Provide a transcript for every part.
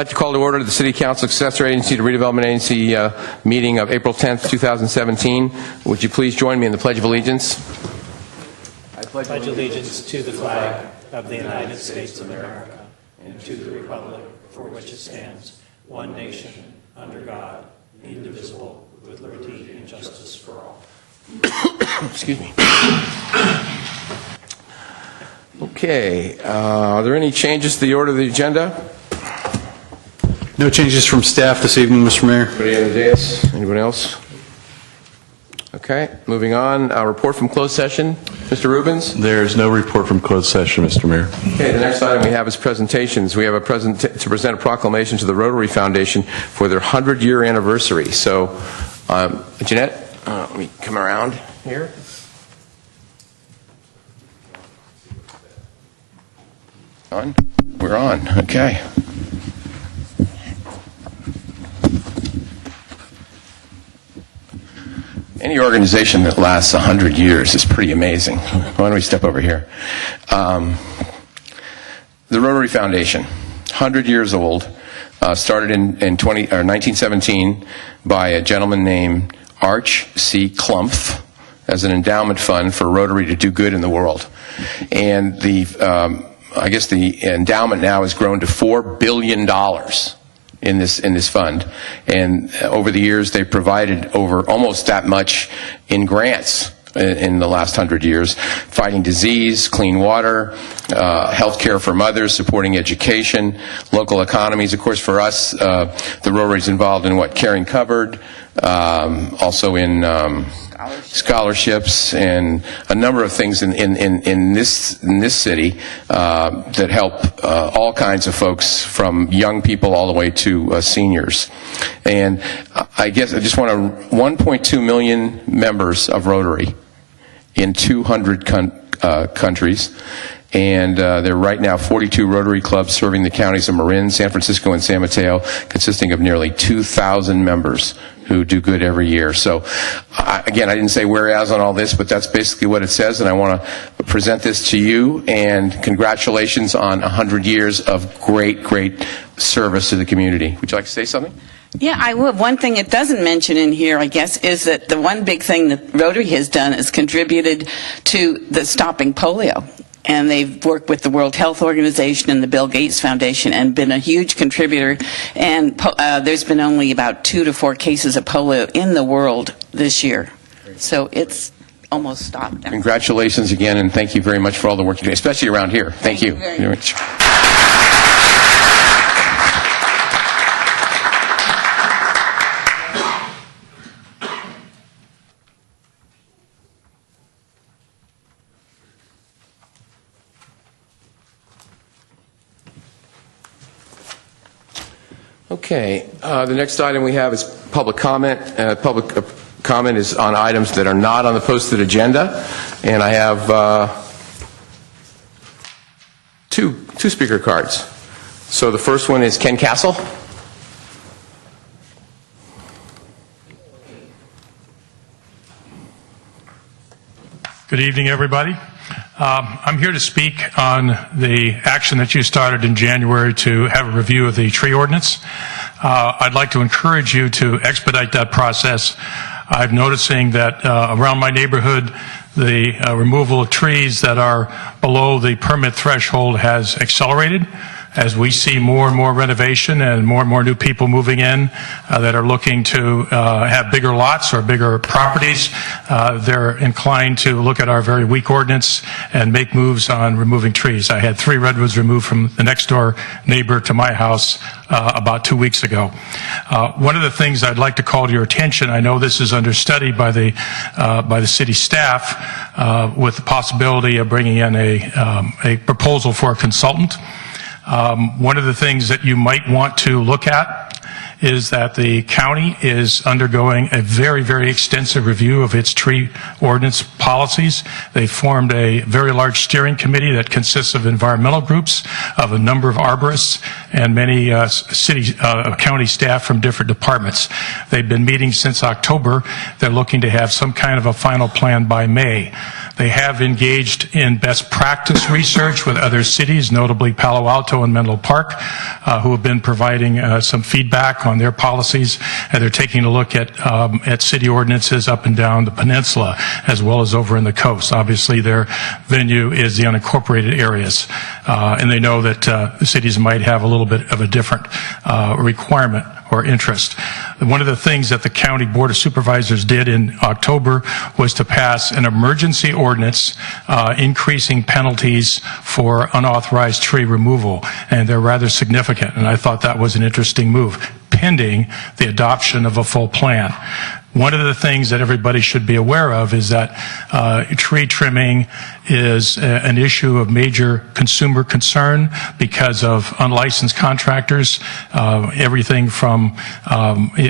like to call to order the City Council Successor Agency to Redevelopment Agency meeting of April 10th, 2017. Would you please join me in the Pledge of Allegiance? I pledge allegiance to the flag of the United States of America and to the republic for which it stands, one nation, under God, indivisible, with liberty and justice for all. Excuse me. Okay. Are there any changes to the order of the agenda? No changes from staff this evening, Mr. Mayor. Anybody on the dais? Anyone else? Okay. Moving on. A report from closed session. Mr. Rubens? There's no report from closed session, Mr. Mayor. Okay. The next item we have is presentations. We have to present a proclamation to the Rotary Foundation for their 100-year anniversary. So, Jeanette, let me come around here. On? We're on. Okay. Any organization that lasts 100 years is pretty amazing. Why don't we step over here? The Rotary Foundation, 100 years old, started in 1917 by a gentleman named Arch C. Klumpf as an endowment fund for Rotary to do good in the world. And I guess the endowment now has grown to $4 billion in this fund, and over the years they've provided over almost that much in grants in the last 100 years, fighting disease, clean water, health care for mothers, supporting education, local economies. Of course, for us, the Rotary's involved in Caring Covered, also in scholarships and a number of things in this city that help all kinds of folks, from young people all the way to seniors. And I guess I just want 1.2 million members of Rotary in 200 countries. And there are right now 42 Rotary clubs serving the counties of Marin, San Francisco, and San Mateo, consisting of nearly 2,000 members who do good every year. So, again, I didn't say whereas on all this, but that's basically what it says, and I want to present this to you, and congratulations on 100 years of great, great service to the community. Would you like to say something? Yeah, I would. One thing it doesn't mention in here, I guess, is that the one big thing that Rotary has done is contributed to the stopping polio. And they've worked with the World Health Organization and the Bill Gates Foundation and been a huge contributor. And there's been only about 2 to 4 cases of polio in the world this year. So it's almost stopped now. Congratulations again, and thank you very much for all the work you do, especially around here. Thank you very much. Okay, the next item we have is public comment. Public comment is on items that are not on the posted agenda, and I have two speaker cards. So the first one is Ken Castle. Good evening, everybody. I'm here to speak on the action that you started in January to have a review of the tree ordinance. I'd like to encourage you to expedite that process. I'm noticing that around my neighborhood, the removal of trees that are below the permit threshold has accelerated as we see more and more renovation and more new people moving in that are looking to have bigger lots or bigger properties. They're inclined to look at our very weak ordinance and make moves on removing trees. I had 3 redwoods removed from the next door neighbor to my house about 2 weeks ago. One of the things I'd like to call to your attention, I know this is under study by the city staff with the possibility of bringing in a proposal for a consultant. One of the things that you might want to look at is that the county is undergoing a very, very extensive review of its tree ordinance policies. They formed a very large steering committee that consists of environmental groups, of a number of arborists, and many county staff from different departments. They've been meeting since October. They're looking to have some kind of a final plan by May. They have engaged in best practice research with other cities, notably Palo Alto and Menlo Park, who have been providing some feedback on their policies. And they're taking a look at city ordinances up and down the peninsula, as well as over in the coast. Obviously, their venue is the unincorporated areas, and they know that the cities might have a little bit of a different requirement or interest. One of the things that the County Board of Supervisors did in October was to pass an emergency ordinance increasing penalties for unauthorized tree removal, and they're rather significant, and I thought that was an interesting move, pending the adoption of a full plan. One of the things that everybody should be aware of is that tree trimming is an issue of major consumer concern because of unlicensed contractors, everything from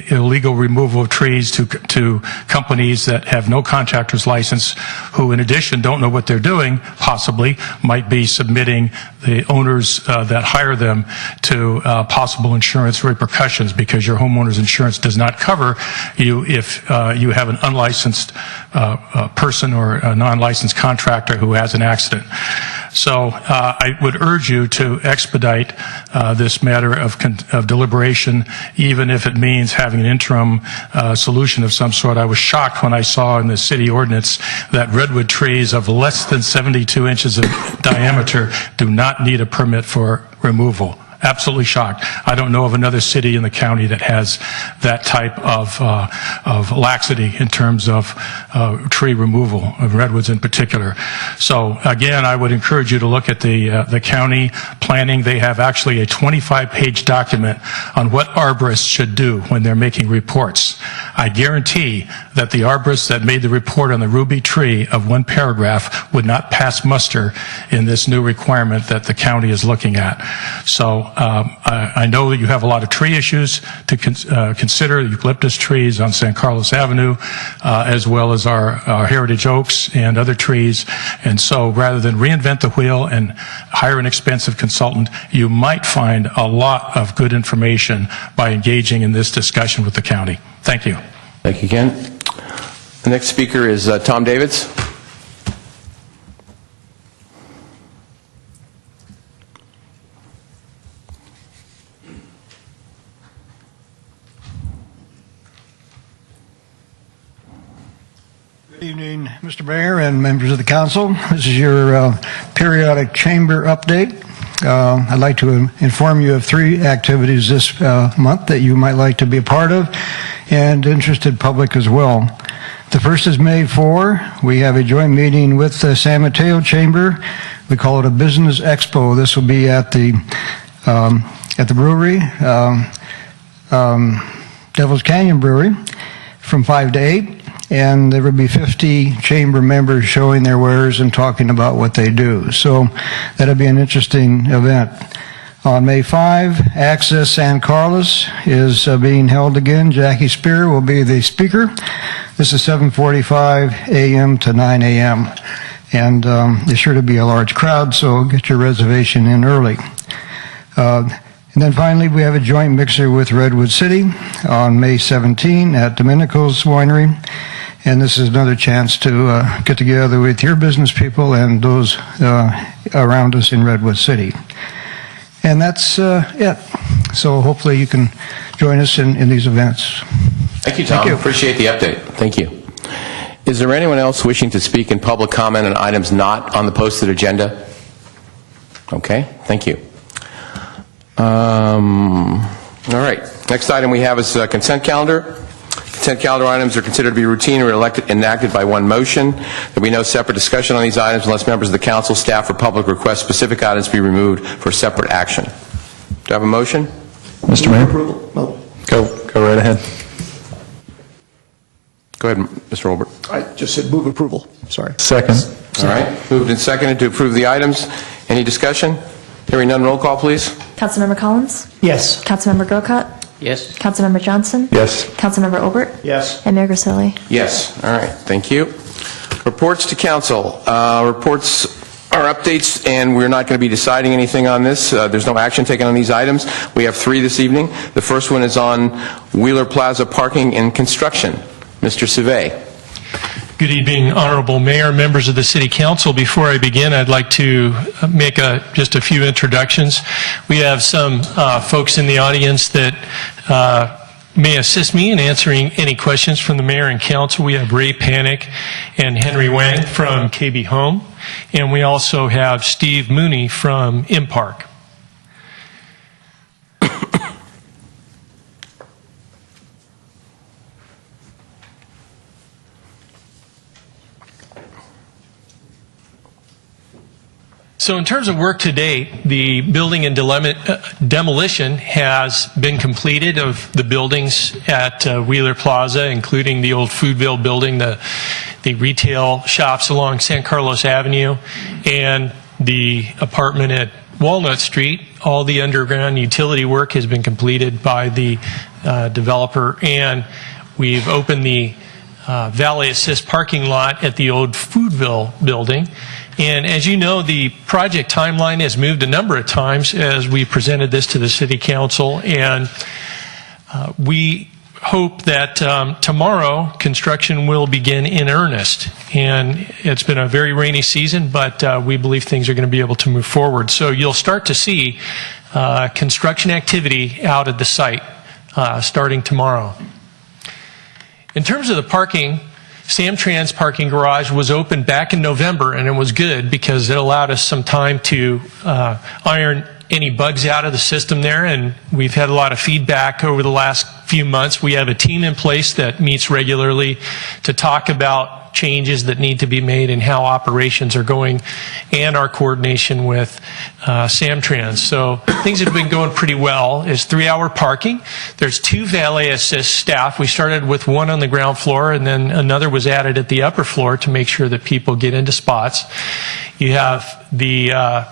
illegal removal of trees to companies that have no contractor's license, who in addition don't know what they're doing, possibly might be submitting the owners that hire them to possible insurance repercussions, because your homeowner's insurance does not cover you if you have an unlicensed person or a non-licensed contractor who has an accident. So I would urge you to expedite this matter of deliberation, even if it means having an interim solution of some sort. I was shocked when I saw in the city ordinance that redwood trees of less than 72 inches of diameter do not need a permit for removal. Absolutely shocked. I don't know of another city in the county that has that type of laxity in terms of tree removal, of redwoods in particular. So again, I would encourage you to look at the county planning. They have actually a 25-page document on what arborists should do when they're making reports. I guarantee that the arborists that made the report on the ruby tree of one paragraph would not pass muster in this new requirement that the county is looking at. So I know that you have a lot of tree issues to consider, eucalyptus trees on San Carlos Avenue, as well as our heritage oaks and other trees. And so rather than reinvent the wheel and hire an expensive consultant, you might find a lot of good information by engaging in this discussion with the county. Thank you. Thank you, Ken. The next speaker is Tom Davids. Good evening, Mr. Mayor and members of the council. This is your periodic chamber update. I'd like to inform you of 3 activities this month that you might like to be a part of, and interested public as well. The first is May 4. We have a joint meeting with the San Mateo Chamber. We call it a business expo. This will be at the brewery, Devil's Canyon Brewery, from 5 to 8. And there will be 50 chamber members showing their wares and talking about what they do. So that'll be an interesting event. On May 5, Access San Carlos is being held again. Jackie Spear will be the speaker. This is 7:45 a.m. to 9 a.m. And there's sure to be a large crowd, so get your reservation in early. And then finally, we have a joint mixer with Redwood City on May 17 at Domenico's Winery. And this is another chance to get together with your business people and those around us in Redwood City. And that's it. So hopefully you can join us in these events. Thank you, Tom. Thank you. Appreciate the update. Thank you. Is there anyone else wishing to speak in public comment on items not on the posted agenda? Okay, thank you. All right. Next item we have is consent calendar. Consent calendar items are considered to be routine or enacted by one motion. There will be no separate discussion on these items unless members of the council, staff, or public request specific items be removed for separate action. Do I have a motion? Mr. Mayor? Go right ahead. Go ahead, Mr. Olbert. I just said move approval. Sorry. Second. All right. Moved and seconded to approve the items. Any discussion? Hearing none, roll call, please. Councilmember Collins? Yes. Councilmember Grocott? Yes. Councilmember Johnson? Yes. Councilmember Obert? Yes. And Mayor Grisilli? Yes. All right. Thank you. Reports to council. Reports are updates, and we're not going to be deciding anything on this. There's no action taken on these items. We have 3 this evening. The first one is on Wheeler Plaza parking and construction. Mr. Savay. Good evening, Honorable Mayor, members of the City Council. Before I begin, I'd like to make just a few introductions. We have some folks in the audience that may assist me in answering any questions from the Mayor and Council. We have Ray Panic and Henry Wang from KB Home, and we also have Steve Mooney from Impark. So in terms of work to date, the building and demolition has been completed of the buildings at Wheeler Plaza, including the old Foodville building, the retail shops along San Carlos Avenue, and the apartment at Walnut Street. All the underground utility work has been completed by the developer, and we've opened the valet assist parking lot at the old Foodville building. And as you know, the project timeline has moved a number of times as we presented this to the City Council, and we hope that tomorrow construction will begin in earnest. And it's been a very rainy season, but we believe things are going to be able to move forward. So you'll start to see construction activity out at the site starting tomorrow. In terms of the parking, Samtrans parking garage was opened back in November, and it was good because it allowed us some time to iron any bugs out of the system there, and we've had a lot of feedback over the last few months. We have a team in place that meets regularly to talk about changes that need to be made and how operations are going, and our coordination with Samtrans. So things have been going pretty well. It's 3-hour parking. There's 2 valet assist staff. We started with 1 on the ground floor, and then another was added at the upper floor to make sure that people get into spots. You have the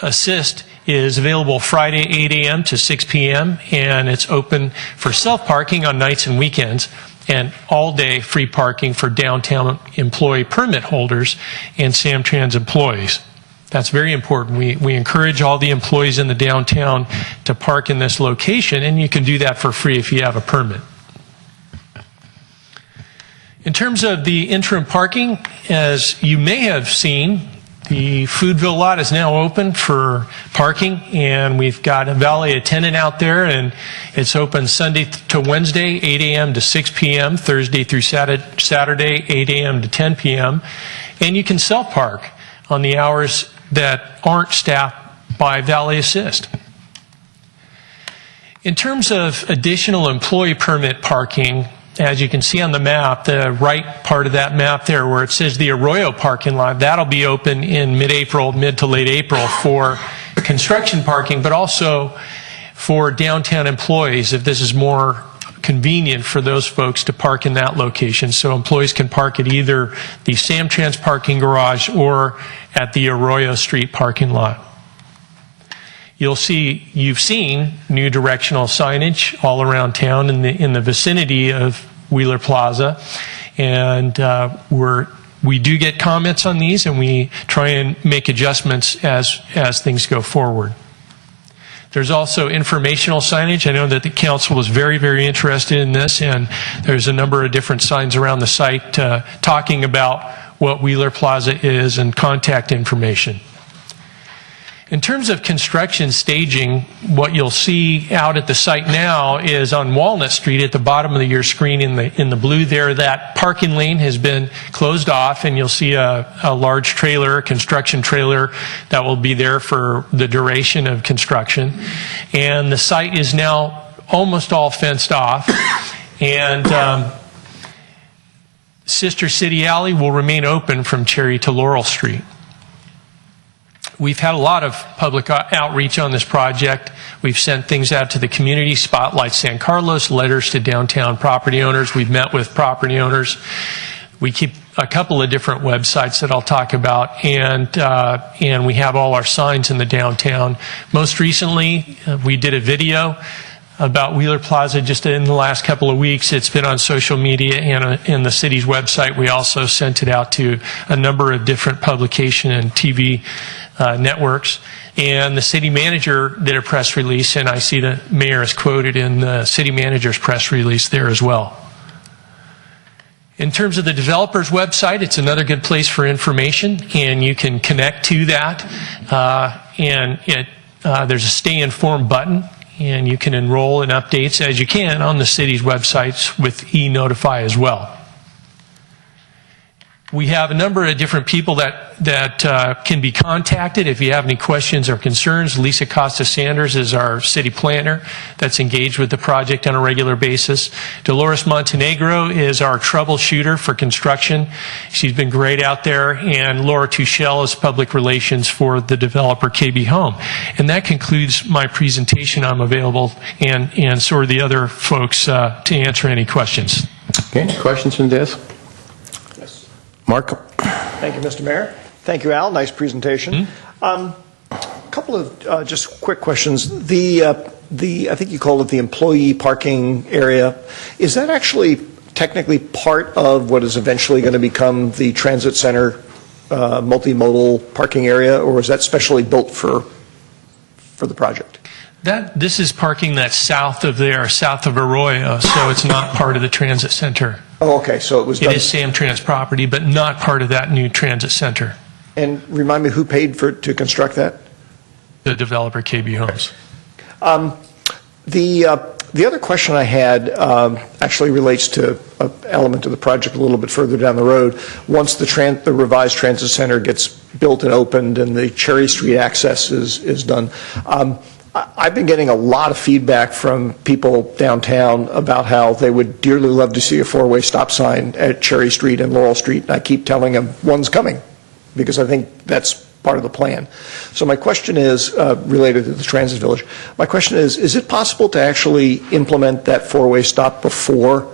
assist is available Friday 8 a.m. to 6 p.m. and it's open for self-parking on nights and weekends, and all-day free parking for downtown employee permit holders and Samtrans employees. That's very important. We encourage all the employees in the downtown to park in this location, and you can do that for free if you have a permit. In terms of the interim parking, as you may have seen, the Foodville lot is now open for parking, and we've got a valet attendant out there, and it's open Sunday to Wednesday, 8 a.m. to 6 p.m., Thursday through Saturday, 8 a.m. to 10 p.m., and you can self-park on the hours that aren't staffed by valet assist. In terms of additional employee permit parking, as you can see on the map, the right part of that map there where it says the Arroyo parking lot, that'll be open in mid-April, mid to late April for construction parking, but also for downtown employees if this is more convenient for those folks to park in that location. So employees can park at either the Samtrans parking garage or at the Arroyo Street parking lot. You've seen new directional signage all around town in the vicinity of Wheeler Plaza, and we do get comments on these, and we try and make adjustments as things go forward. There's also informational signage. I know that the council was very, very interested in this, and there's a number of different signs around the site talking about what Wheeler Plaza is and contact information. In terms of construction staging, what you'll see out at the site now is on Walnut Street at the bottom of your screen in the blue there, that parking lane has been closed off, and you'll see a large trailer, a construction trailer that will be there for the duration of construction. And the site is now almost all fenced off, and Sister City Alley will remain open from Cherry to Laurel Street. We've had a lot of public outreach on this project. We've sent things out to the community, Spotlight San Carlos, letters to downtown property owners. We've met with property owners. We keep a couple of different websites that I'll talk about, and we have all our signs in the downtown. Most recently, we did a video about Wheeler Plaza just in the last couple of weeks. It's been on social media and in the city's website. We also sent it out to a number of different publication and TV networks. And the city manager did a press release, and I see the mayor is quoted in the city manager's press release there as well. In terms of the developer's website, it's another good place for information, and you can connect to that. There's a Stay Informed button, and you can enroll in updates as you can on the city's websites with e-Notify as well. We have a number of different people that can be contacted if you have any questions or concerns. Lisa Costa-Sanders is our city planner that's engaged with the project on a regular basis. Dolores Montenegro is our troubleshooter for construction. She's been great out there. And Laura Tuchel is public relations for the developer KB Home. And that concludes my presentation. I'm available, and so are the other folks to answer any questions. Okay, questions from this? Mark? Thank you, Mr. Mayor. Thank you, Al. Nice presentation. A couple of just quick questions. I think you call it the employee parking area. Is that actually technically part of what is eventually going to become the transit center multimodal parking area, or is that specially built for the project? This is parking that's south of Arroyo, so it's not part of the transit center. Oh, okay. So it was done. It is Samtrans property, but not part of that new transit center. And remind me, who paid to construct that? The developer, KB Homes. The other question I had actually relates to an element of the project a little bit further down the road. Once the revised transit center gets built and opened and the Cherry Street access is done, I've been getting a lot of feedback from people downtown about how they would dearly love to see a four-way stop sign at Cherry Street and Laurel Street, and I keep telling them one's coming, because I think that's part of the plan. So my question is, related to the Transit Village, my question is it possible to actually implement that four-way stop before,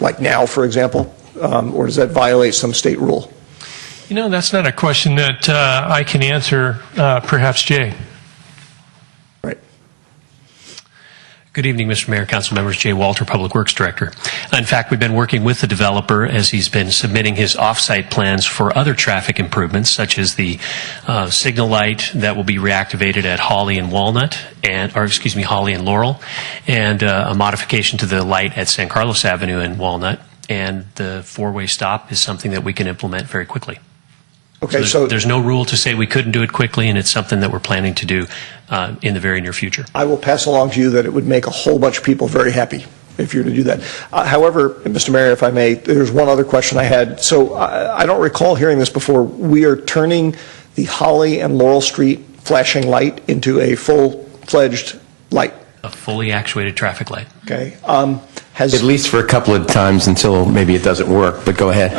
like now, for example, or does that violate some state rule? That's not a question that I can answer, perhaps Jay. Good evening, Mr. Mayor, council members. Jay Walter, Public Works Director. In fact, we've been working with the developer as he's been submitting his off-site plans for other traffic improvements, such as the signal light that will be reactivated at Hawley and Hawley and Laurel, and a modification to the light at San Carlos Avenue and Walnut. And the four-way stop is something that we can implement very quickly. Okay, so there's no rule to say we couldn't do it quickly, and it's something that we're planning to do in the very near future. I will pass along to you that it would make a whole bunch of people very happy if you were to do that. However, Mr. Mayor, if I may, there's one other question I had. So I don't recall hearing this before. We are turning the Hawley and Laurel Street flashing light into a full-fledged light. A fully actuated traffic light. Okay. At least for a couple of times until maybe it doesn't work, but go ahead.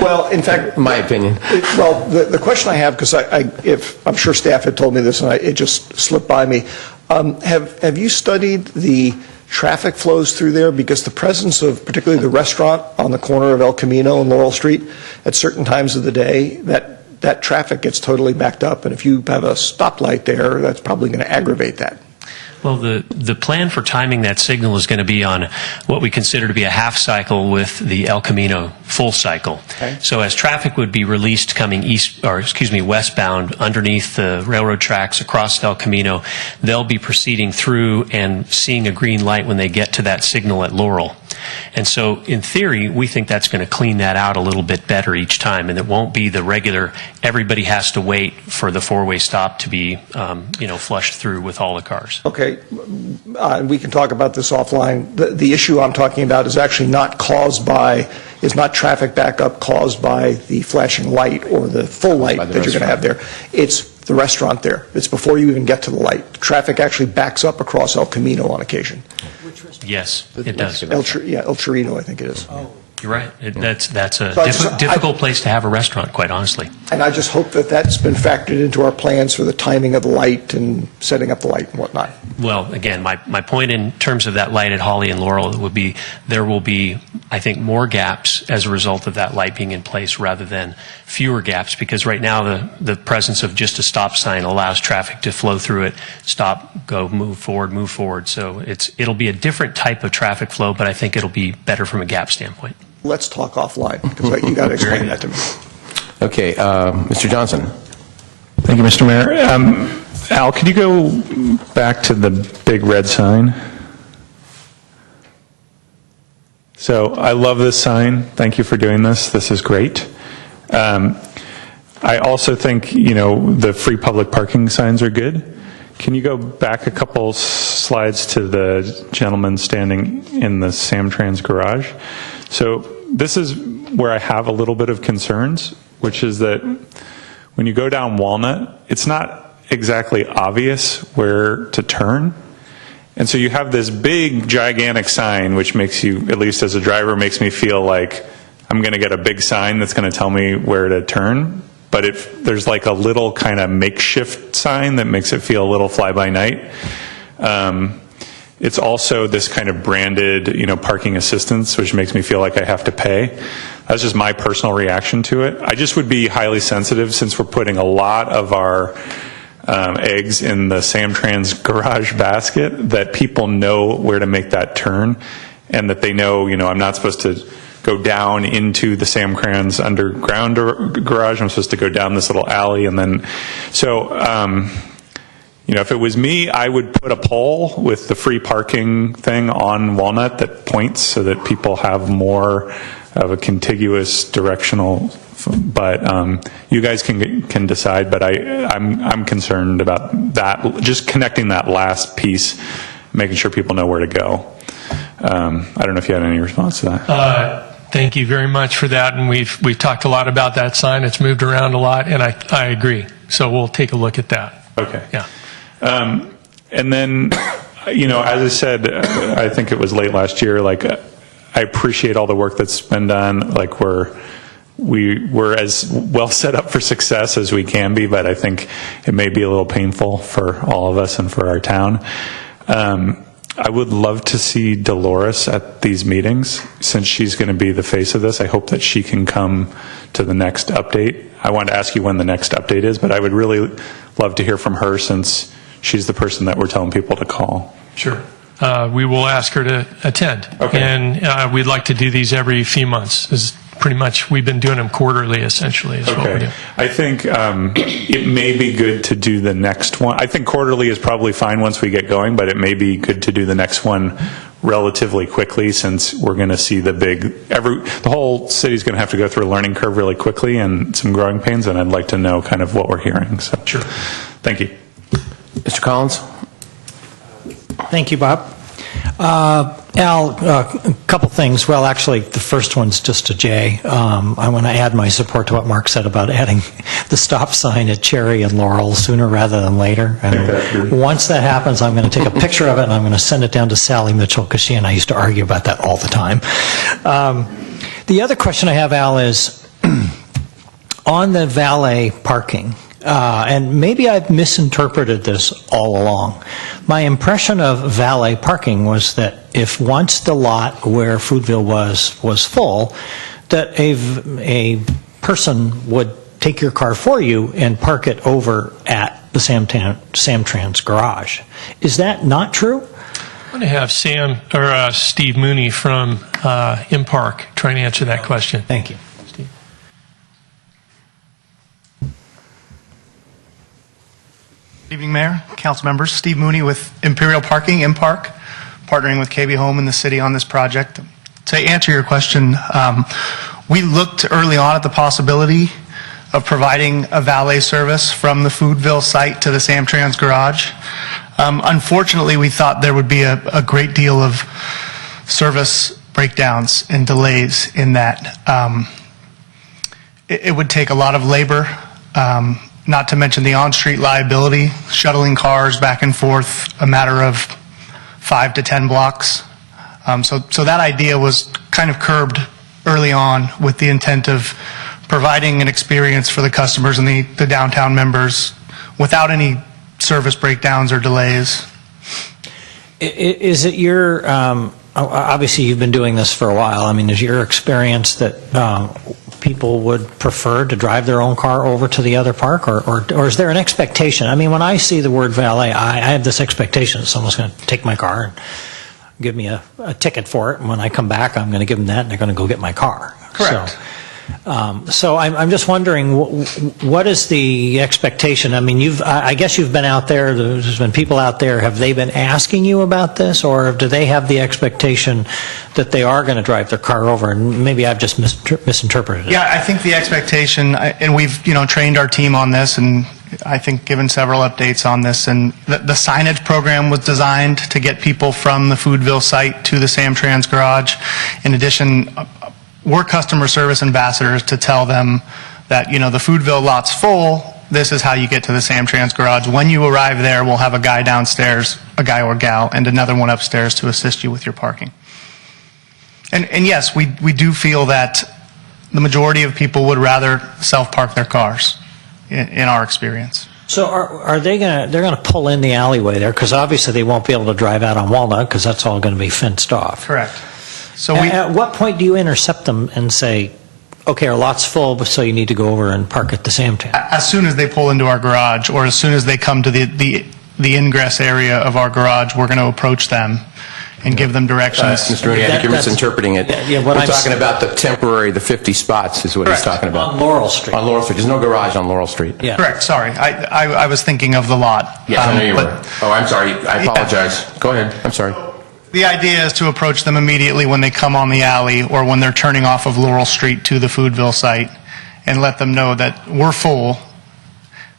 Well, in fact, my opinion. The question I have, because I'm sure staff had told me this and it just slipped by me, have you studied the traffic flows through there? Because the presence of particularly the restaurant on the corner of El Camino and Laurel Street at certain times of the day, that traffic gets totally backed up, and if you have a stoplight there, that's probably going to aggravate that. Well, the plan for timing that signal is going to be on what we consider to be a half cycle with the El Camino full cycle. Okay. So as traffic would be released coming westbound underneath the railroad tracks across El Camino, they'll be proceeding through and seeing a green light when they get to that signal at Laurel. And so, in theory, we think that's going to clean that out a little bit better each time, and it won't be the regular, everybody has to wait for the four-way stop to be, flushed through with all the cars. Okay, we can talk about this offline. The issue I'm talking about is actually not traffic backup caused by the flashing light or the full light that you're going to have there. It's the restaurant there. It's before you even get to the light. Traffic actually backs up across El Camino on occasion. Yes, it does. El Chirino, I think it is. Oh. You're right. That's a So difficult place to have a restaurant, quite honestly. And I just hope that that's been factored into our plans for the timing of the light and setting up the light and whatnot. Well, again, my point in terms of that light at Hawley and Laurel would be there will be, I think, more gaps as a result of that light being in place rather than fewer gaps, because right now the presence of just a stop sign allows traffic to flow through it, stop, go, move forward. So it'll be a different type of traffic flow, but I think it'll be better from a gap standpoint. Let's talk offline, because you got to explain that to me. Okay, Mr. Johnson. Thank you, Mr. Mayor. Al, could you go back to the big red sign? So I love this sign. Thank you for doing this. This is great. I also think, the free public parking signs are good. Can you go back a couple slides to the gentleman standing in the Samtrans garage? So this is where I have a little bit of concerns, which is that when you go down Walnut, it's not exactly obvious where to turn. And so you have this big, gigantic sign, which makes you, at least as a driver, makes me feel like I'm going to get a big sign that's going to tell me where to turn. But there's like a little kind of makeshift sign that makes it feel a little fly-by-night. It's also this kind of branded, parking assistance, which makes me feel like I have to pay. That's just my personal reaction to it. I just would be highly sensitive, since we're putting a lot of our eggs in the Samtrans garage basket, that people know where to make that turn, and that they know, I'm not supposed to go down into the Samtrans underground garage. I'm supposed to go down this little alley, and then, so, if it was me, I would put a pole with the free parking thing on Walnut that points so that people have more of a contiguous directional. But you guys can decide. But I'm concerned about that. Just connecting that last piece, making sure people know where to go. I don't know if you had any response to that. Thank you very much for that, and we've talked a lot about that sign. It's moved around a lot, and I agree. So we'll take a look at that. Okay. Yeah. And then, as I said, I think it was late last year. Like, I appreciate all the work that's been done. Like, we're as well set up for success as we can be, but I think it may be a little painful for all of us and for our town. I would love to see Dolores at these meetings, since she's going to be the face of this. I hope that she can come to the next update. I wanted to ask you when the next update is, but I would really love to hear from her, since she's the person that we're telling people to call. Sure. We will ask her to attend. Okay. And we'd like to do these every few months. This is pretty much, we've been doing them quarterly, essentially, is what we do. I think it may be good to do the next one. I think quarterly is probably fine once we get going, but it may be good to do the next one relatively quickly, since we're going to see the whole city's going to have to go through a learning curve really quickly and some growing pains, and I'd like to know kind of what we're hearing. So, Sure. Thank you. Mr. Collins? Thank you, Bob. Al, a couple things. Well, actually, the first one's just to Jay. I want to add my support to what Mark said about adding the stop sign at Cherry and Laurel sooner rather than later. And once that happens, I'm going to take a picture of it and I'm going to send it down to Sally Mitchell, because she and I used to argue about that all the time. The other question I have, Al, is on the valet parking. And maybe I've misinterpreted this all along. My impression of valet parking was that if once the lot where Foodville was full, that a person would take your car for you and park it over at the Samtrans garage. Is that not true? I'm going to have Steve Mooney from IMPark try and answer that question. Thank you. Good evening, Mayor, Council members. Steve Mooney with Imperial Parking, IMPark, partnering with KB Home and the city on this project. To answer your question, we looked early on at the possibility of providing a valet service from the Foodville site to the Samtrans garage. Unfortunately, we thought there would be a great deal of service breakdowns and delays in that. It would take a lot of labor, not to mention the on-street liability, shuttling cars back and forth a matter of 5 to 10 blocks. So that idea was kind of curbed early on with the intent of providing an experience for the customers and the downtown members without any service breakdowns or delays. Is it your, obviously you've been doing this for a while, I mean, is your experience that people would prefer to drive their own car over to the other park, or is there an expectation? I mean, when I see the word valet, I have this expectation that someone's going to take my car and give me a ticket for it, and when I come back, I'm going to give them that, and they're going to go get my car. Correct. So I'm just wondering, what is the expectation? I mean, I guess you've been out there, there's been people out there, have they been asking you about this, or do they have the expectation that they are going to drive their car over? And maybe I've just misinterpreted it. Yeah, I think the expectation, and we've trained our team on this, and I think given several updates on this, and the signage program was designed to get people from the Foodville site to the Samtrans garage. In addition, we're customer service ambassadors to tell them that, the Foodville lot's full, this is how you get to the Samtrans garage. When you arrive there, we'll have a guy downstairs, a guy or gal, and another one upstairs to assist you with your parking. And yes, we do feel that the majority of people would rather self-park their cars, in our experience. So are they're going to pull in the alleyway there, because obviously they won't be able to drive out on Walnut because that's all going to be fenced off. Correct. So at what point do you intercept them and say, okay, our lot's full, so you need to go over and park at the Samtrans? As soon as they pull into our garage, or as soon as they come to the ingress area of our garage, we're going to approach them and give them directions. Mr. Rooney, I think you're misinterpreting it. Yeah, We're talking about the temporary, the 50 spots is what he's talking about. On Laurel Street. On Laurel Street. There's no garage on Laurel Street. Yeah. Correct, sorry. I was thinking of the lot. Yes, I know you but were. Oh, I'm sorry. I apologize. Go ahead. I'm sorry. The idea is to approach them immediately when they come on the alley or when they're turning off of Laurel Street to the Foodville site and let them know that we're full.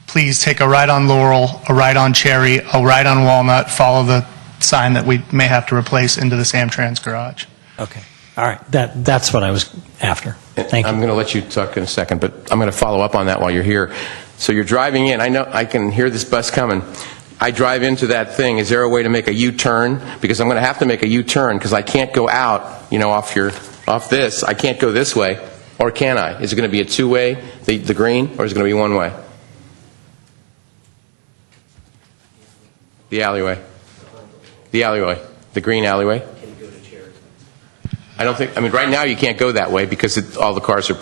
Please take a right on Laurel, a right on Cherry, a right on Walnut, follow the sign that we may have to replace into the Samtrans garage. Okay. All right. That's what I was after. Thank you. I'm going to let you talk in a second, but I'm going to follow up on that while you're here. So you're driving in. I know I can hear this bus coming. I drive into that thing. Is there a way to make a U-turn? Because I'm going to have to make a U-turn because I can't go out, off this. I can't go this way. Or can I? Is it going to be a two-way, the green, or is it going to be one-way? The alleyway. The alleyway. The green alleyway. I don't think, right now you can't go that way because all the cars are,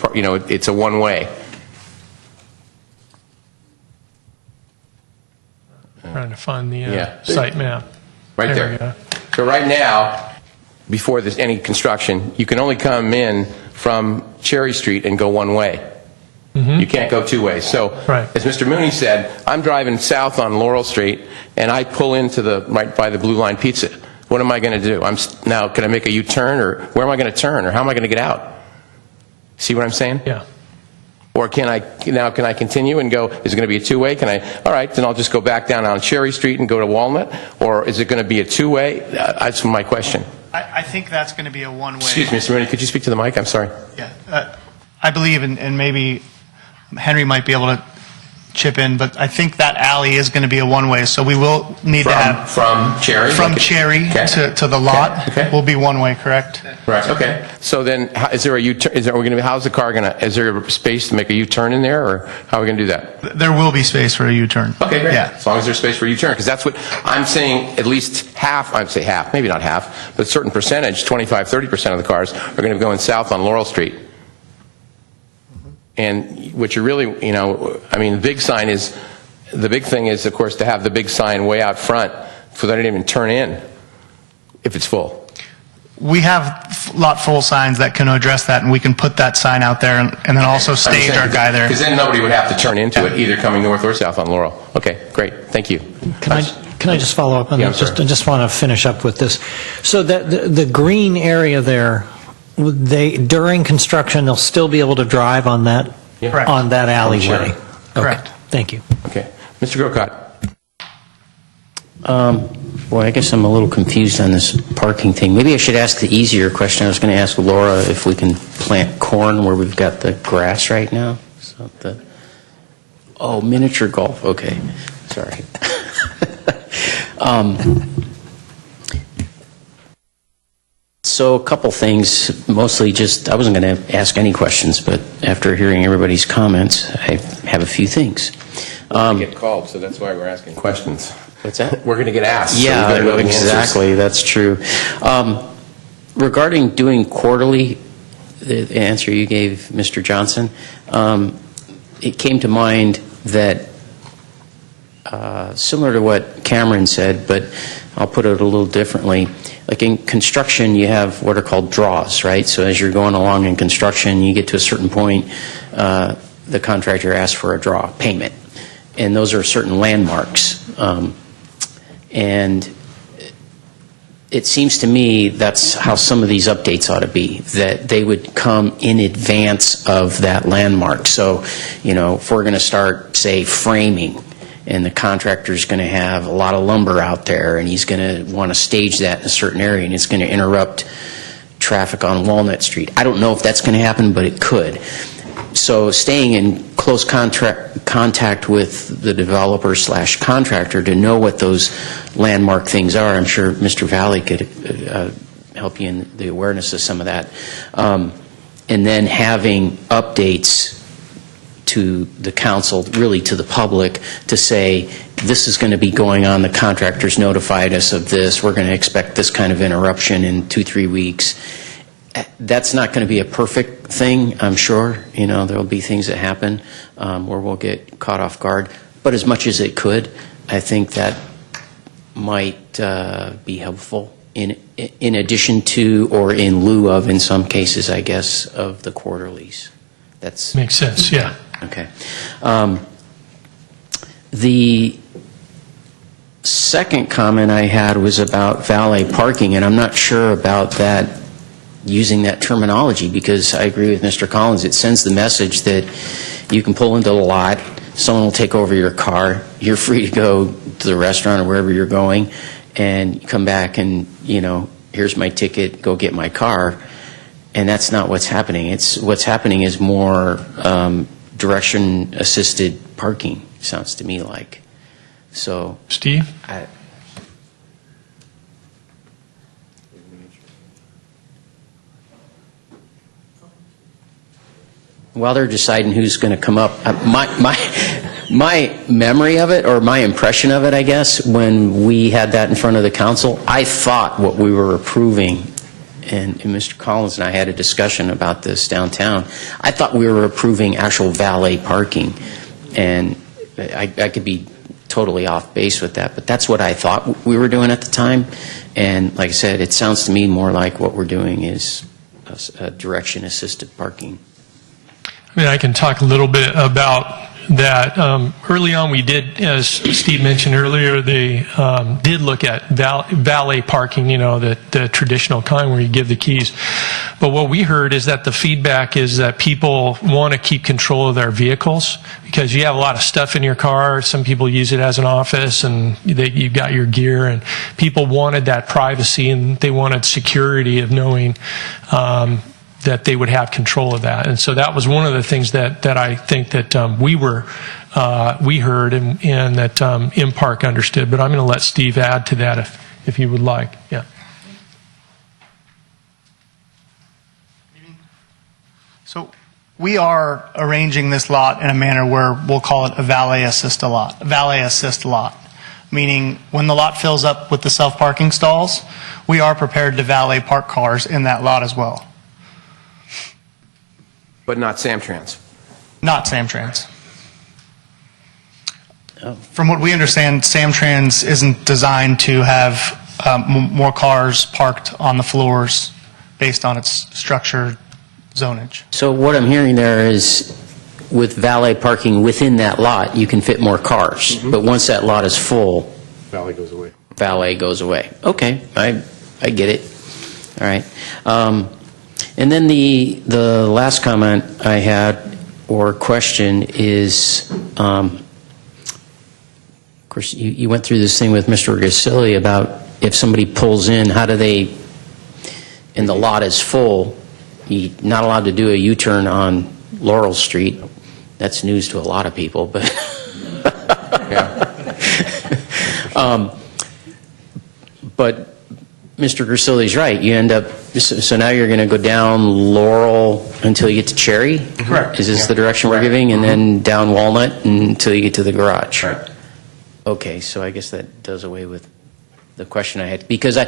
it's a one-way. Trying to find the site map. Right There we there. go. So right now, before there's any construction, you can only come in from Cherry Street and go one way. You can't go two ways. So, Right. as Mr. Mooney said, I'm driving south on Laurel Street, and I pull into right by the Blue Line Pizza. What am I going to do? Now, can I make a U-turn, or where am I going to turn, or how am I going to get out? See what I'm saying? Yeah. Or can I continue and go, is it going to be a two-way? All right, then I'll just go back down on Cherry Street and go to Walnut? Or is it going to be a two-way? That's my question. I think that's going to be a one-way. Excuse me, Mr. Mooney, could you speak to the mic? I'm sorry. Yeah. I believe, and maybe Henry might be able to chip in, but I think that alley is going to be a one-way, so we will need to have... From Cherry? Cherry to the lot will be one-way, correct? Right, okay. So then, is there a U-turn, how's the car is there a space to make a U-turn in there, or how are we going to do that? There will be space for a U-turn. Okay, great. Yeah. As long as there's space for a U-turn, because that's what I'm saying, at least half, I'd say half, maybe not half, but a certain percentage, 25, 30% of the cars are going to be going south on Laurel Street. And what you're really, the big thing is, of course, to have the big sign way out front so that it didn't even turn in if it's full. We have lot full signs that can address that, and we can put that sign out there and then also stage our guy there. Because then nobody would have to turn into it, either coming north or south on Laurel. Okay, great. Thank you. Can I just follow up on Yeah, that? I'm I just want to finish up with this. So the green area there, during construction, they'll still be able to drive on that Correct. on that alleyway. Sure. Okay. Correct. Thank you. Okay. Mr. Grocott. Well, I guess I'm a little confused on this parking thing. Maybe I should ask the easier question. I was going to ask Laura if we can plant corn where we've got the grass right now. Miniature golf. Okay. Sorry. So a couple things, mostly just, I wasn't going to ask any questions, but after hearing everybody's comments, I have a few things. We get called, so that's why we're asking questions. What's that? We're going to get asked. so Yeah, we've gotta know the answers. exactly. That's true. Regarding doing quarterly, the answer you gave, Mr. Johnson, it came to mind that similar to what Cameron said, but I'll put it a little differently. Like in construction, you have what are called draws, right? So as you're going along in construction, you get to a certain point, the contractor asks for a draw payment. And those are certain landmarks. And it seems to me that's how some of these updates ought to be, that they would come in advance of that landmark. So, if we're going to start, say, framing, and the contractor's going to have a lot of lumber out there, and he's going to want to stage that in a certain area, and it's going to interrupt traffic on Walnut Street. I don't know if that's going to happen, but it could. So staying in close contact with the developer / contractor to know what those landmark things are. I'm sure Mr. Valley could help you in the awareness of some of that. And then having updates to the council, really to the public, to say, this is going to be going on, the contractor's notified us of this, we're going to expect this kind of interruption in 2-3 weeks. That's not going to be a perfect thing, I'm sure. There will be things that happen where we'll get caught off guard. But as much as it could, I think that might be helpful in addition to, or in lieu of, in some cases, I guess, of the quarterlies. That's Makes sense, yeah. okay. The second comment I had was about valet parking, and I'm not sure about that, using that terminology, because I agree with Mr. Collins. It sends the message that you can pull into the lot, someone will take over your car, you're free to go to the restaurant or wherever you're going, and you come back and, here's my ticket, go get my car. And that's not what's happening. What's happening is more direction-assisted parking, sounds to me like. So, Steve? While they're deciding who's going to come up, my memory of it, or my impression of it, I guess, when we had that in front of the council, I thought what we were approving, and Mr. Collins and I had a discussion about this downtown, I thought we were approving actual valet parking, and I could be totally off base with that, but that's what I thought we were doing at the time. And like I said, it sounds to me more like what we're doing is a direction-assisted parking. I can talk a little bit about that. Early on, we did, as Steve mentioned earlier, they did look at valet parking, the traditional kind where you give the keys. But what we heard is that the feedback is that people want to keep control of their vehicles because you have a lot of stuff in your car. Some people use it as an office, and you've got your gear, and people wanted that privacy, and they wanted security of knowing that they would have control of that. And so that was one of the things that I think that we heard and that MPark understood. But I'm going to let Steve add to that if he would like. Yeah. So we are arranging this lot in a manner where we'll call it a valet assist lot, meaning when the lot fills up with the self-parking stalls, we are prepared to valet park cars in that lot as well. But not Samtrans. Not Samtrans. Oh. From what we understand, Samtrans isn't designed to have more cars parked on the floors based on its structure zonage. So what I'm hearing there is, with valet parking within that lot, you can fit more cars. Mm-hmm. But once that lot is full, Valley goes away. valet goes away. Okay, I get it. All right. And then the last comment I had, or question, is, of course, you went through this thing with Mr. Gasilli about if somebody pulls in, how do they, and the lot is full, you're not allowed to do a U-turn on Laurel Street. That's news to a lot of people, but but Mr. Grisilli's right. You end up, so now you're going to go down Laurel until you get to Cherry? Correct. Is this the direction we're giving? And then down Walnut until you get to the garage? Right. Okay, so I guess that does away with the question I had. Because,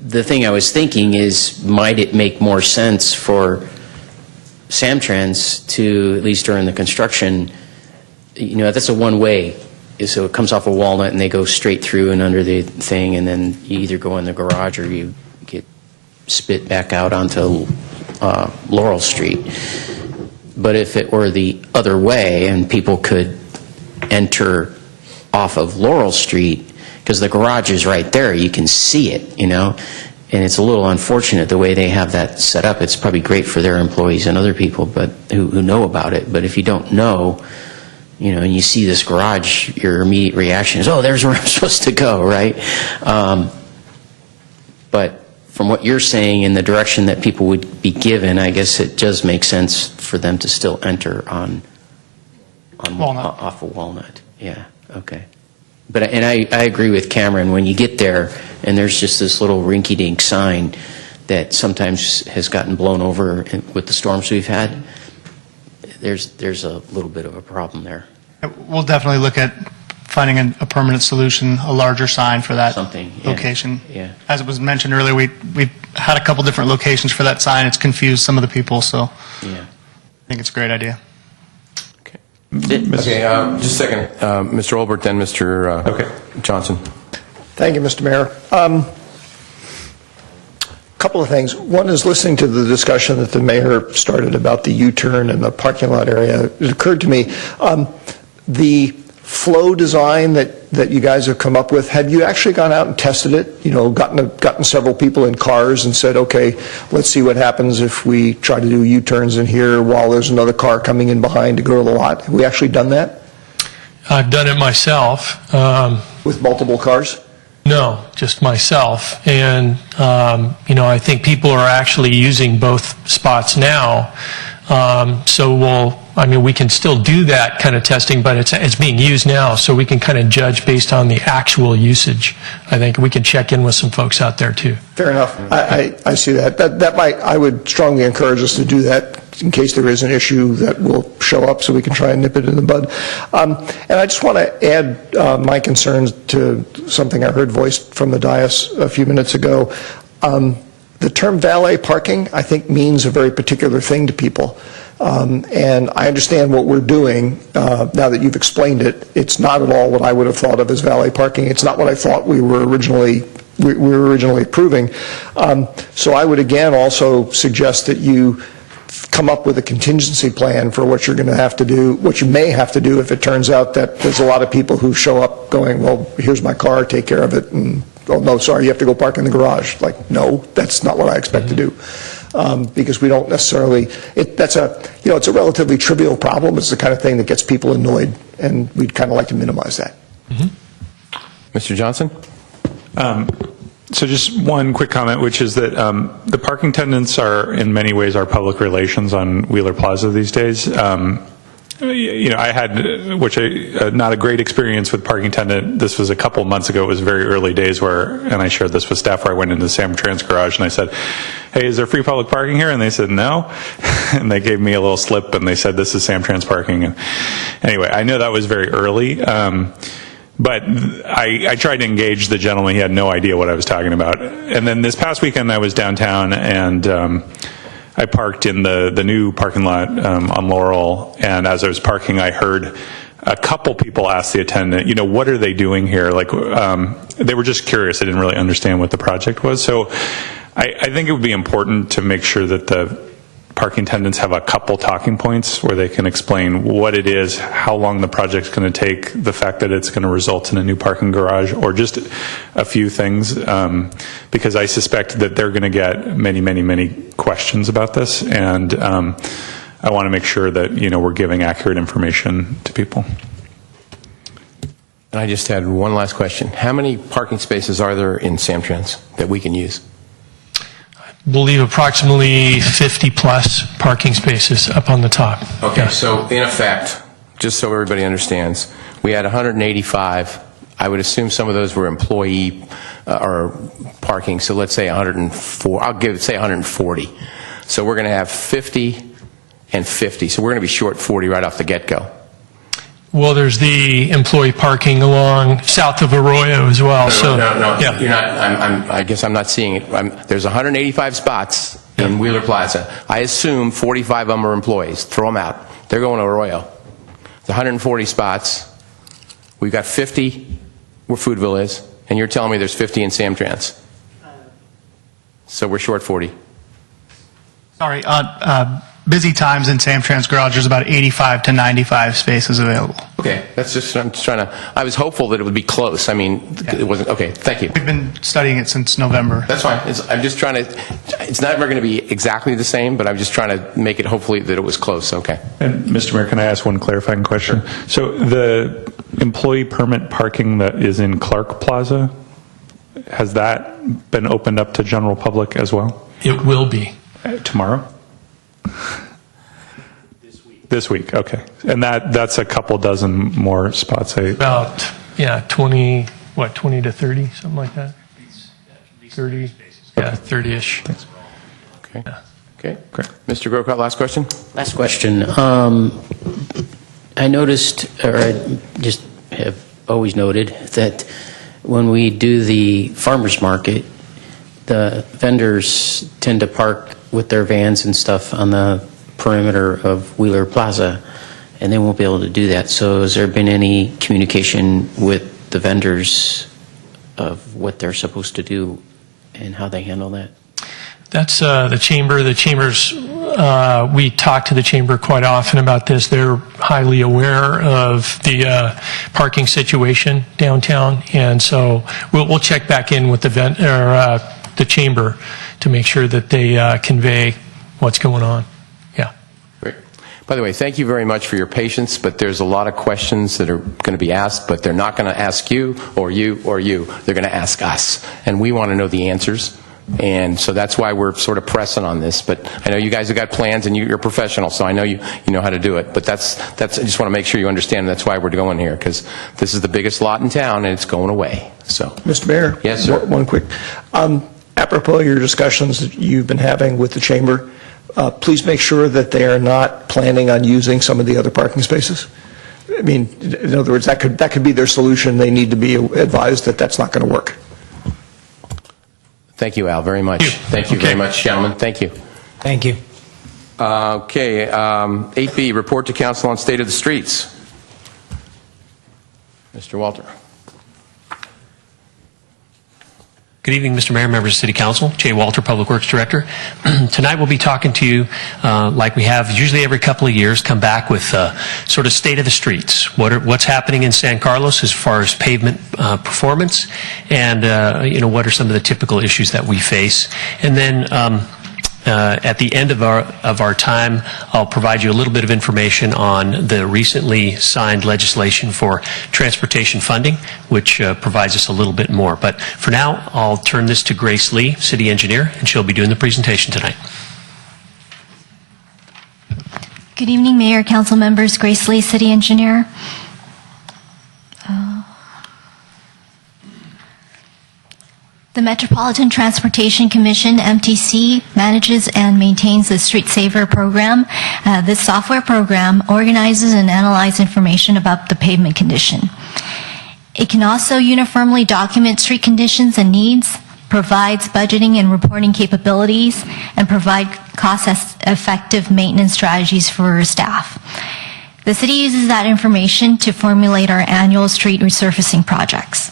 the thing I was thinking is, might it make more sense for Samtrans to, at least during the construction, that's a one-way so it comes off of Walnut and they go straight through and under the thing, and then you either go in the garage or you get spit back out onto Laurel Street. But if it were the other way and people could enter off of Laurel Street, because the garage is right there, you can see it, you know, and it's a little unfortunate the way they have that set up. It's probably great for their employees and other people but who know about it, but if you don't know, you know, and you see this garage, your immediate reaction is, oh, there's where I'm supposed to go, right? But from what you're saying in the direction that people would be given, I guess it does make sense for them to still enter on Walnut. off of Walnut. Yeah, okay. But and I agree with Cameron, when you get there and there's just this little rinky-dink sign that sometimes has gotten blown over with the storms we've had, there's a little bit of a problem there. We'll definitely look at finding a permanent solution, a larger sign for that Something, yeah. location. Yeah. As it was mentioned earlier, we've had a couple different locations for that sign. It's confused some of the people, so Yeah. I think it's a great idea. Okay, just a second. Mr. Olbert, then Mr. Johnson. Thank you, Mr. Mayor. Couple of things. One is listening to the discussion that the mayor started about the U-turn and the parking lot area. It occurred to me, the flow design that you guys have come up with, have you actually gone out and tested it? You know, gotten several people in cars and said, okay, let's see what happens if we try to do U-turns in here while there's another car coming in behind to go to the lot. Have we actually done that? I've done it myself. With multiple cars? No, just myself. And, you know, I think people are actually using both spots now. So we can still do that kind of testing, but it's being used now, so we can kind of judge based on the actual usage. I think we can check in with some folks out there too. Fair enough. I see that. That might, I would strongly encourage us to do that in case there is an issue that will show up so we can try and nip it in the bud. And I just want to add my concerns to something I heard voiced from the dais a few minutes ago. The term valet parking, I think, means a very particular thing to people. And I understand what we're doing now that you've explained it. It's not at all what I would have thought of as valet parking. It's not what I thought we were originally approving. So I would again also suggest that you come up with a contingency plan for what you're going to have to do, what you may have to do if it turns out that there's a lot of people who show up going, well, here's my car, take care of it, and oh no, sorry, you have to go park in the garage. Like, no, that's not what I expect to do. Because we don't necessarily, it's a relatively trivial problem. It's the kind of thing that gets people annoyed, and we'd kind of like to minimize that. Mr. Johnson? So just one quick comment, which is that the parking attendants are, in many ways, our public relations on Wheeler Plaza these days. You know, I had, not a great experience with parking attendant. This was a couple months ago. It was very early days and I shared this with staff, where I went into the Sam Trans garage and I said, hey, is there free public parking here? And they said, no. And they gave me a little slip and they said, this is Sam Trans parking. And anyway, I know that was very early. But I tried to engage the gentleman. He had no idea what I was talking about. And then this past weekend I was downtown and I parked in the new parking lot on Laurel, and as I was parking, I heard a couple people ask the attendant, you know, what are they doing here? Like, they were just curious. They didn't really understand what the project was. So I think it would be important to make sure that the parking attendants have a couple talking points where they can explain what it is, how long the project's going to take, the fact that it's going to result in a new parking garage, or just a few things, because I suspect that they're going to get many, many, many questions about this, and I want to make sure that, you know, we're giving accurate information to people. And I just had one last question. How many parking spaces are there in Samtrans that we can use? Believe approximately 50 plus parking spaces up on the top. Okay, Yeah. so in effect, just so everybody understands, we had 185. I would assume some of those were employee or parking, so let's say 104. Say 140. So we're going to have 50 and 50. So we're going to be short 40 right off the get-go. Well, there's the employee parking along south of Arroyo as well. No, Yeah. You're not. I guess I'm not seeing it. There's 185 spots in Wheeler Plaza. I assume 45 of them are employees. Throw them out. They're going to Arroyo. The 140 spots We've got 50 where Foodville is, and you're telling me there's 50 in Samtrans. So we're short 40. Sorry, busy times in Samtrans Garage, there's about 85 to 95 spaces available. Okay, that's just, I'm just trying to, I was hopeful that it would be close. I mean, it wasn't, okay, thank you. We've been studying it since November. That's fine. I'm just trying to, it's never going to be exactly the same, but I'm just trying to make it hopefully that it was close. Okay. And Mr. Mayor, can I ask one clarifying question? So the employee permit parking that is in Clark Plaza, has that been opened up to general public as well? It will be. Tomorrow? This week, okay. And that's a couple dozen more spots. About, 20 to 30, something like that. 30, yeah, 30-ish. Okay. Okay. Great. Mr. Grocott, last question? Last question. I noticed, or I just have always noted, that when we do the farmers market, the vendors tend to park with their vans and stuff on the perimeter of Wheeler Plaza, and they won't be able to do that. So has there been any communication with the vendors of what they're supposed to do and how they handle that? That's the chamber. The chambers, we talk to the chamber quite often about this. They're highly aware of the parking situation downtown, and so we'll check back in with the chamber to make sure that they convey what's going on. Yeah. Great. By the way, thank you very much for your patience, but there's a lot of questions that are going to be asked, but they're not going to ask you or you or you. They're going to ask us, and we want to know the answers. And so that's why we're sort of pressing on this. But I know you guys have got plans, and you're professional, so I know you know how to do it. But that's I just want to make sure you understand that's why we're going here, because this is the biggest lot in town, and it's going away. So, Mr. Mayor? Yes, sir. One quick. Apropos your discussions that you've been having with the chamber, please make sure that they are not planning on using some of the other parking spaces. I mean, in other words, that could be their solution. They need to be advised that that's not going to work. thank you, Al, very much. Thank you very much, gentlemen. Thank you. Thank you. Okay, 8B, report to council on state of the streets. Mr. Walter. Good evening, Mr. Mayor, members of City Council. Jay Walter, Public Works Director. Tonight we'll be talking to you like we have usually every couple of years, come back with sort of state of the streets. What's happening in San Carlos as far as pavement performance, and what are some of the typical issues that we face. And then at the end of our time, I'll provide you a little bit of information on the recently signed legislation for transportation funding, which provides us a little bit more. But for now, I'll turn this to Grace Lee, City Engineer, and she'll be doing the presentation tonight. Good evening, Mayor, Council members. Grace Lee, City Engineer. The Metropolitan Transportation Commission, MTC, manages and maintains the Street Saver program. This software program organizes and analyzes information about the pavement condition. It can also uniformly document street conditions and needs, provides budgeting and reporting capabilities, and provide cost-effective maintenance strategies for staff. The city uses that information to formulate our annual street resurfacing projects.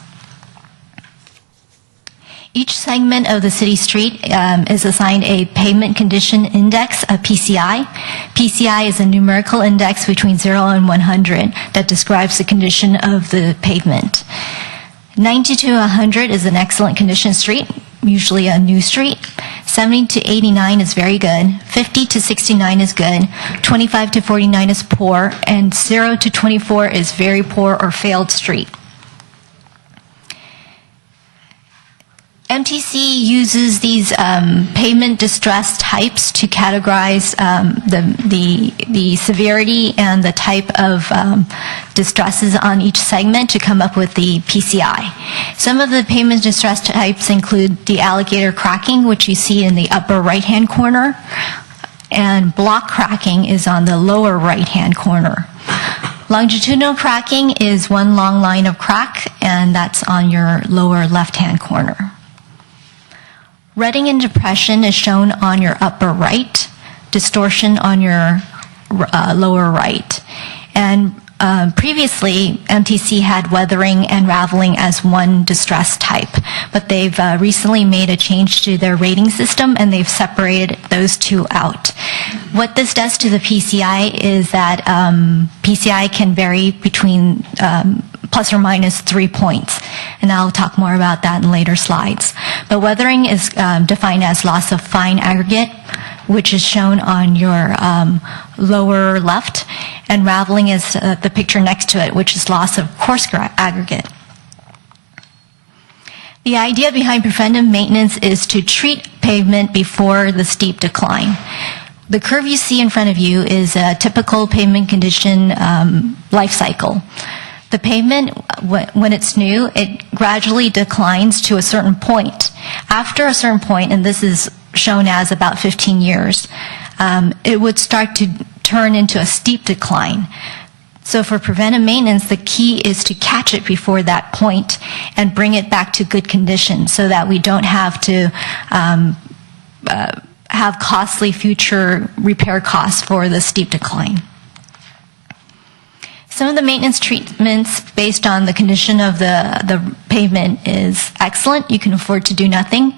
Each segment of the city street is assigned a pavement condition index, a PCI. PCI is a numerical index between 0 and 100 that describes the condition of the pavement. 90 to 100 is an excellent condition street, usually a new street. 70 to 89 is very good. 50 to 69 is good. 25 to 49 is poor. And 0 to 24 is very poor or failed street. MTC uses these pavement distress types to categorize the severity and the type of distresses on each segment to come up with the PCI. Some of the pavement distress types include the alligator cracking, which you see in the upper right-hand corner, and block cracking is on the lower right-hand corner. Longitudinal cracking is one long line of crack, and that's on your lower left-hand corner. Rutting and depression is shown on your upper right, distortion on your lower right. And Previously, MTC had weathering and raveling as one distress type, but they've recently made a change to their rating system and they've separated those two out. What this does to the PCI is that PCI can vary between plus or minus 3 points, and I'll talk more about that in later slides. But weathering is defined as loss of fine aggregate, which is shown on your lower left, and raveling is the picture next to it, which is loss of coarse aggregate. The idea behind preventive maintenance is to treat pavement before the steep decline. The curve you see in front of you is a typical pavement condition life cycle. The pavement, when it's new, it gradually declines to a certain point. After a certain point, and this is shown as about 15 years, it would start to turn into a steep decline. So for preventive maintenance, the key is to catch it before that point and bring it back to good condition so that we don't have to have costly future repair costs for the steep decline. Some of the maintenance treatments based on the condition of the pavement is excellent. You can afford to do nothing.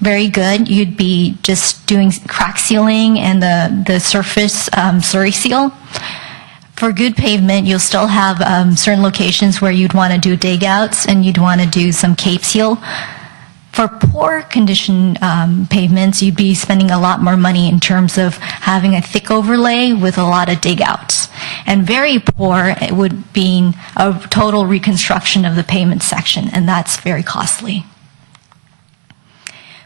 Very good. You'd be just doing crack sealing and the surface slurry seal. For good pavement, you'll still have certain locations where you'd want to do dig outs and you'd want to do some cape seal. For poor condition pavements, you'd be spending a lot more money in terms of having a thick overlay with a lot of dig outs. And very poor, it would be a total reconstruction of the pavement section, and that's very costly.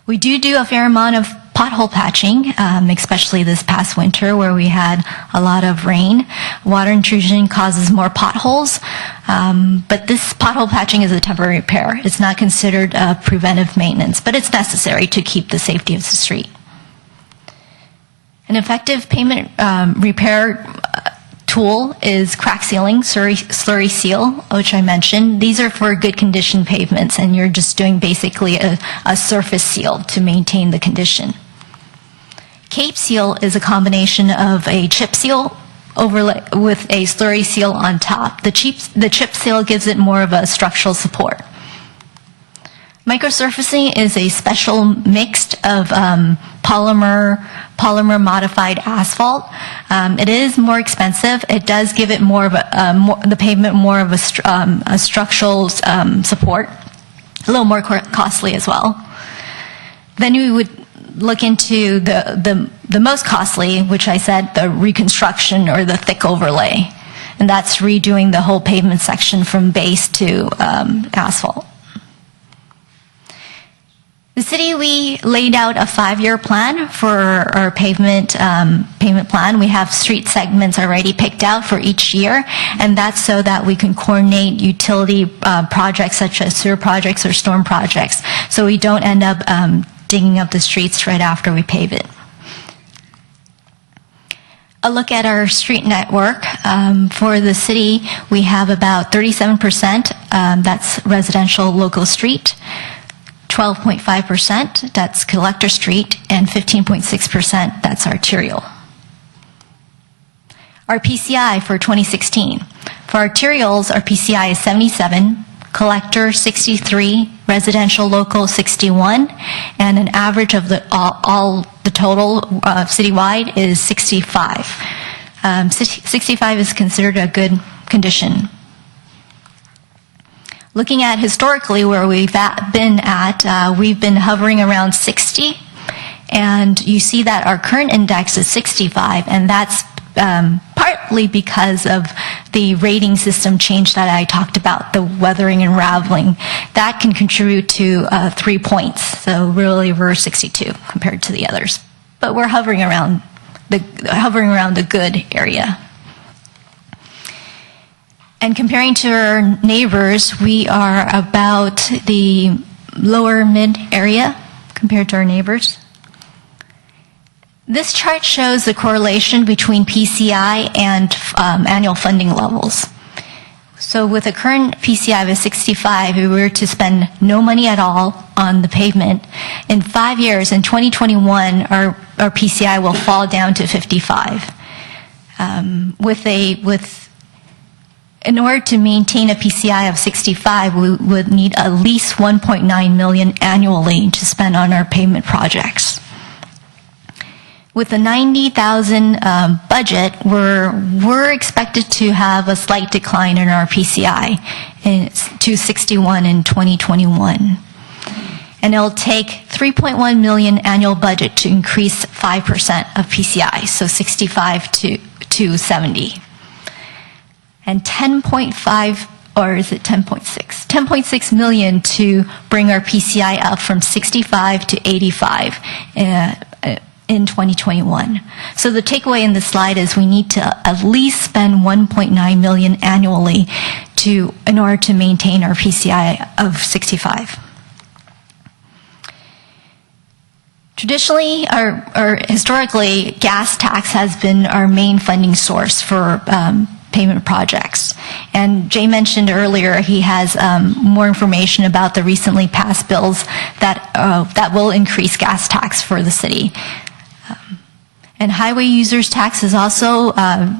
We do a fair amount of pothole patching, especially this past winter where we had a lot of rain. Water intrusion causes more potholes, but this pothole patching is a temporary repair. It's not considered preventive maintenance, but it's necessary to keep the safety of the street. An effective pavement repair tool is crack sealing, slurry seal, which I mentioned. These are for good condition pavements, and you're just doing basically a surface seal to maintain the condition. Cape seal is a combination of a chip seal overlay with a slurry seal on top. The chip seal gives it more of a structural support. Microsurfacing is a special mix of polymer modified asphalt. It is more expensive. It does give it more of the pavement more of a structural support, a little more costly as well. Then we would look into the most costly, which I said, the reconstruction or the thick overlay, and that's redoing the whole pavement section from base to asphalt. The city, we laid out a 5-year plan for our pavement plan. We have street segments already picked out for each year, and that's so that we can coordinate utility projects such as sewer projects or storm projects, so we don't end up digging up the streets right after we pave it. A look at our street network. For the city, we have about 37%, that's residential local street. 12.5%, that's Collector Street, and 15.6%, that's arterial. Our PCI for 2016. For arterials, our PCI is 77, Collector 63, residential local 61, and an average of the total citywide is 65. 65 is considered a good condition. Looking at historically where we've been at, we've been hovering around 60, and you see that our current index is 65, and that's partly because of the rating system change that I talked about, the weathering and raveling. That can contribute to 3 points, so really we're 62 compared to the others. But we're hovering around the good area. And comparing to our neighbors, we are about the lower mid area compared to our neighbors. This chart shows the correlation between PCI and annual funding levels. So with a current PCI of 65, if we were to spend no money at all on the pavement, in 5 years, in 2021, our PCI will fall down to 55. With in order to maintain a PCI of 65, we would need at least $1.9 million annually to spend on our pavement projects. With the 90,000 budget, we're expected to have a slight decline in our PCI to 61 in 2021. And it'll take $3.1 million annual budget to increase 5% of PCI, so 65 to 70. And 10.5, or is it 10.6? 10.6 million to bring our PCI up from 65 to 85 in 2021. So the takeaway in this slide is we need to at least spend 1.9 million annually in order to maintain our PCI of 65. Traditionally, or historically, gas tax has been our main funding source for pavement projects. And Jay mentioned earlier he has more information about the recently passed bills that will increase gas tax for the city. And highway users tax is also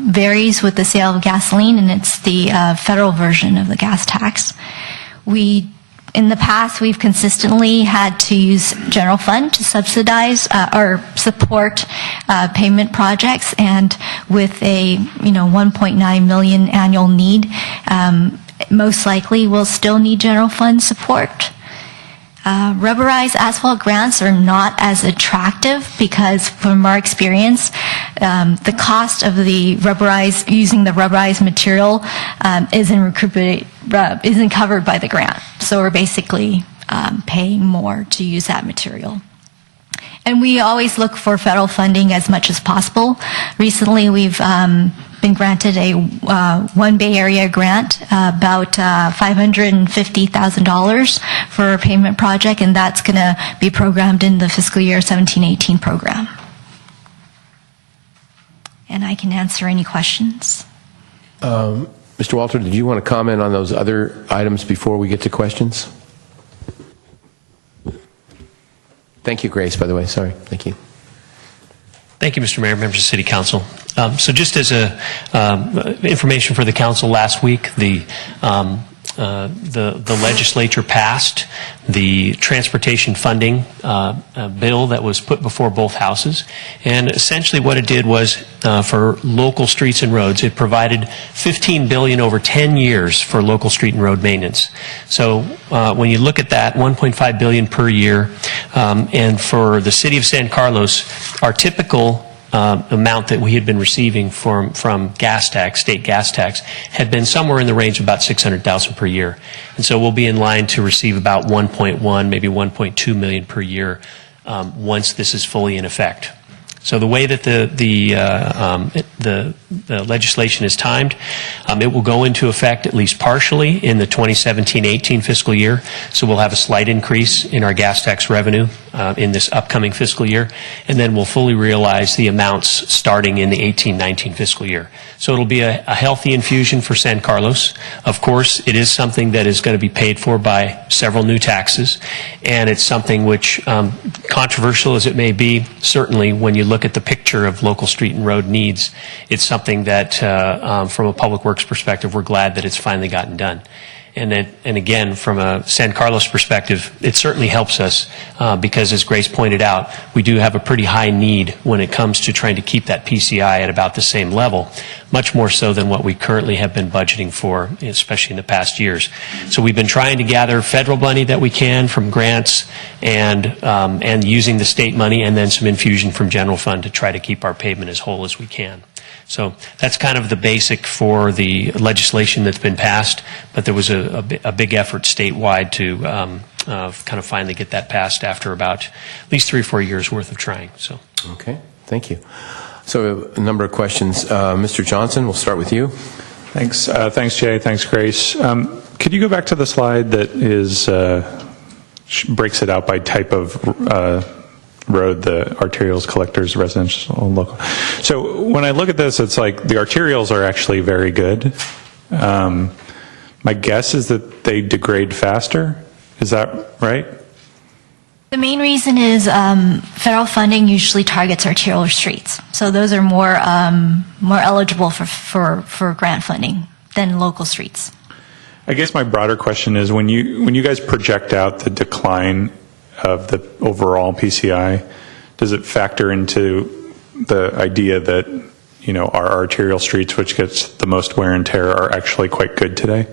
varies with the sale of gasoline, and it's the federal version of the gas tax. In the past, we've consistently had to use general fund to subsidize or support pavement projects, and with a 1.9 million annual need, most likely we'll still need general fund support. Rubberized asphalt grants are not as attractive because, from our experience, the cost of using the rubberized material isn't covered by the grant. So we're basically paying more to use that material. And we always look for federal funding as much as possible. Recently, we've been granted a One Bay Area grant, about $550,000 for a pavement project, and that's going to be programmed in the fiscal year 17-18 program. And I can answer any questions. Mr. Walter, did you want to comment on those other items before we get to questions? Thank you, Grace, by the way. Sorry. Thank you. Thank you, Mr. Mayor, members of City Council. So just as information for the council, last week the legislature passed the transportation funding bill that was put before both houses, and essentially what it did was for local streets and roads, it provided $15 billion over 10 years for local street and road maintenance. So when you look at that, $1.5 billion per year, and for the city of San Carlos, our typical amount that we had been receiving from gas tax, state gas tax, had been somewhere in the range of about $600,000 per year. And so we'll be in line to receive about 1.1, maybe 1.2 million per year once this is fully in effect. So the way that the legislation is timed, it will go into effect at least partially in the 2017-18 fiscal year. So we'll have a slight increase in our gas tax revenue in this upcoming fiscal year, and then we'll fully realize the amounts starting in the 18-19 fiscal year. So it'll be a healthy infusion for San Carlos. Of course, it is something that is going to be paid for by several new taxes, and it's something which, controversial as it may be, certainly when you look at the picture of local street and road needs, it's something that, from a public works perspective, we're glad that it's finally gotten done. And again, from a San Carlos perspective, it certainly helps us because, as Grace pointed out, we do have a pretty high need when it comes to trying to keep that PCI at about the same level, much more so than what we currently have been budgeting for, especially in the past years. So we've been trying to gather federal money that we can from grants and using the state money, and then some infusion from general fund to try to keep our pavement as whole as we can. So that's kind of the basic for the legislation that's been passed, but there was a big effort statewide to kind of finally get that passed after about at least 3 or 4 years worth of trying. So. Okay, thank you. So a number of questions. Mr. Johnson, we'll start with you. Thanks, Jay. Thanks, Grace. Could you go back to the slide that breaks it out by type of road, the arterials, collectors, residential, and local? So when I look at this, it's like the arterials are actually very good. My guess is that they degrade faster. Is that right? The main reason is federal funding usually targets arterial streets, so those are more eligible for grant funding than local streets. I guess my broader question is when you guys project out the decline of the overall PCI, does it factor into the idea that, you know, our arterial streets, which gets the most wear and tear, are actually quite good today?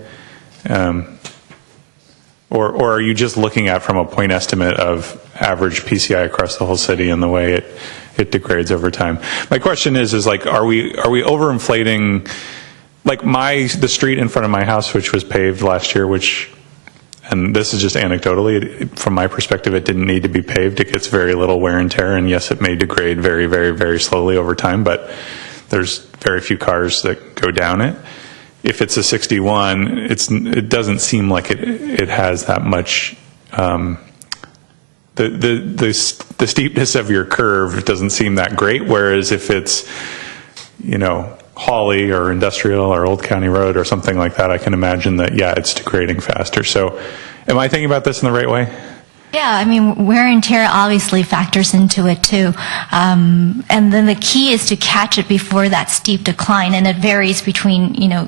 Or are you just looking at from a point estimate of average PCI across the whole city and the way it degrades over time? My question is like, are we overinflating, like the street in front of my house, which was paved last year, and this is just anecdotally, from my perspective, it didn't need to be paved. It gets very little wear and tear, and yes, it may degrade very, very, very slowly over time, but there's very few cars that go down it. If it's a 61, it doesn't seem like it has that much. The steepness of your curve doesn't seem that great. Whereas if it's, you know, Hawley or Industrial or Old County Road or something like that, I can imagine that, yeah, it's degrading faster. So am I thinking about this in the right way? Yeah, I mean, wear and tear obviously factors into it too. And then the key is to catch it before that steep decline, and it varies between, you know,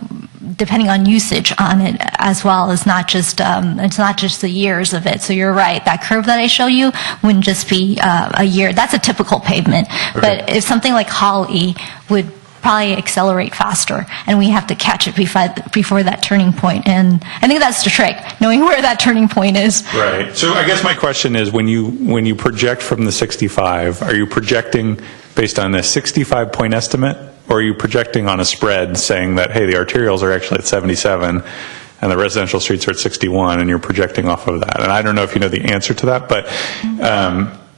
depending on usage on it as well. It's not just the years of it. So you're right, that curve that I show you wouldn't just be a year. That's a typical pavement. Okay. But if something like Hawley would probably accelerate faster, and we have to catch it before that turning point. And I think that's the trick, knowing where that turning point is. Right. So I guess my question is, when you project from the 65, are you projecting based on a 65 point estimate, or are you projecting on a spread saying that, hey, the arterials are actually at 77 and the residential streets are at 61, and you're projecting off of that? And I don't know if you know the answer to that, but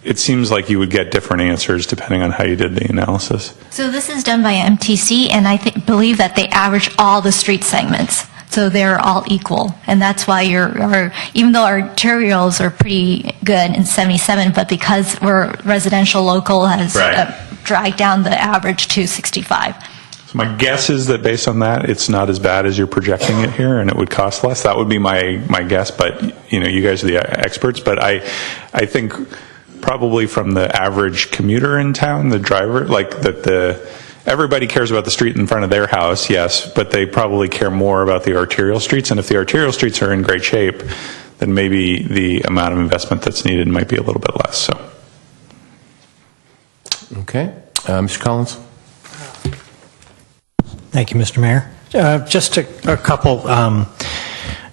it seems like you would get different answers depending on how you did the analysis. So this is done by MTC, and I believe that they average all the street segments. So they're all equal. And that's why even though our arterials are pretty good in 77, but because we're residential local has dragged down the average to 65. So my guess is that based on that, it's not as bad as you're projecting it here, and it would cost less. That would be my guess, but you know, you guys are the experts. But I think probably from the average commuter in town, the driver, like that everybody cares about the street in front of their house, yes, but they probably care more about the arterial streets. And if the arterial streets are in great shape, then maybe the amount of investment that's needed might be a little bit less. So. Okay. Mr. Collins? Thank you, Mr. Mayor. Just a couple.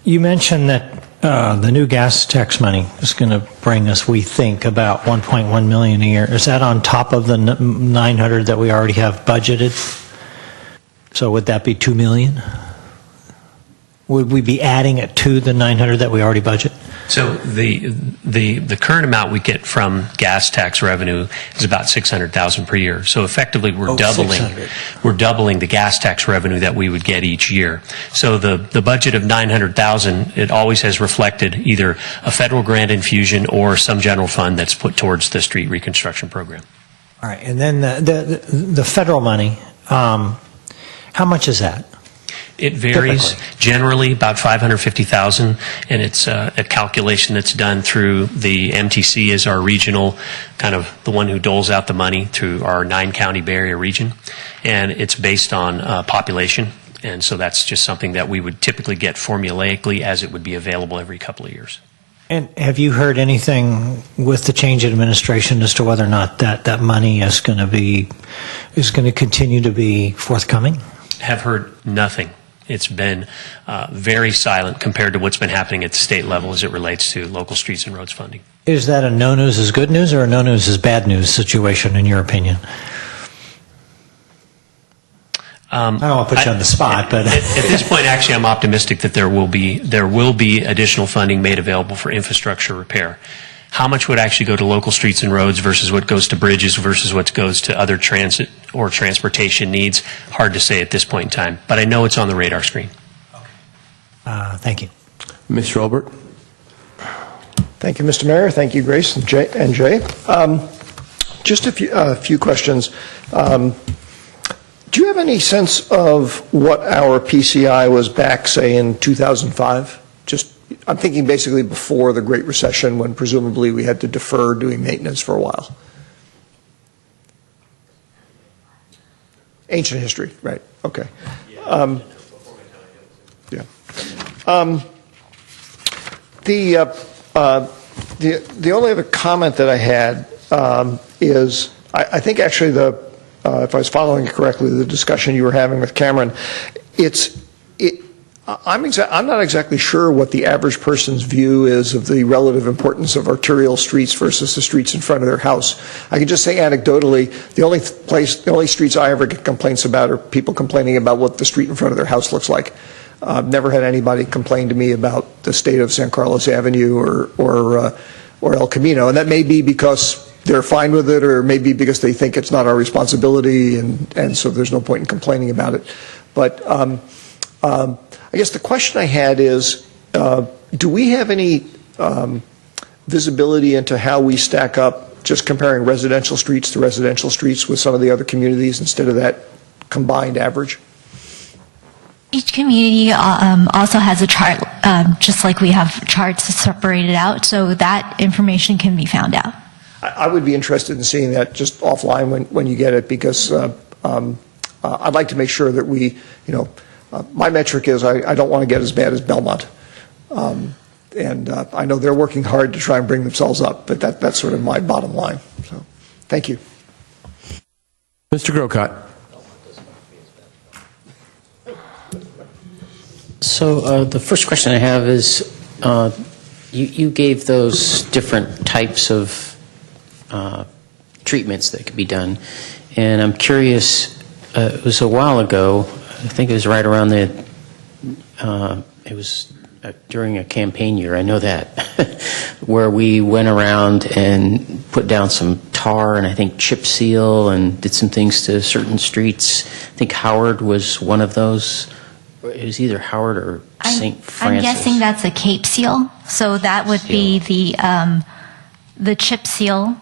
You mentioned that the new gas tax money is going to bring us, we think, about $1.1 million a year. Is that on top of the 900 that we already have budgeted? So would that be $2 million? Would we be adding it to the 900 that we already budget? So the current amount we get from gas tax revenue is about $600,000 per year. So effectively, we're doubling the gas tax revenue that we would get each year. So the budget of $900,000, it always has reflected either a federal grant infusion or some general fund that's put towards the street reconstruction program. All right, and then the federal money, how much is that? It varies. Typically. Generally about $550,000, and it's a calculation that's done through the MTC as our regional, kind of the one who doles out the money through our 9-county Bay Area region, and it's based on population, and so that's just something that we would typically get formulaically as it would be available every couple of years. And have you heard anything with the change in administration as to whether or not that money is going to continue to be forthcoming? Have heard nothing. It's been very silent compared to what's been happening at the state level as it relates to local streets and roads funding. Is that a no news is good news or a no news is bad news situation, in your opinion? I don't want to put you on the spot, but at this point, actually, I'm optimistic that there will be additional funding made available for infrastructure repair. How much would actually go to local streets and roads versus what goes to bridges versus what goes to other transit or transportation needs? Hard to say at this point in time, but I know it's on the radar screen. Thank you. Mr. Olbert? Thank you, Mr. Mayor. Thank you, Grace and Jay. Just a few questions. Do you have any sense of what our PCI was back, say, in 2005? I'm thinking basically before the Great Recession, when presumably we had to defer doing maintenance for a while. Ancient history, right? Okay. The only other comment that I had is I think actually if I was following it correctly, the discussion you were having with Cameron, I'm not exactly sure what the average person's view is of the relative importance of arterial streets versus the streets in front of their house. I can just say anecdotally, the only streets I ever get complaints about are people complaining about what the street in front of their house looks like. I've never had anybody complain to me about the state of San Carlos Avenue or El Camino, and that may be because they're fine with it, or maybe because they think it's not our responsibility, and so there's no point in complaining about it. But I guess the question I had is, do we have any visibility into how we stack up just comparing residential streets to residential streets with some of the other communities instead of that combined average? Each community also has a chart, just like we have charts separated out, so that information can be found out. I would be interested in seeing that just offline when you get it, because I'd like to make sure that we, my metric is I don't want to get as bad as Belmont. And I know they're working hard to try and bring themselves up, but that's sort of my bottom line. So, thank you. Mr. Grocott. So the first question I have is, you gave those different types of treatments that could be done, and I'm curious, it was a while ago, I think it was right around it was during a campaign year, I know that, where we went around and put down some tar and I think chip seal and did some things to certain streets. I think Howard was one of those. It was either Howard or St. Francis. I'm guessing that's a Cape Seal, so that would be the chip seal.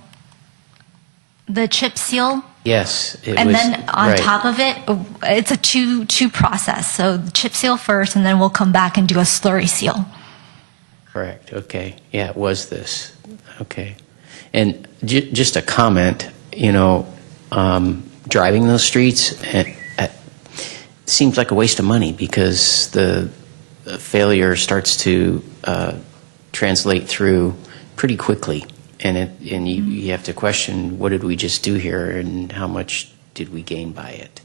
The chip seal. Yes. And then on top of it, it's a two process. So chip seal first, and then we'll come back and do a slurry seal. Correct. Okay. Yeah, it was this. Okay. And just a comment, driving those streets, it seems like a waste of money because the failure starts to translate through pretty quickly. And you have to question, what did we just do here and how much did we gain by it?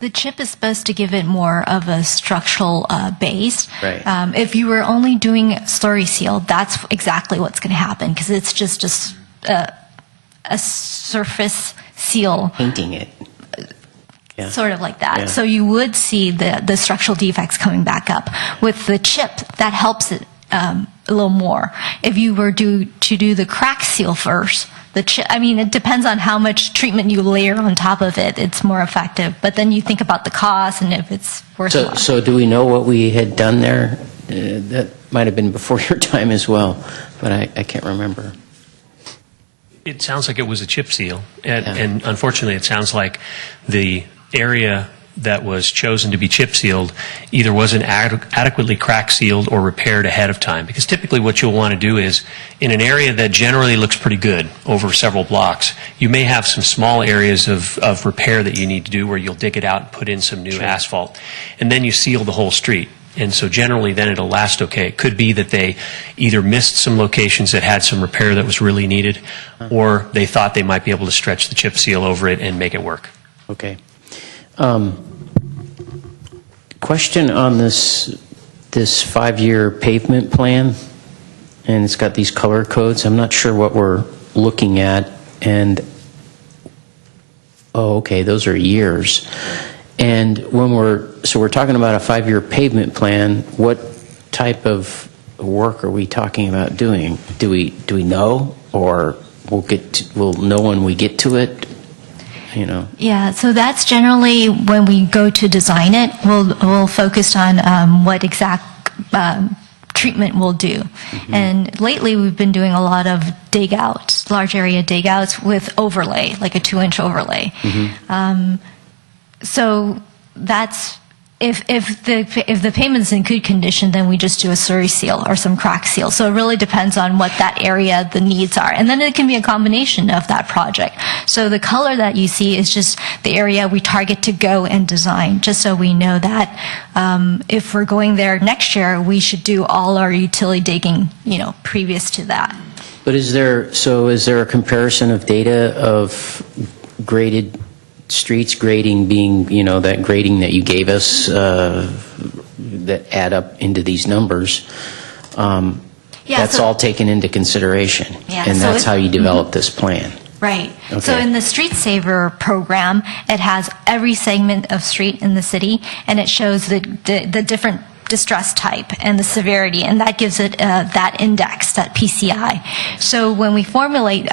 The chip is supposed to give it more of a structural base. Right. If you were only doing slurry seal, that's exactly what's going to happen because it's just a surface seal. Painting it. Yeah. Sort of like that. Yeah. So you would see the structural defects coming back up. With the chip, that helps it a little more. If you were to do the crack seal first, the chip, it depends on how much treatment you layer on top of it. It's more effective. But then you think about the cost and if it's worthwhile. So do we know what we had done there? That might have been before your time as well, but I can't remember. It sounds like it was a chip seal, and unfortunately it sounds like the area that was chosen to be chip sealed either wasn't adequately crack sealed or repaired ahead of time. Because typically what you'll want to do is, in an area that generally looks pretty good over several blocks, you may have some small areas of repair that you need to do where you'll dig it out and put in some new asphalt. And then you seal the whole street. And so generally then it'll last okay. It could be that they either missed some locations that had some repair that was really needed, or they thought they might be able to stretch the chip seal over it and make it work. Okay. Question on this 5-year pavement plan, and it's got these color codes. I'm not sure what we're looking at, and okay, those are years. And when we're talking about a 5-year pavement plan, what type of work are we talking about doing? Do we know, or we'll know when we get to it? Yeah, so that's generally when we go to design it, we'll focus on what exact treatment we'll do. Mm-hmm. And lately we've been doing a lot of dig outs, large area dig outs with overlay, like a 2-inch overlay. Mm-hmm. So that's if the payment's in good condition, then we just do a slurry seal or some crack seal. So it really depends on what that area, the needs are. And then it can be a combination of that project. So the color that you see is just the area we target to go and design, just so we know that if we're going there next year, we should do all our utility digging, previous to that. But is there a comparison of data of graded streets, grading being, that grading that you gave us that add up into these numbers? That's all taken into consideration, and so that's how you develop this plan. Right. Okay. So in the Street Saver program, it has every segment of street in the city, and it shows the different distress type and the severity, and that gives it that index, that PCI. So when we formulate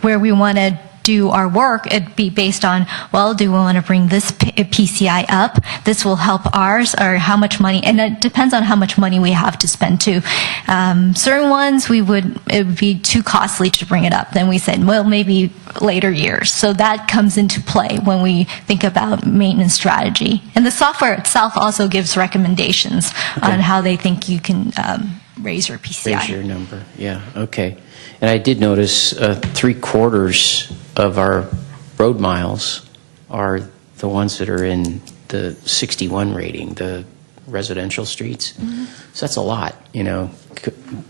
where we want to do our work, it'd be based on, well, do we want to bring this PCI up? This will help ours, or how much money, and it depends on how much money we have to spend too. Certain ones it would be too costly to bring it up. Then we said, well, maybe later years. So that comes into play when we think about maintenance strategy. And the software itself also gives recommendations on how they think you can raise your PCI. Raise your number, yeah, okay. And I did notice 3/4 of our road miles are the ones that are in the 61 rating, the residential streets. Mm-hmm. So that's a lot,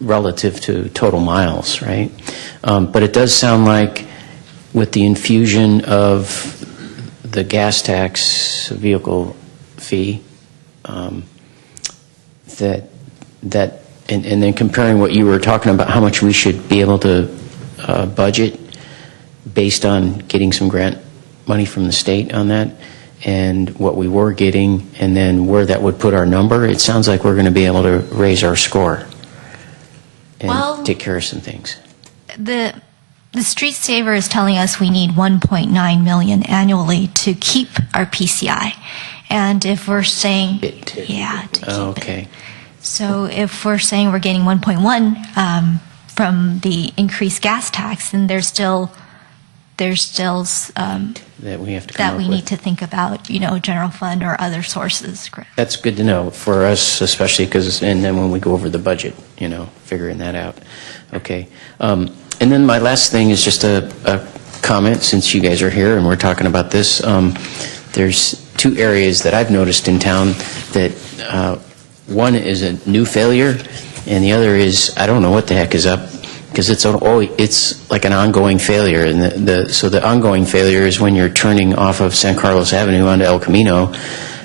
relative to total miles, right? But it does sound like with the infusion of the gas tax vehicle fee, that and then comparing what you were talking about, how much we should be able to budget based on getting some grant money from the state on that, and what we were getting, and then where that would put our number, it sounds like we're going to be able to raise our score and take care of some things. The Street Saver is telling us we need 1.9 million annually to keep our PCI. And if we're saying, to keep it. So if we're saying we're getting 1.1 from the increased gas tax, then there's still that we have to come up with. need to think about, general fund or other sources. That's good to know for us, especially and then when we go over the budget, figuring that out. Okay. And then my last thing is just a comment, since you guys are here and we're talking about this. There's two areas that I've noticed in town that one is a new failure, and the other is, I don't know what the heck is up, because it's like an ongoing failure. And so the ongoing failure is when you're turning off of San Carlos Avenue onto El Camino.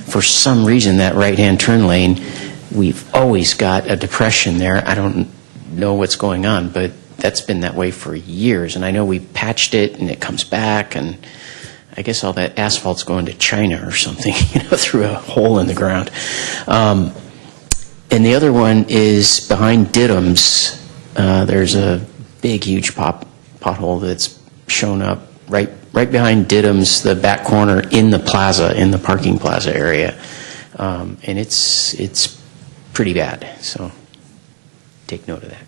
For some reason, that right-hand turn lane, we've always got a depression there. I don't know what's going on, but that's been that way for years. And I know we patched it, and it comes back, and I guess all that asphalt's going to China or something, through a hole in the ground. And the other one is behind Diddums. There's a big, huge pothole that's shown up right behind Diddums, the back corner in the plaza, in the parking plaza area. And it's pretty bad, so take note of that.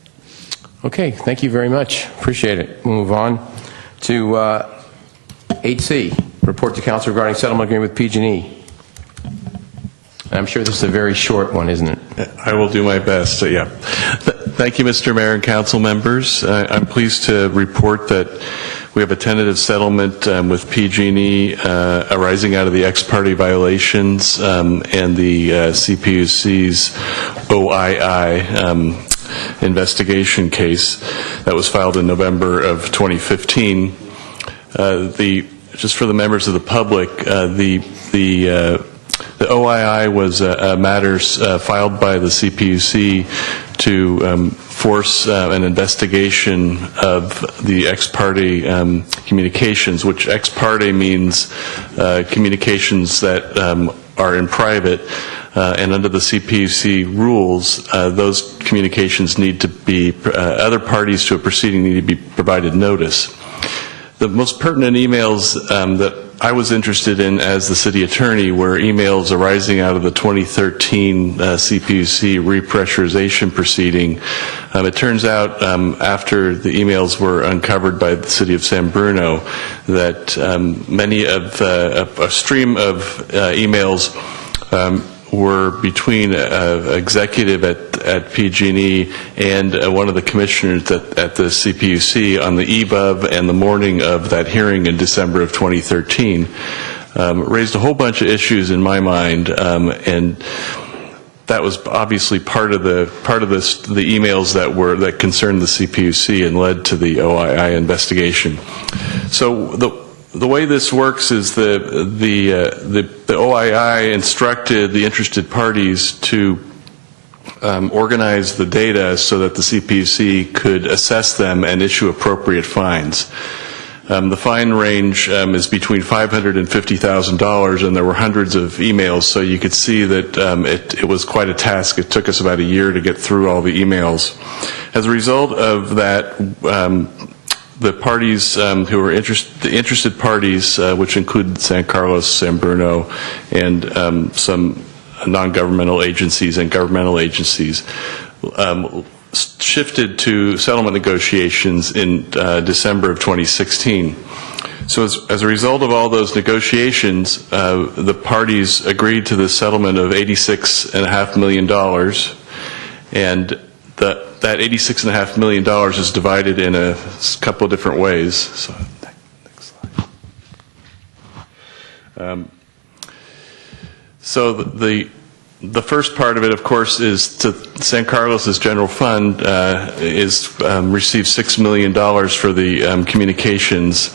Okay, thank you very much. Appreciate it. We'll move on to 8C, report to council regarding settlement agreement with PG&E. I'm sure this is a very short one, isn't it? I will do my best. Yeah. Thank you, Mr. Mayor and council members. I'm pleased to report that we have a tentative settlement with PG&E arising out of the ex parte violations and the CPUC's OII investigation case that was filed in November of 2015. Just for the members of the public, the OII was matters filed by the CPUC to force an investigation of the ex parte communications, which ex parte means communications that are in private, and under the CPUC rules, those communications need to be, other parties to a proceeding need to be provided notice. The most pertinent emails that I was interested in as the city attorney were emails arising out of the 2013 CPUC repressurization proceeding. It turns out after the emails were uncovered by the city of San Bruno that many of a stream of emails were between an executive at PG&E and one of the commissioners at the CPUC on the eve of and the morning of that hearing in December of 2013. Raised a whole bunch of issues in my mind, and that was obviously part of the emails that concerned the CPUC and led to the OII investigation. So the way this works is the OII instructed the interested parties to organize the data so that the CPUC could assess them and issue appropriate fines. The fine range is between $500,000 and $50,000, and there were hundreds of emails, so you could see that it was quite a task. It took us about a year to get through all the emails. As a result of that, the parties who were the interested parties, which included San Carlos, San Bruno, and some non-governmental agencies and governmental agencies, shifted to settlement negotiations in December of 2016. So as a result of all those negotiations, the parties agreed to the settlement of $86.5 million, and that $86.5 million is divided in a couple of different ways. So, next slide. So the first part of it, of course, is to San Carlos's general fund received $6 million for the communications.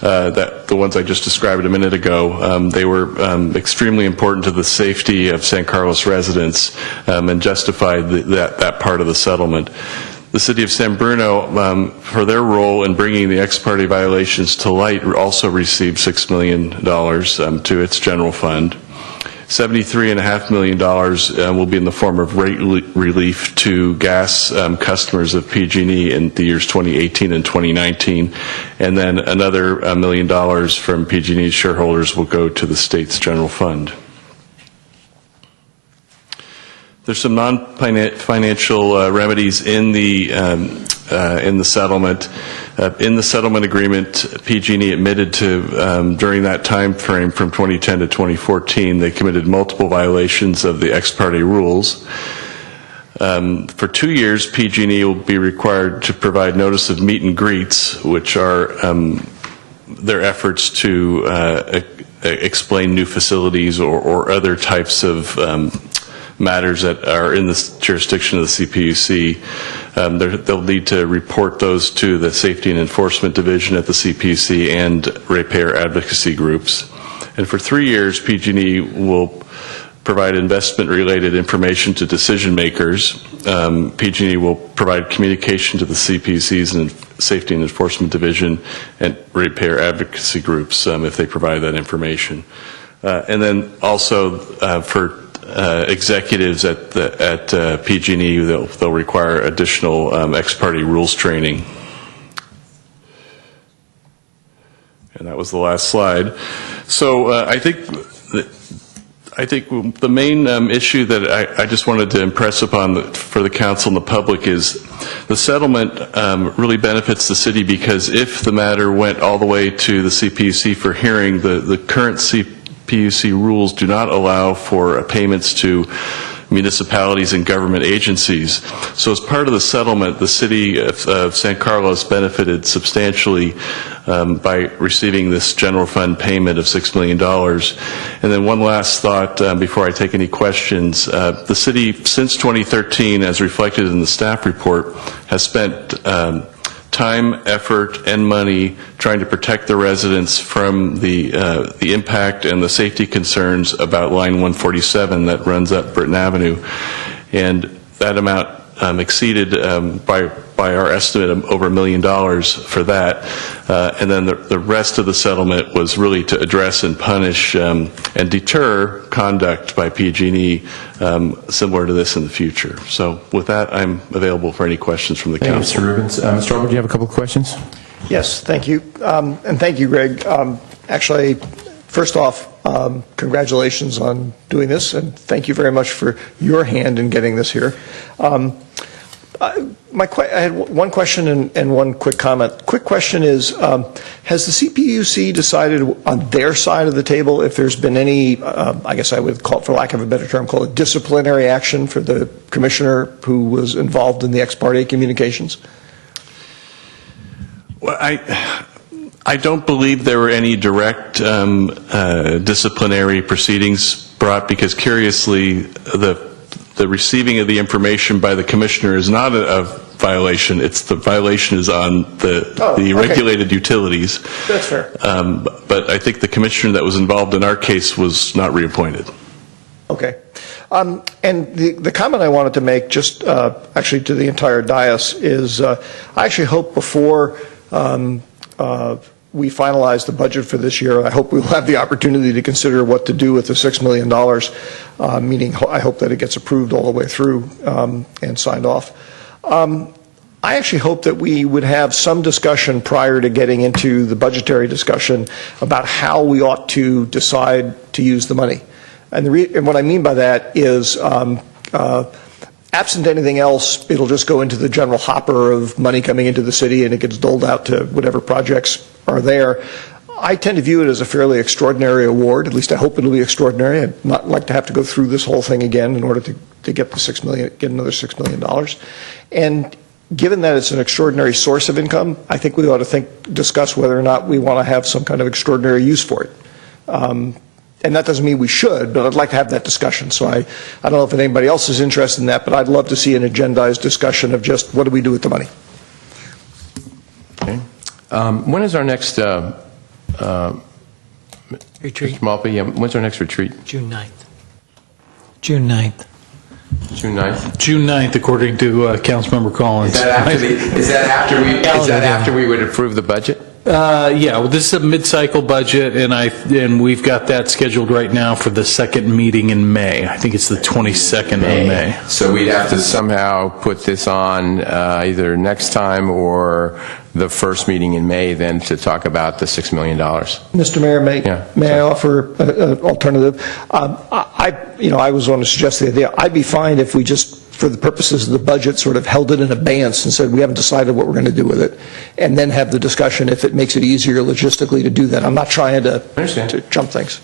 The ones I just described a minute ago, they were extremely important to the safety of San Carlos residents and justified that part of the settlement. The city of San Bruno, for their role in bringing the ex parte violations to light, also received $6 million to its general fund. $73.5 million will be in the form of rate relief to gas customers of PG&E in the years 2018 and 2019, and then another $1 million from PG&E's shareholders will go to the state's general fund. There's some non-financial remedies in the settlement. In the settlement agreement, PG&E admitted to, during that time frame from 2010 to 2014, they committed multiple violations of the ex parte rules. For 2 years, PG&E will be required to provide notice of meet and greets, which are their efforts to explain new facilities or other types of matters that are in the jurisdiction of the CPUC. They'll need to report those to the Safety and Enforcement Division at the CPUC and ratepayer advocacy groups. And for 3 years, PG&E will provide investment-related information to decision makers. PG&E will provide communication to the CPUC's and Safety and Enforcement Division and ratepayer advocacy groups if they provide that information. And then also for executives at PG&E, they'll require additional ex parte rules training. And that was the last slide. So I think the main issue that I just wanted to impress upon for the council and the public is the settlement really benefits the city, because if the matter went all the way to the CPUC for hearing, the current CPUC rules do not allow for payments to municipalities and government agencies. So as part of the settlement, the city of San Carlos benefited substantially by receiving this general fund payment of $6 million. And then one last thought before I take any questions. The city, since 2013, as reflected in the staff report, has spent time, effort, and money trying to protect the residents from the impact and the safety concerns about Line 147 that runs up Britton Avenue. And that amount exceeded by our estimate of over $1 million for that. And then the rest of the settlement was really to address and punish and deter conduct by PG&E similar to this in the future. So with that, I'm available for any questions from the council. Mr. Rubens. Mr. Albert, do you have a couple of questions? Yes, thank you. And thank you, Greg. Actually, first off, congratulations on doing this, and thank you very much for your hand in getting this here. I had one question and one quick comment. Quick question is, has the CPUC decided on their side of the table if there's been any, I guess I would call it, for lack of a better term, call it disciplinary action for the commissioner who was involved in the ex parte communications? Well, I don't believe there were any direct disciplinary proceedings brought, because curiously, the receiving of the information by the commissioner is not a violation. It's the violation is on the regulated utilities. That's fair. But I think the commissioner that was involved in our case was not reappointed. Okay. And the comment I wanted to make, just actually to the entire dais, is I actually hope before we finalize the budget for this year, I hope we'll have the opportunity to consider what to do with the $6 million, meaning I hope that it gets approved all the way through and signed off. I actually hope that we would have some discussion prior to getting into the budgetary discussion about how we ought to decide to use the money. And what I mean by that is, absent anything else, it'll just go into the general hopper of money coming into the city, and it gets doled out to whatever projects are there. I tend to view it as a fairly extraordinary award. At least I hope it'll be extraordinary. I'd not like to have to go through this whole thing again in order to get the $6 million, get another $6 million. And given that it's an extraordinary source of income, I think we ought to discuss whether or not we want to have some kind of extraordinary use for it. And that doesn't mean we should, but I'd like to have that discussion. So I don't know if anybody else is interested in that, but I'd love to see an agendized discussion of just what do we do with the money. Okay. When is our next Retreat. Mr. Malpe, when's our next retreat? June 9th. June 9th. June 9th? June 9th, according to Councilmember Collins. Is that after we would approve the budget? Yeah, well, this is a mid-cycle budget, and we've got that scheduled right now for the second meeting in May. I think it's the 22nd of May. So we'd have to somehow put this on either next time or the first meeting in May then to talk about the $6 million. Mr. Mayor, may I offer an alternative? I was going to suggest the idea. I'd be fine if we just, for the purposes of the budget, sort of held it in abeyance and said we haven't decided what we're going to do with it, and then have the discussion if it makes it easier logistically to do that. I'm not trying to jump things.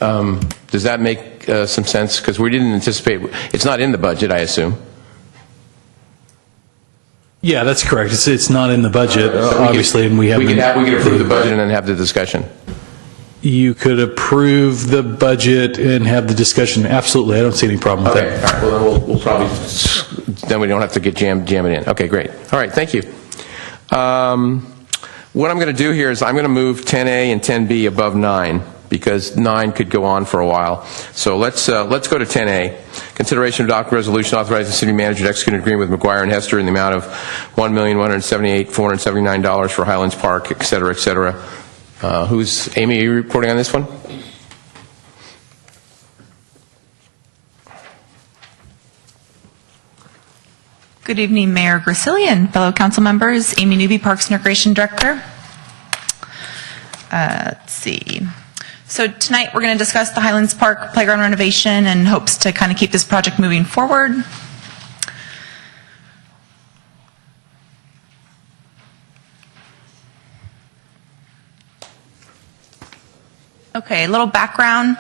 Does that make some sense? Because we didn't anticipate, it's not in the budget, I assume. Yeah, that's correct. It's not in the budget, obviously, and we haven't. We could approve the budget and then have the discussion. You could approve the budget and have the discussion. Absolutely, I don't see any problem with that. All right. Well, then we'll probably, then we don't have to get jam it in. Okay, great. All right, thank you. What I'm going to do here is I'm going to move 10A and 10B above 9, because 9 could go on for a while. So let's go to 10A. Consideration of adopt resolution authorizing the city manager to execute an agreement with McGuire and Hester in the amount of $1,178,479 for Highlands Park, et cetera, et cetera. Amy, are you reporting on this one? Good evening, Mayor Gracilian, fellow council members. Amy Newby, Parks and Recreation Director. Let's see. So tonight we're going to discuss the Highlands Park playground renovation and hopes to kind of keep this project moving forward. Okay, a little background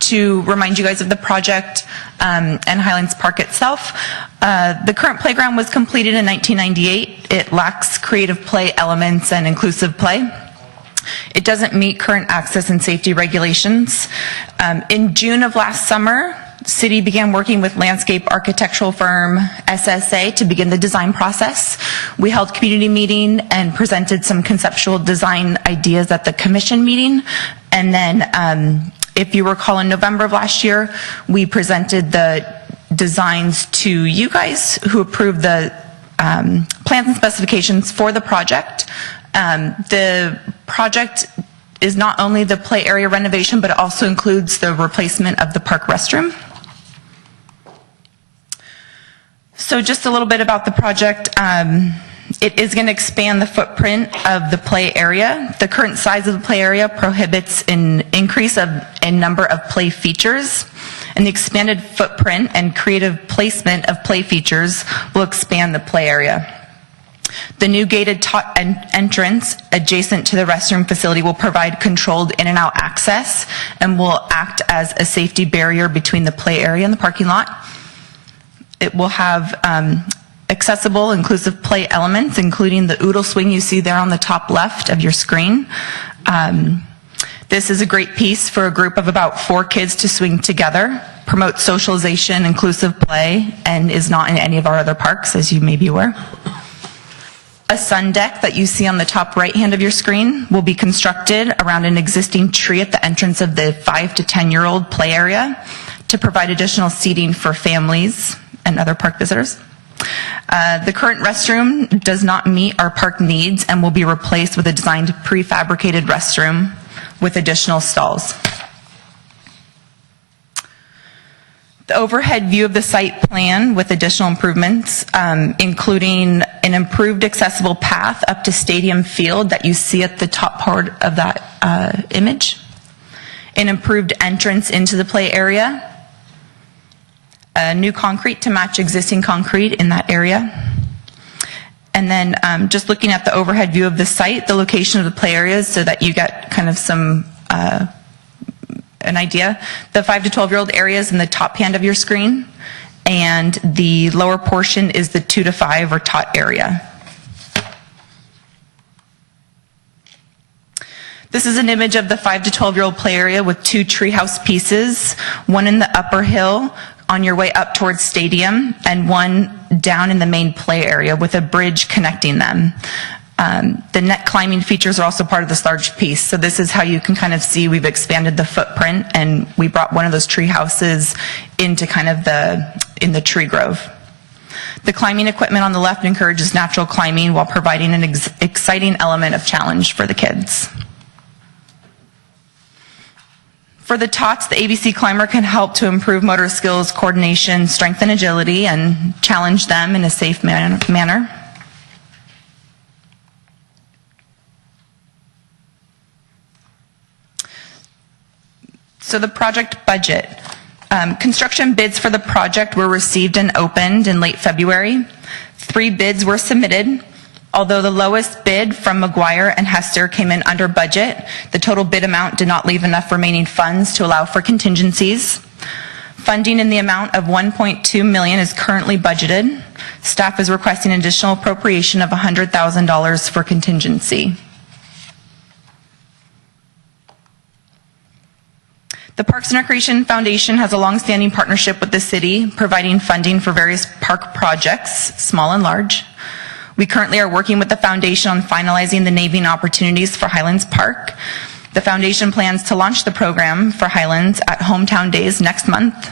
to remind you guys of the project and Highlands Park itself. The current playground was completed in 1998. It lacks creative play elements and inclusive play. It doesn't meet current access and safety regulations. In June of last summer, the city began working with landscape architectural firm SSA to begin the design process. We held community meeting and presented some conceptual design ideas at the commission meeting. And then, if you recall, in November of last year, we presented the designs to you guys, who approved the plans and specifications for the project. The project is not only the play area renovation, but it also includes the replacement of the park restroom. So just a little bit about the project. It is going to expand the footprint of the play area. The current size of the play area prohibits an increase in number of play features. And the expanded footprint and creative placement of play features will expand the play area. The new gated entrance adjacent to the restroom facility will provide controlled in and out access and will act as a safety barrier between the play area and the parking lot. It will have accessible, inclusive play elements, including the oodle swing you see there on the top left of your screen. This is a great piece for a group of about 4 kids to swing together, promote socialization, inclusive play, and is not in any of our other parks, as you may be aware. A sun deck that you see on the top right hand of your screen will be constructed around an existing tree at the entrance of the 5 to 10-year-old play area to provide additional seating for families and other park visitors. The current restroom does not meet our park needs and will be replaced with a designed prefabricated restroom with additional stalls. The overhead view of the site plan with additional improvements, including an improved accessible path up to Stadium Field that you see at the top part of that image, an improved entrance into the play area, new concrete to match existing concrete in that area. And then just looking at the overhead view of the site, the location of the play areas so that you get kind of some an idea. The 5 to 12-year-old area is in the top hand of your screen, and the lower portion is the 2 to 5 or tot area. This is an image of the 5 to 12-year-old play area with 2 treehouse pieces, one in the upper hill on your way up towards Stadium, and one down in the main play area with a bridge connecting them. The net climbing features are also part of this large piece. So this is how you can kind of see we've expanded the footprint, and we brought one of those tree houses into kind of in the tree grove. The climbing equipment on the left encourages natural climbing while providing an exciting element of challenge for the kids. For the tots, the ABC Climber can help to improve motor skills, coordination, strength, and agility, and challenge them in a safe manner. So the project budget. Construction bids for the project were received and opened in late February. 3 bids were submitted. Although the lowest bid from McGuire and Hester came in under budget, the total bid amount did not leave enough remaining funds to allow for contingencies. Funding in the amount of $1.2 million is currently budgeted. Staff is requesting an additional appropriation of $100,000 for contingency. The Parks and Recreation Foundation has a long-standing partnership with the city, providing funding for various park projects, small and large. We currently are working with the foundation on finalizing the naming opportunities for Highlands Park. The foundation plans to launch the program for Highlands at Hometown Days next month.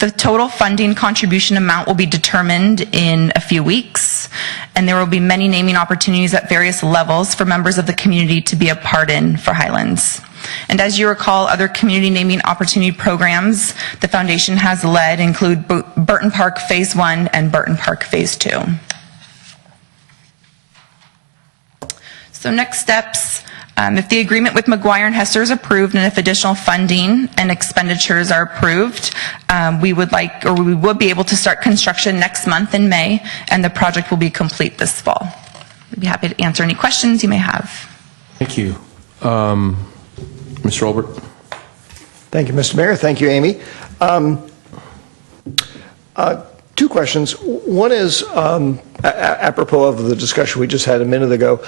The total funding contribution amount will be determined in a few weeks, and there will be many naming opportunities at various levels for members of the community to be a part in for Highlands. And as you recall, other community naming opportunity programs the foundation has led include Burton Park Phase 1 and Burton Park Phase 2. So next steps, if the agreement with McGuire and Hester is approved and if additional funding and expenditures are approved, we would be able to start construction next month in May, and the project will be complete this fall. I'd be happy to answer any questions you may have. Thank you. Mr. Olbert. Thank you, Mr. Mayor. Thank you, Amy. 2 questions. One is apropos of the discussion we just had a minute ago.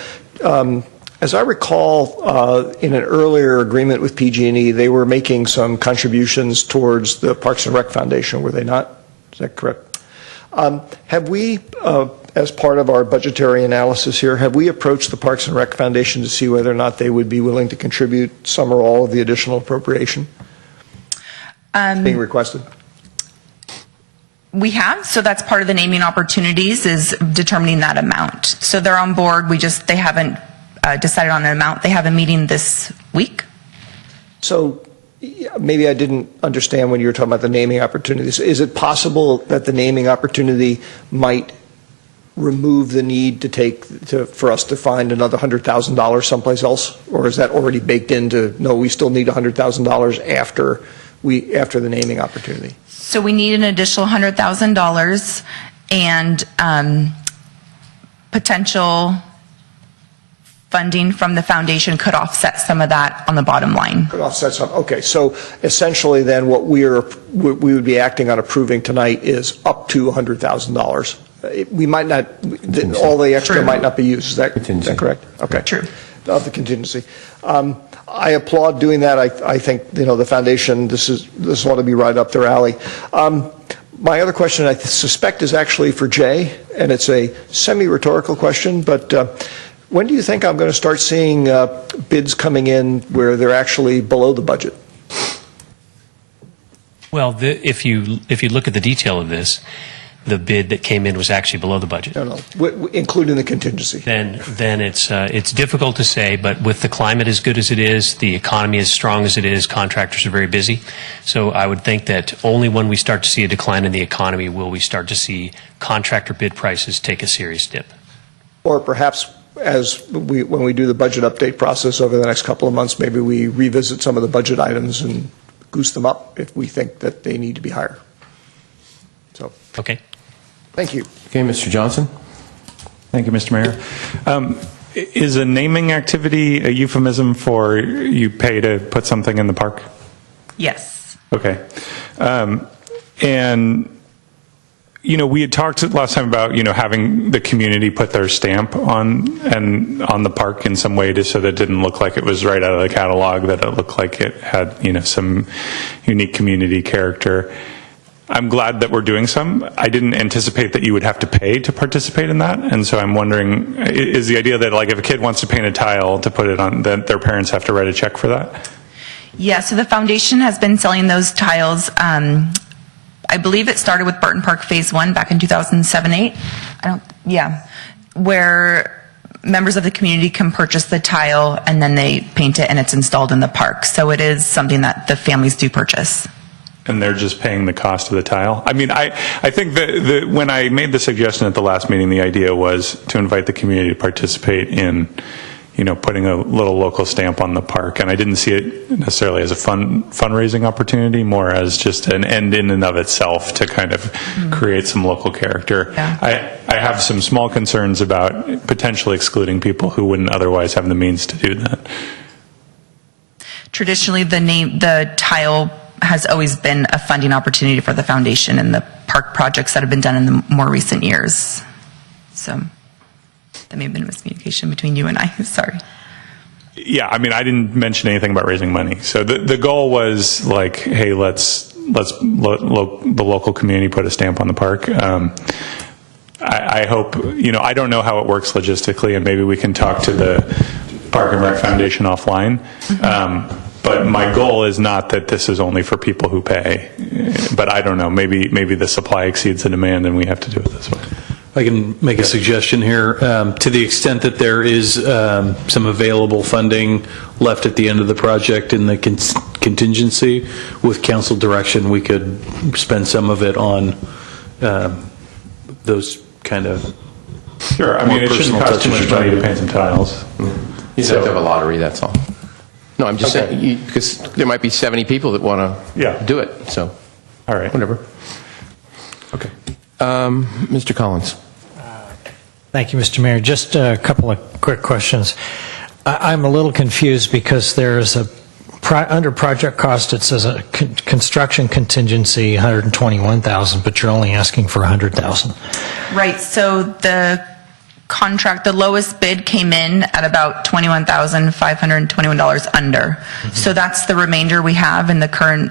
As I recall, in an earlier agreement with PG&E, they were making some contributions towards the Parks and Rec Foundation, were they not? Is that correct? Have we, as part of our budgetary analysis here, have we approached the Parks and Rec Foundation to see whether or not they would be willing to contribute some or all of the additional appropriation being requested? We have, so that's part of the naming opportunities is determining that amount. So they're on board, they haven't decided on an amount. They have a meeting this week. So maybe I didn't understand when you were talking about the naming opportunities. Is it possible that the naming opportunity might remove the need for us to find another $100,000 someplace else? Or is that already baked into, no, we still need $100,000 after after the naming opportunity? So we need an additional $100,000, and potential funding from the foundation could offset some of that on the bottom line. Could offset some. Okay, so essentially then what we would be acting on approving tonight is up to $100,000. We might not, all the extra True. might not be used. Is that correct? Okay. True. Of the contingency. I applaud doing that. I think, the foundation, this ought to be right up their alley. My other question, I suspect, is actually for Jay, and it's a semi-rhetorical question, but when do you think I'm going to start seeing bids coming in where they're actually below the budget? Well, if you look at the detail of this, the bid that came in was actually below the budget. No, including the contingency. Then it's difficult to say, but with the climate as good as it is, the economy as strong as it is, contractors are very busy. So I would think that only when we start to see a decline in the economy will we start to see contractor bid prices take a serious dip. Or perhaps when we do the budget update process over the next couple of months, maybe we revisit some of the budget items and goose them up if we think that they need to be higher. So. Okay. Thank you. Okay, Mr. Johnson. Thank you, Mr. Mayor. Is a naming activity a euphemism for you pay to put something in the park? Yes. Okay. And, we had talked last time about, having the community put their stamp on the park in some way so that it didn't look like it was right out of the catalog, that it looked like it had, some unique community character. I'm glad that we're doing some. I didn't anticipate that you would have to pay to participate in that. And so I'm wondering, is the idea that if a kid wants to paint a tile to put it on, that their parents have to write a check for that? Yeah, so the foundation has been selling those tiles. I believe it started with Burton Park Phase 1 back in 2007-8. Where members of the community can purchase the tile and then they paint it and it's installed in the park. So it is something that the families do purchase. And they're just paying the cost of the tile? I mean, I think that when I made the suggestion at the last meeting, the idea was to invite the community to participate in, putting a little local stamp on the park. And I didn't see it necessarily as a fundraising opportunity, more as just an end in and of itself to kind of create some local character. Yeah. I have some small concerns about potentially excluding people who wouldn't otherwise have the means to do that. Traditionally, the tile has always been a funding opportunity for the foundation and the park projects that have been done in the more recent years. So that may have been a miscommunication between you and I. Sorry. Yeah, I mean, I didn't mention anything about raising money. So the goal was hey, let's the local community put a stamp on the park. I hope, I don't know how it works logistically, and maybe we can talk to the Park and Rec Foundation offline. But my goal is not that this is only for people who pay. But I don't know. Maybe the supply exceeds the demand, and we have to do it this way. I can make a suggestion here. To the extent that there is some available funding left at the end of the project in the contingency, with council direction, we could spend some of it on those kind of. Sure. I mean, it shouldn't cost too much money to paint some tiles. You just have to have a lottery, that's all. No, I'm just saying, because there might be 70 people that want to do it, so. All right. Whatever. Okay. Mr. Collins. Thank you, Mr. Mayor. Just a couple of quick questions. I'm a little confused because there's under project cost, it says a construction contingency, $121,000, but you're only asking for $100,000. Right. So the lowest bid came in at about $21,521 under. So that's the remainder we have in the current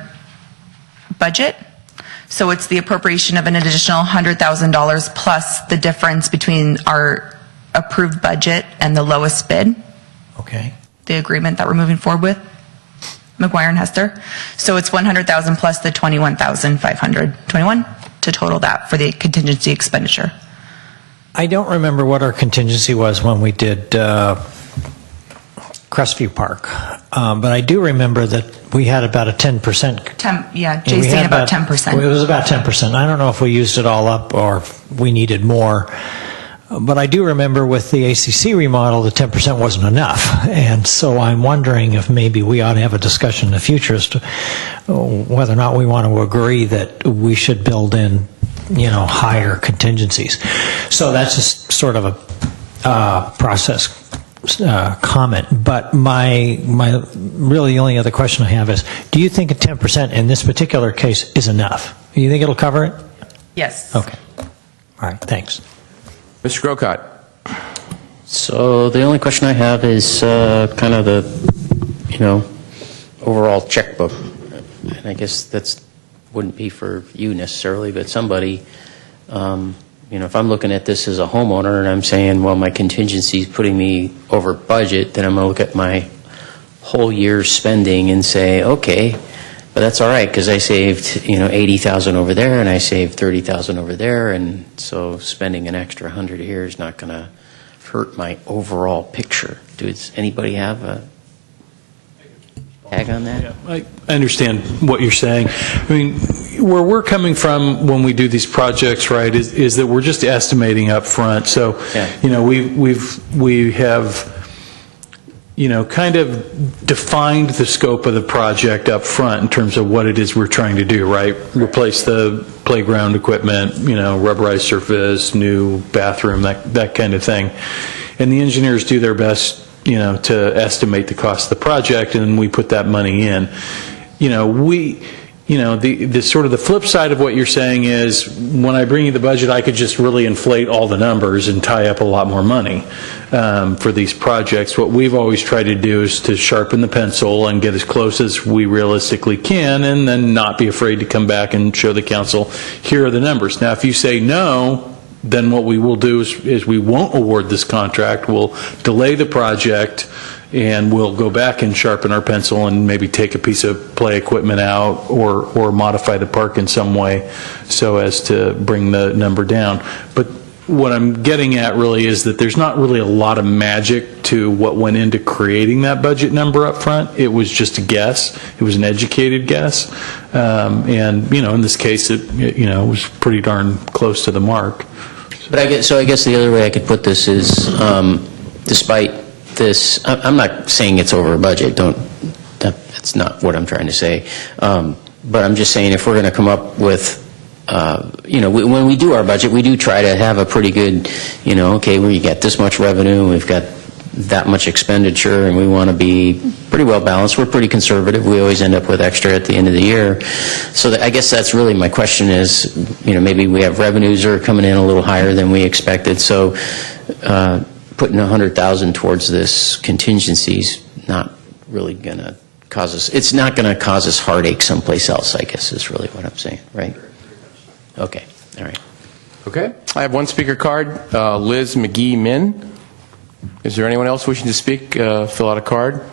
budget. So it's the appropriation of an additional $100,000 plus the difference between our approved budget and the lowest bid. Okay. The agreement that we're moving forward with, McGuire and Hester. So it's $100,000 plus the $21,521 to total that for the contingency expenditure. I don't remember what our contingency was when we did Crestview Park, but I do remember that we had about a 10%. Jay's saying about 10%. It was about 10%. I don't know if we used it all up or if we needed more. But I do remember with the ACC remodel, the 10% wasn't enough. And so I'm wondering if maybe we ought to have a discussion in the future as to whether or not we want to agree that we should build in, higher contingencies. So that's just sort of a process comment. But my really the only other question I have is, do you think a 10% in this particular case is enough? Do you think it'll cover it? Yes. Okay. All right, thanks. Mr. Grocott. So the only question I have is kind of the, overall checkbook. And I guess that's wouldn't be for you necessarily, but somebody, if I'm looking at this as a homeowner and I'm saying, well, my contingency is putting me over budget, then I'm going to look at my whole year's spending and say, okay, but that's all right because I saved, $80,000 over there and I saved $30,000 over there, and so spending an extra $100 here is not going to hurt my overall picture. Does anybody have a tag on that? Yeah, I understand what you're saying. I mean, where we're coming from when we do these projects, right, is that we're just estimating up front. So, Yeah. we have kind of defined the scope of the project up front in terms of what it is we're trying to do, right? Replace the playground equipment, rubberized surface, new bathroom, that kind of thing. And the engineers do their best, to estimate the cost of the project, and we put that money in. The sort of the flip side of what you're saying is when I bring you the budget, I could just really inflate all the numbers and tie up a lot more money for these projects. What we've always tried to do is to sharpen the pencil and get as close as we realistically can, and then not be afraid to come back and show the council, here are the numbers. Now, if you say no, then what we will do is we won't award this contract. We'll delay the project, and we'll go back and sharpen our pencil and maybe take a piece of play equipment out or modify the park in some way so as to bring the number down. But what I'm getting at really is that there's not really a lot of magic to what went into creating that budget number up front. It was just a guess. It was an educated guess. And, in this case, it was pretty darn close to the mark. But I guess the other way I could put this is, despite this, I'm not saying it's over budget. That's not what I'm trying to say. But I'm just saying if we're going to come up with, when we do our budget, we do try to have a pretty good, okay, we get this much revenue, we've got that much expenditure, and we want to be pretty well balanced. We're pretty conservative. We always end up with extra at the end of the year. So I guess that's really my question is, maybe we have revenues are coming in a little higher than we expected. So putting $100,000 towards this contingency is not really going to cause us, it's not going to cause us heartache someplace else, I guess is really what I'm saying, right? Okay, all right. Okay. I have one speaker card, Liz McGee Min. Is there anyone else wishing to speak? Fill out a card.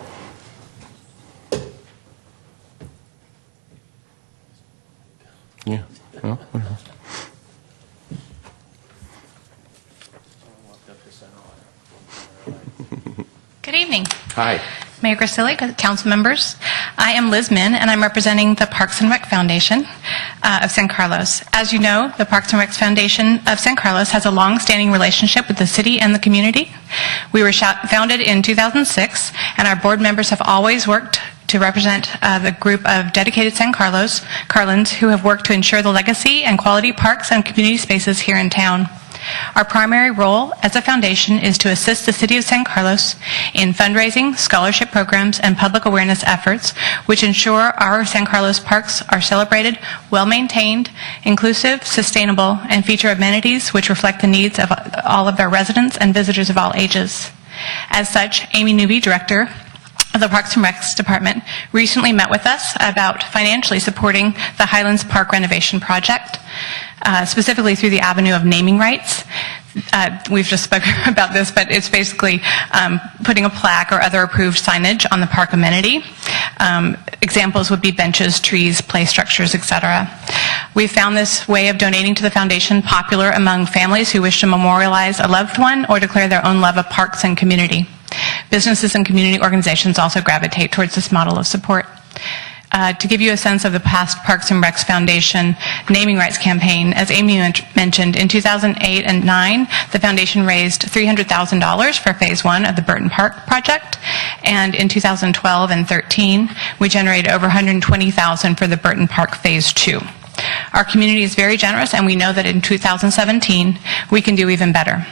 Yeah. No? Good evening. Hi. Mayor Grisilli, council members. I am Liz Min, and I'm representing the Parks and Rec Foundation of San Carlos. As you know, the Parks and Rec Foundation of San Carlos has a long-standing relationship with the city and the community. We were founded in 2006, and our board members have always worked to represent the group of dedicated San Carlins who have worked to ensure the legacy and quality parks and community spaces here in town. Our primary role as a foundation is to assist the City of San Carlos in fundraising, scholarship programs, and public awareness efforts, which ensure our San Carlos parks are celebrated, well-maintained, inclusive, sustainable, and feature amenities which reflect the needs of all of their residents and visitors of all ages. As such, Amy Newby, Director of the Parks and Recs Department, recently met with us about financially supporting the Highlands Park renovation project. Specifically through the avenue of naming rights. We've just spoken about this, but it's basically putting a plaque or other approved signage on the park amenity. Examples would be benches, trees, play structures, etc. We've found this way of donating to the foundation popular among families who wish to memorialize a loved one or declare their own love of parks and community. Businesses and community organizations also gravitate towards this model of support. To give you a sense of the past Parks and Recs Foundation naming rights campaign, as Amy mentioned, in 2008 and 9, the foundation raised $300,000 for Phase 1 of the Burton Park project, and in 2012 and 13, we generated over $120,000 for the Burton Park Phase 2. Our community is very generous, and we know that in 2017, we can do even better.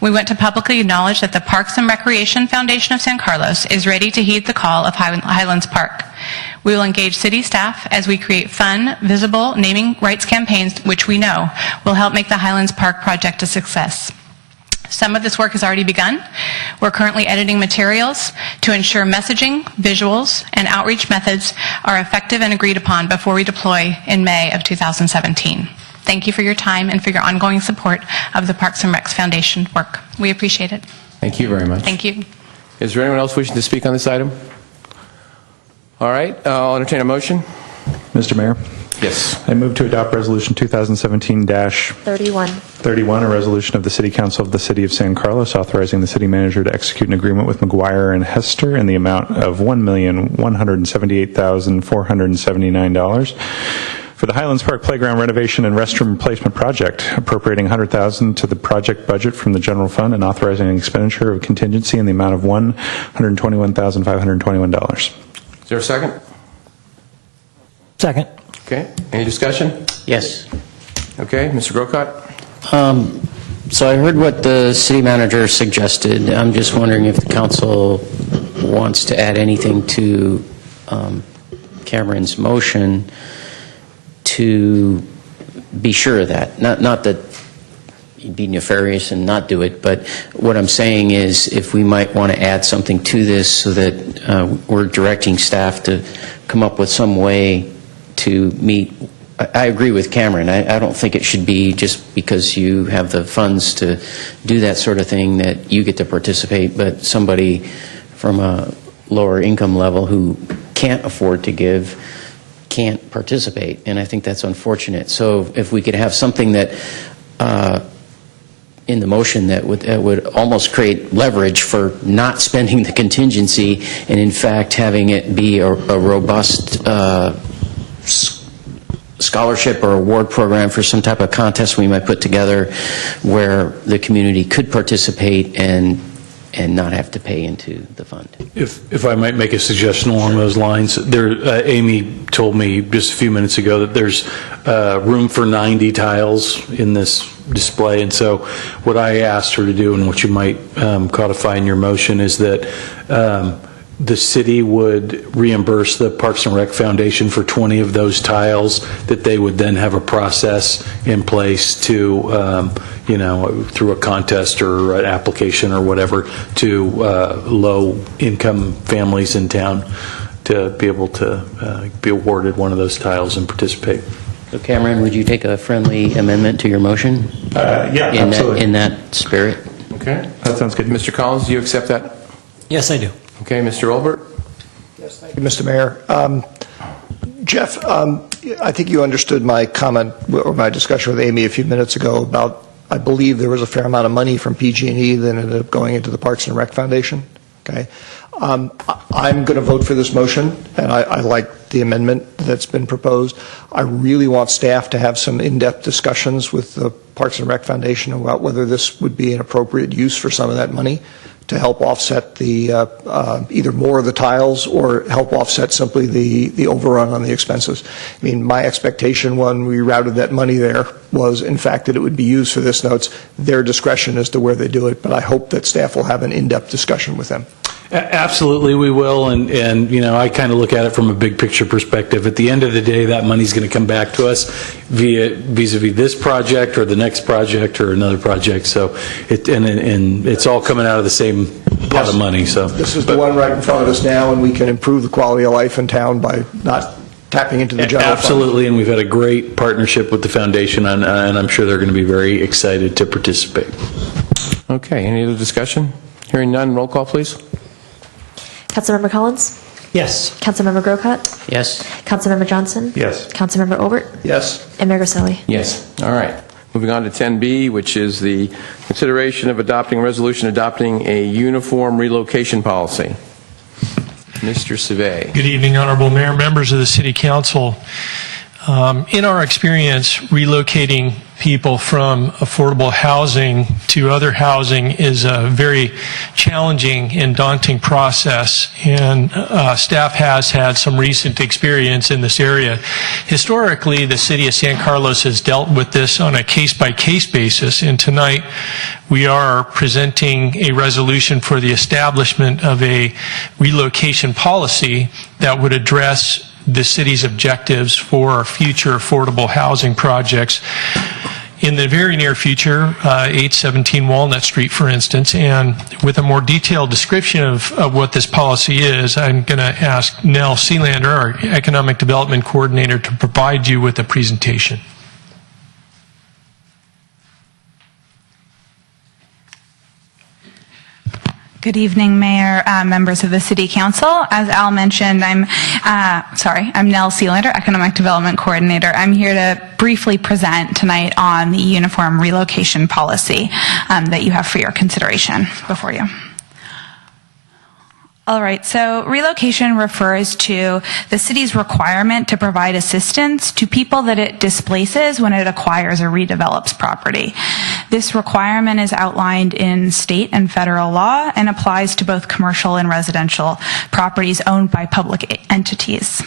We want to publicly acknowledge that the Parks and Recreation Foundation of San Carlos is ready to heed the call of Highlands Park. We will engage city staff as we create fun, visible naming rights campaigns, which we know will help make the Highlands Park project a success. Some of this work has already begun. We're currently editing materials to ensure messaging, visuals, and outreach methods are effective and agreed upon before we deploy in May of 2017. Thank you for your time and for your ongoing support of the Parks and Recs Foundation work. We appreciate it. Thank you very much. Thank you. Is there anyone else wishing to speak on this item? All right, I'll entertain a motion. Mr. Mayor? Yes. I move to adopt Resolution 2017-31, a resolution of the City Council of the City of San Carlos authorizing the city manager to execute an agreement with McGuire and Hester in the amount of $1,178,479 for the Highlands Park Playground renovation and restroom replacement project, appropriating $100,000 to the project budget from the general fund and authorizing an expenditure of contingency in the amount of $121,521. Is there a second? Second. Okay. Any discussion? Yes. Okay. Mr. Grocott? So I heard what the city manager suggested. I'm just wondering if the council wants to add anything to Cameron's motion to be sure of that. Not that you'd be nefarious and not do it, but what I'm saying is if we might want to add something to this so that we're directing staff to come up with some way to meet. I agree with Cameron. I don't think it should be just because you have the funds to do that sort of thing that you get to participate, but somebody from a lower income level who can't afford to give can't participate, and I think that's unfortunate. So if we could have something that in the motion that would almost create leverage for not spending the contingency and in fact having it be a robust scholarship or award program for some type of contest we might put together where the community could participate and not have to pay into the fund. If I might make a suggestion along those lines, Amy told me just a few minutes ago that there's room for 90 tiles in this display, and so what I asked her to do and what you might codify in your motion is that the city would reimburse the Parks and Rec Foundation for 20 of those tiles, that they would then have a process in place to, through a contest or an application or whatever, to low-income families in town to be able to be awarded one of those tiles and participate. So Cameron, would you take a friendly amendment to your motion? Yeah, absolutely. In that spirit? Okay. That sounds good. Mr. Collins, do you accept that? Yes, I do. Okay. Mr. Olbert? Yes, thank you, Mr. Mayor. Jeff, I think you understood my comment or my discussion with Amy a few minutes ago about, I believe there was a fair amount of money from PG&E that ended up going into the Parks and Rec Foundation. Okay. I'm going to vote for this motion, and I like the amendment that's been proposed. I really want staff to have some in-depth discussions with the Parks and Rec Foundation about whether this would be an appropriate use for some of that money to help offset the either more of the tiles or help offset simply the overrun on the expenses. I mean, my expectation when we routed that money there was, in fact, that it would be used for this. Now, it's their discretion as to where they do it, but I hope that staff will have an in-depth discussion with them. Absolutely, we will, and I kind of look at it from a big picture perspective. At the end of the day, that money's going to come back to us vis-a-vis this project or the next project or another project. So, it's all coming out of the same pot of money. So this is the one right in front of us now, and we can improve the quality of life in town by not tapping into the general absolutely, fund. and we've had a great partnership with the foundation, and I'm sure they're going to be very excited to participate. Okay. Any other discussion? Hearing none, roll call, please. Councilmember Collins? Yes. Councilmember Grocott? Yes. Councilmember Johnson? Yes. Councilmember Olbert? Yes. And Mayor Griselli? Yes. All right. Moving on to 10B, which is the consideration of adopting a resolution adopting a uniform relocation policy. Mr. Savay. Good evening, Honorable Mayor, members of the City Council. In our experience, relocating people from affordable housing to other housing is a very challenging and daunting process, and staff has had some recent experience in this area. Historically, the City of San Carlos has dealt with this on a case-by-case basis, and tonight we are presenting a resolution for the establishment of a relocation policy that would address the city's objectives for future affordable housing projects in the very near future, 817 Walnut Street, for instance. And with a more detailed description of what this policy is, I'm going to ask Nell Sealander, our Economic Development Coordinator, to provide you with a presentation. Good evening, Mayor, members of the City Council. As Al mentioned, I'm Nell Sealander, Economic Development Coordinator. I'm here to briefly present tonight on the uniform relocation policy that you have for your consideration before you. All right, so relocation refers to the city's requirement to provide assistance to people that it displaces when it acquires or redevelops property. This requirement is outlined in state and federal law and applies to both commercial and residential properties owned by public entities.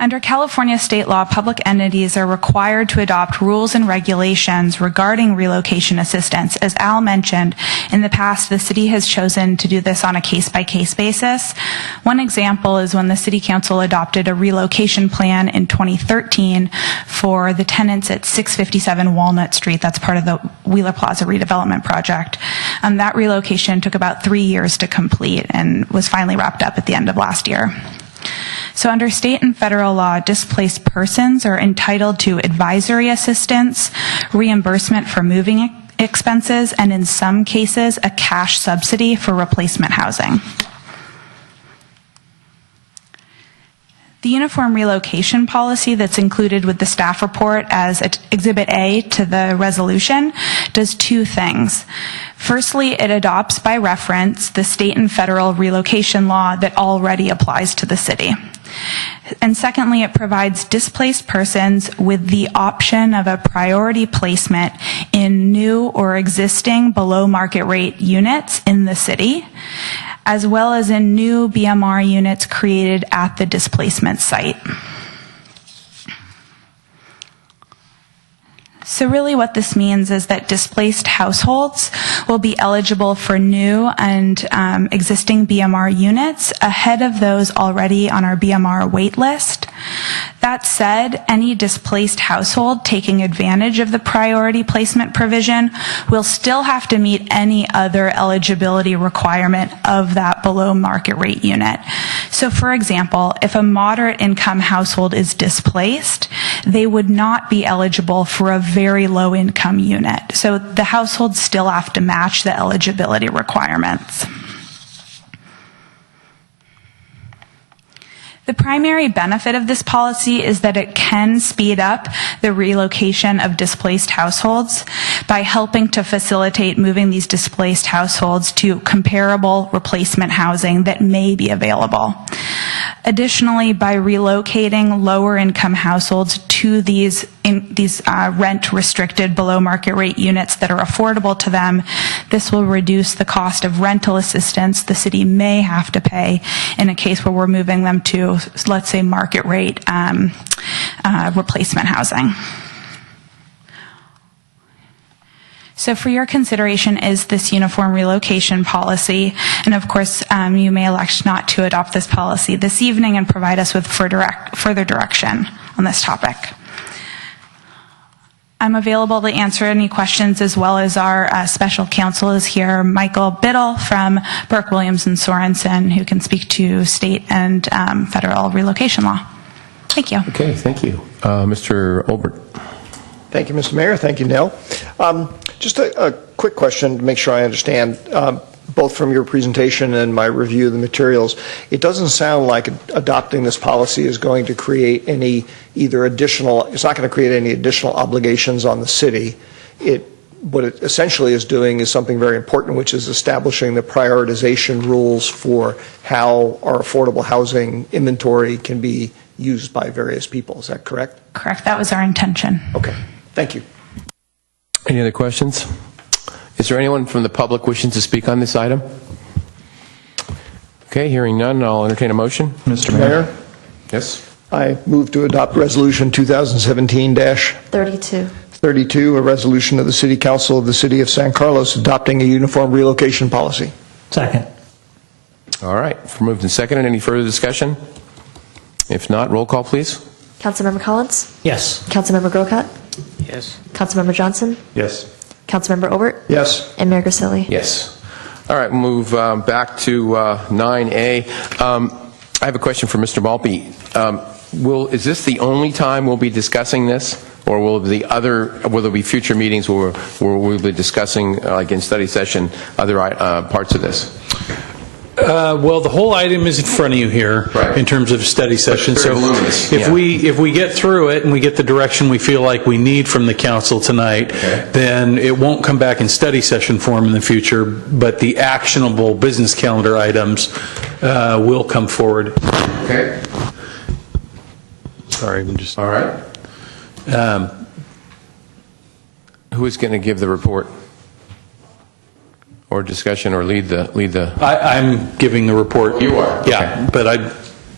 Under California state law, public entities are required to adopt rules and regulations regarding relocation assistance. As Al mentioned, in the past, the city has chosen to do this on a case-by-case basis. One example is when the City Council adopted a relocation plan in 2013 for the tenants at 657 Walnut Street. That's part of the Wheeler Plaza redevelopment project. That relocation took about 3 years to complete and was finally wrapped up at the end of last year. So under state and federal law, displaced persons are entitled to advisory assistance, reimbursement for moving expenses, and in some cases, a cash subsidy for replacement housing. The uniform relocation policy that's included with the staff report as Exhibit A to the resolution does two things. Firstly, it adopts by reference the state and federal relocation law that already applies to the city. And secondly, it provides displaced persons with the option of a priority placement in new or existing below market rate units in the city, as well as in new BMR units created at the displacement site. So really what this means is that displaced households will be eligible for new and existing BMR units ahead of those already on our BMR wait list. That said, any displaced household taking advantage of the priority placement provision will still have to meet any other eligibility requirement of that below market rate unit. So for example, if a moderate income household is displaced, they would not be eligible for a very low income unit. So the households still have to match the eligibility requirements. The primary benefit of this policy is that it can speed up the relocation of displaced households by helping to facilitate moving these displaced households to comparable replacement housing that may be available. Additionally, by relocating lower income households to these rent restricted below market rate units that are affordable to them, this will reduce the cost of rental assistance the city may have to pay in a case where we're moving them to, let's say, market rate replacement housing. So for your consideration is this uniform relocation policy, and of course you may elect not to adopt this policy this evening and provide us with further direction on this topic. I'm available to answer any questions, as well as our special counsel is here, Michael Biddle from Burke, Williams, and Sorensen, who can speak to state and federal relocation law. Thank you. Okay, thank you. Mr. Olbert. Thank you, Mr. Mayor. Thank you, Nell. Just a quick question to make sure I understand, both from your presentation and my review of the materials. It doesn't sound like adopting this policy is going to create any it's not going to create any additional obligations on the city. what it essentially is doing is something very important, which is establishing the prioritization rules for how our affordable housing inventory can be used by various people. Is that correct? Correct. That was our intention. Okay. Thank you. Any other questions? Is there anyone from the public wishing to speak on this item? Okay, hearing none, I'll entertain a motion. Mr. Mayor? Yes? I move to adopt Resolution 2017-32, 32. a resolution of the City Council of the City of San Carlos adopting a uniform relocation policy. Second. All right, moved and seconded. Any further discussion? If not, roll call, please. Councilmember Collins? Yes. Councilmember Grocott? Yes. Councilmember Johnson? Yes. Councilmember Obert? Yes. And Mayor Grisilli? Yes. All right, move back to 9A. I have a question for Mr. Maltby. Is this the only time we'll be discussing this, or will there be future meetings where we'll be discussing, like in study session, other parts of this? Well, the whole item is in front of you here in terms of study session. So if we get through it and we get the direction we feel like we need from the council tonight, then it won't come back in study session form in the future, but the actionable business calendar items will come forward. Okay. Sorry, I'm just... All right. Who is going to give the report? Or discussion, or lead the... I'm giving the report. You are? Yeah, Okay. but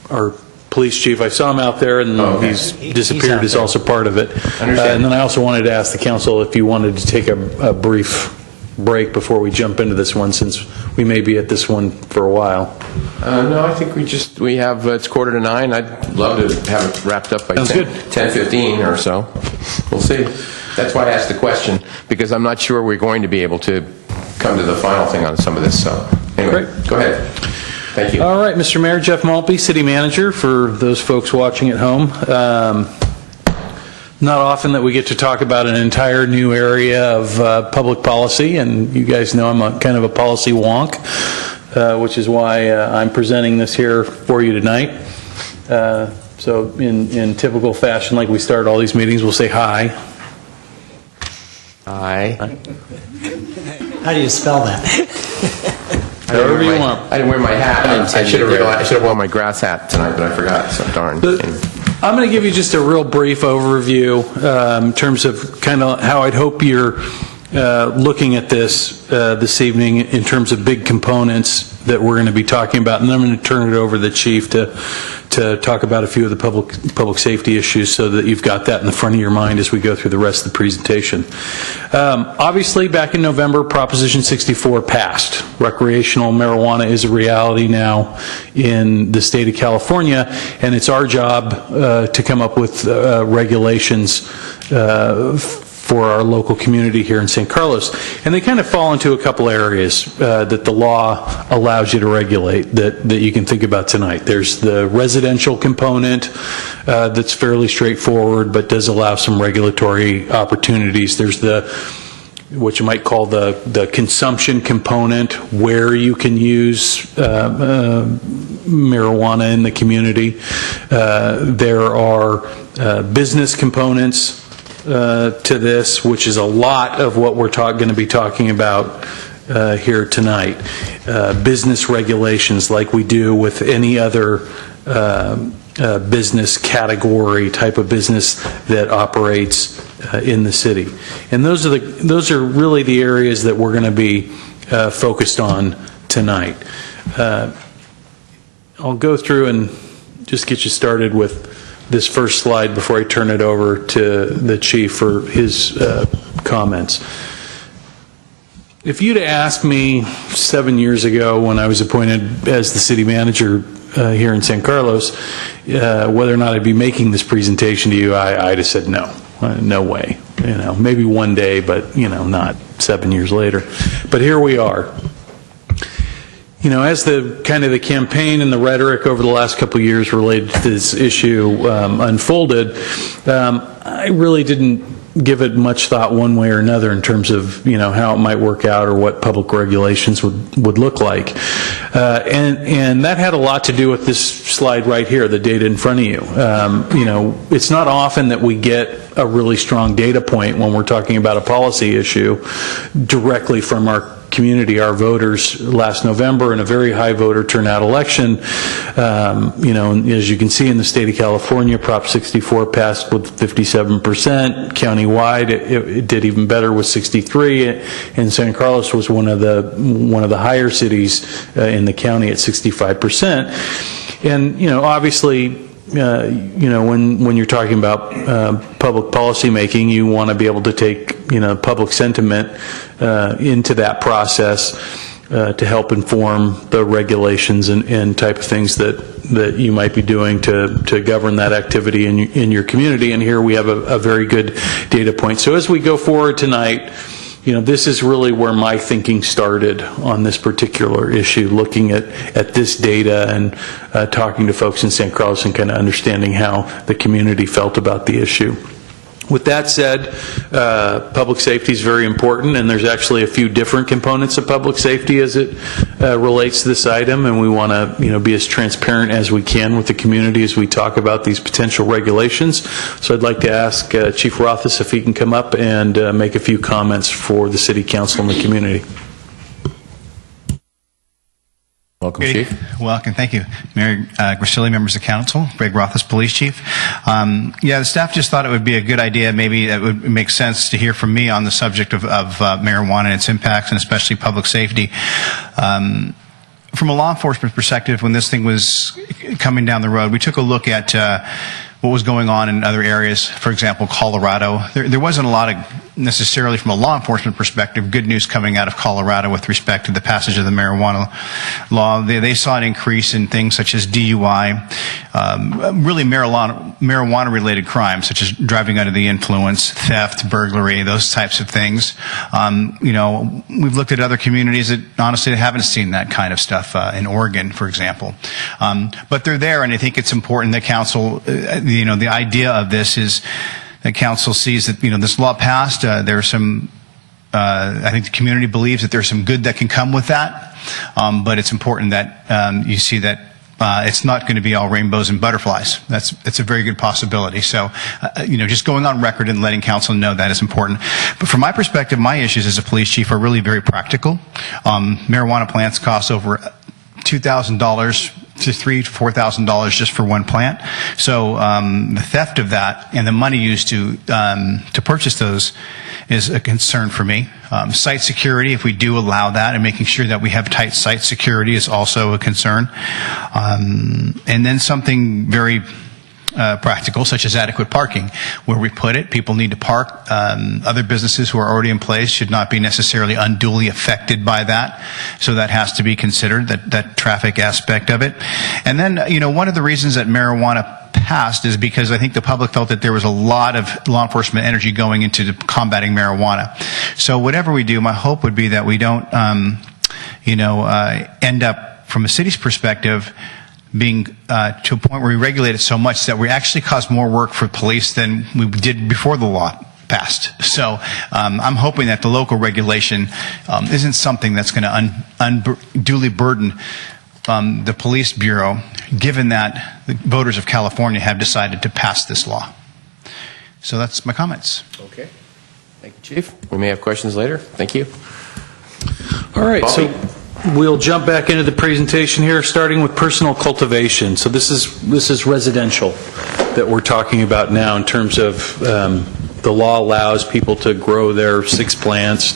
our police chief, I saw him out there, and he's disappeared, is also part of it. And then I also wanted to ask the council if you wanted to take a brief break before we jump into this one, since we may be at this one for a while. No, I think we have, it's 8:45. I'd love to have it wrapped up by 10:15 or so. We'll see. That's why I asked the question, because I'm not sure we're going to be able to come to the final thing on some of this. So anyway, go ahead. Thank you. All right, Mr. Mayor, Jeff Maltby, City Manager, for those folks watching at home. Not often that we get to talk about an entire new area of public policy, and you guys know I'm kind of a policy wonk, which is why I'm presenting this here for you tonight. So in typical fashion, like we start all these meetings, we'll say hi. Hi. How do you spell that? However you want. I didn't wear my hat. I should have worn my grass hat tonight, but I forgot. So darn. I'm going to give you just a real brief overview in terms of kind of how I'd hope you're looking at this evening in terms of big components that we're going to be talking about, and then I'm going to turn it over to the chief to talk about a few of the public safety issues, so that you've got that in the front of your mind as we go through the rest of the presentation. Obviously, back in November, Proposition 64 passed. Recreational marijuana is a reality now in the state of California, and it's our job to come up with regulations for our local community here in San Carlos. And they kind of fall into a couple areas that the law allows you to regulate that you can think about tonight. There's the residential component that's fairly straightforward, but does allow some regulatory opportunities. There's what you might call the consumption component, where you can use marijuana in the community. There are business components to this, which is a lot of what we're going to be talking about here tonight. Business regulations, like we do with any other business category, type of business that operates in the city. And those are really the areas that we're going to be focused on tonight. I'll go through and just get you started with this first slide before I turn it over to the chief for his comments. If you'd asked me 7 years ago, when I was appointed as the city manager here in San Carlos, whether or not I'd be making this presentation to you, I'd have said no. No way. Maybe one day, but not 7 years later. But here we are. As the campaign and the rhetoric over the last couple of years related to this issue unfolded, I really didn't give it much thought one way or another in terms of, you know, how it might work out or what public regulations would look like. And that had a lot to do with this slide right here, the data in front of you. You know, it's not often that we get a really strong data point when we're talking about a policy issue directly from our community, our voters last November in a very high voter turnout election. You know, as you can see in the state of California, Prop 64 passed with 57%. Countywide, it did even better with 63%. And San Carlos was one of the higher cities in the county at 65%. And, you know, obviously, you know, when you're talking about public policy making, you want to be able to take, you know, public sentiment into that process to help inform the regulations and type of things that you might be doing to govern that activity in your community. And here we have a very good data point. So as we go forward tonight, you know, this is really where my thinking started on this particular issue, looking at this data and talking to folks in San Carlos and kind of understanding how the community felt about the issue. With that said, public safety is very important, and there's actually a few different components of public safety as it relates to this item, and we want to, you know, be as transparent as we can with the community as we talk about these potential regulations. So I'd like to ask Chief Rothis if he can come up and make a few comments for the City Council and the community. Welcome, Chief. Welcome. Thank you. Mayor Grisilli, members of council, Greg Rothis, Police Chief. Yeah, the staff just thought it would be a good idea. Maybe it would make sense to hear from me on the subject of marijuana and its impacts, and especially public safety. From a law enforcement perspective, when this thing was coming down the road, we took a look at what was going on in other areas. For example, Colorado. There wasn't a lot of, necessarily from a law enforcement perspective, good news coming out of Colorado with respect to the passage of the marijuana law. They saw an increase in things such as DUI, really marijuana-related crimes, such as driving under the influence, theft, burglary, those types of things. You know, we've looked at other communities that honestly haven't seen that kind of stuff, in Oregon, for example. But they're there, and I think it's important that council, you know, the idea of this is that council sees that, you know, this law passed. There's some, I think the community believes that there's some good that can come with that. But it's important that you see that it's not going to be all rainbows and butterflies. That's a very good possibility. So, you know, just going on record and letting council know that is important. But from my perspective, my issues as a police chief are really very practical. Marijuana plants cost over $2,000 to $3,000 to $4,000 just for one plant. So the theft of that and the money used to purchase those is a concern for me. Site security, if we do allow that, and making sure that we have tight site security is also a concern. And then something very practical, such as adequate parking. Where we put it, people need to park. Other businesses who are already in place should not be necessarily unduly affected by that. So that has to be considered, that traffic aspect of it. And then, you know, one of the reasons that marijuana passed is because I think the public felt that there was a lot of law enforcement energy going into combating marijuana. So whatever we do, my hope would be that we don't, you know, end up, from a city's perspective, being to a point where we regulate it so much that we actually cause more work for police than we did before the law passed. So I'm hoping that the local regulation isn't something that's going to unduly burden the police bureau, given that the voters of California have decided to pass this law. So that's my comments. Okay. Thank you, Chief. We may have questions later. Thank you. All right. So we'll jump back into the presentation here, starting with personal cultivation. So this is residential that we're talking about now in terms of the law allows people to grow their 6 plants.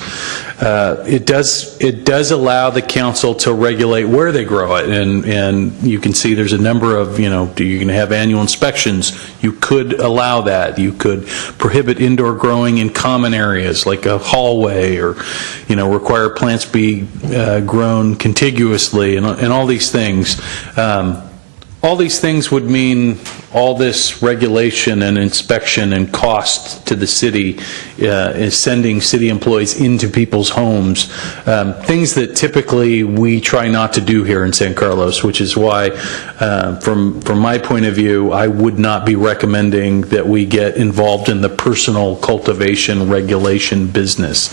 It does allow the council to regulate where they grow it, and you can see there's a number of, you know, you can have annual inspections. You could allow that. You could prohibit indoor growing in common areas like a hallway, or, you know, require plants be grown contiguously, and all these things. all these things would mean all this regulation and inspection and cost to the city is sending city employees into people's homes, things that typically we try not to do here in San Carlos, which is why, from my point of view, I would not be recommending that we get involved in the personal cultivation regulation business,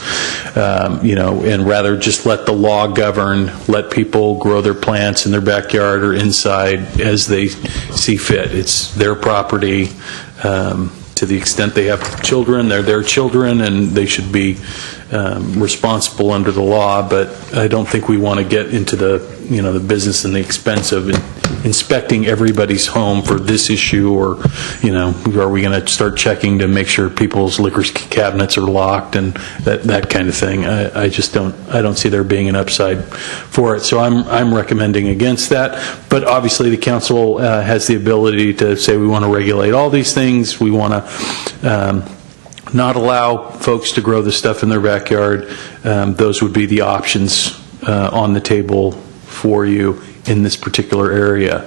and rather just let the law govern, let people grow their plants in their backyard or inside as they see fit. It's their property. To the extent they have children, they're their children, and they should be responsible under the law. But I don't think we want to get into the business and the expense of inspecting everybody's home for this issue, or are we going to start checking to make sure people's liquor cabinets are locked and that kind of thing. I don't see there being an upside for it. So I'm recommending against that. But obviously the council has the ability to say we want to regulate all these things. We want to not allow folks to grow the stuff in their backyard. Those would be the options on the table for you in this particular area.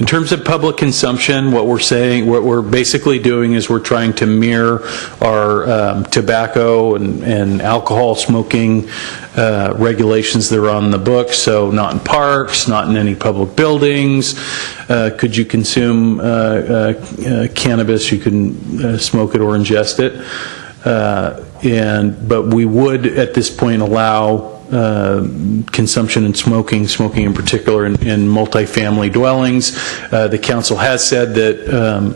In terms of public consumption, what we're basically doing is we're trying to mirror our tobacco and alcohol smoking regulations that are on the books. So not in parks, not in any public buildings. Could you consume cannabis? You can smoke it or ingest it. But we would at this point allow consumption and smoking in particular in multifamily dwellings. The council has said that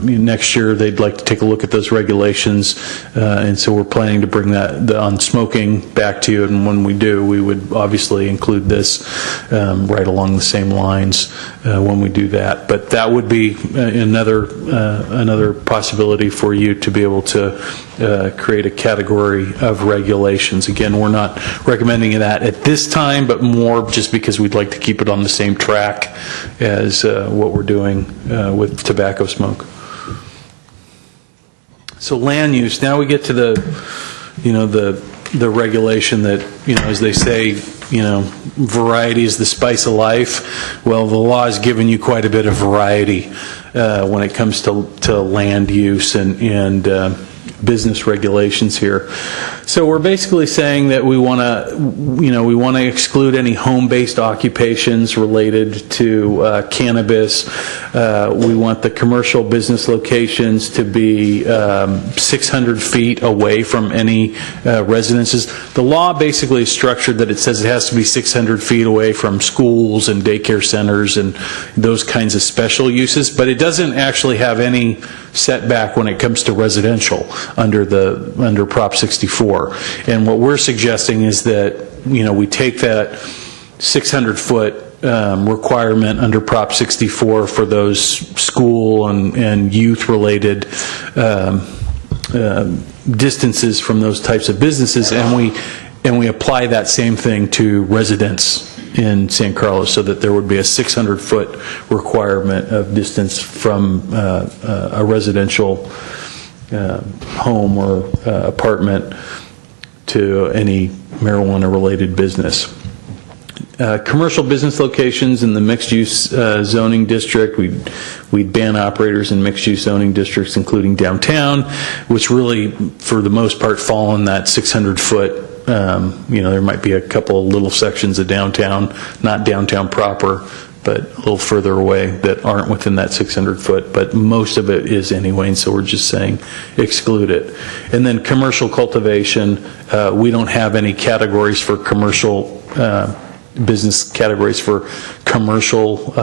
next year they'd like to take a look at those regulations, and so we're planning to bring that on smoking back to you, and when we do, we would obviously include this right along the same lines when we do that. But that would be another possibility for you to be able to create a category of regulations. Again, we're not recommending that at this time, but more just because we'd like to keep it on the same track as what we're doing with tobacco smoke. So land use. Now we get to the regulation that, as they say, variety is the spice of life. Well, the law has given you quite a bit of variety when it comes to land use and business regulations here. So we're basically saying that we want to exclude any home-based occupations related to cannabis. We want the commercial business locations to be 600 feet away from any residences. The law basically is structured that it says it has to be 600 feet away from schools and daycare centers and those kinds of special uses, but it doesn't actually have any setback when it comes to residential under Prop 64. And what we're suggesting is that we take that 600-foot requirement under Prop 64 for those school and youth-related distances from those types of businesses, and we apply that same thing to residents in San Carlos, so that there would be a 600-foot requirement of distance from a residential home or apartment to any marijuana-related business. Commercial business locations in the mixed-use zoning district, we'd ban operators in mixed-use zoning districts, including downtown, which really, for the most part, fall in that 600-foot. There might be a couple of little sections of downtown, not downtown proper, but a little further away that aren't within that 600-foot, but most of it is anyway, and so we're just saying exclude it. And then commercial cultivation, we don't have any categories for commercial business categories for commercial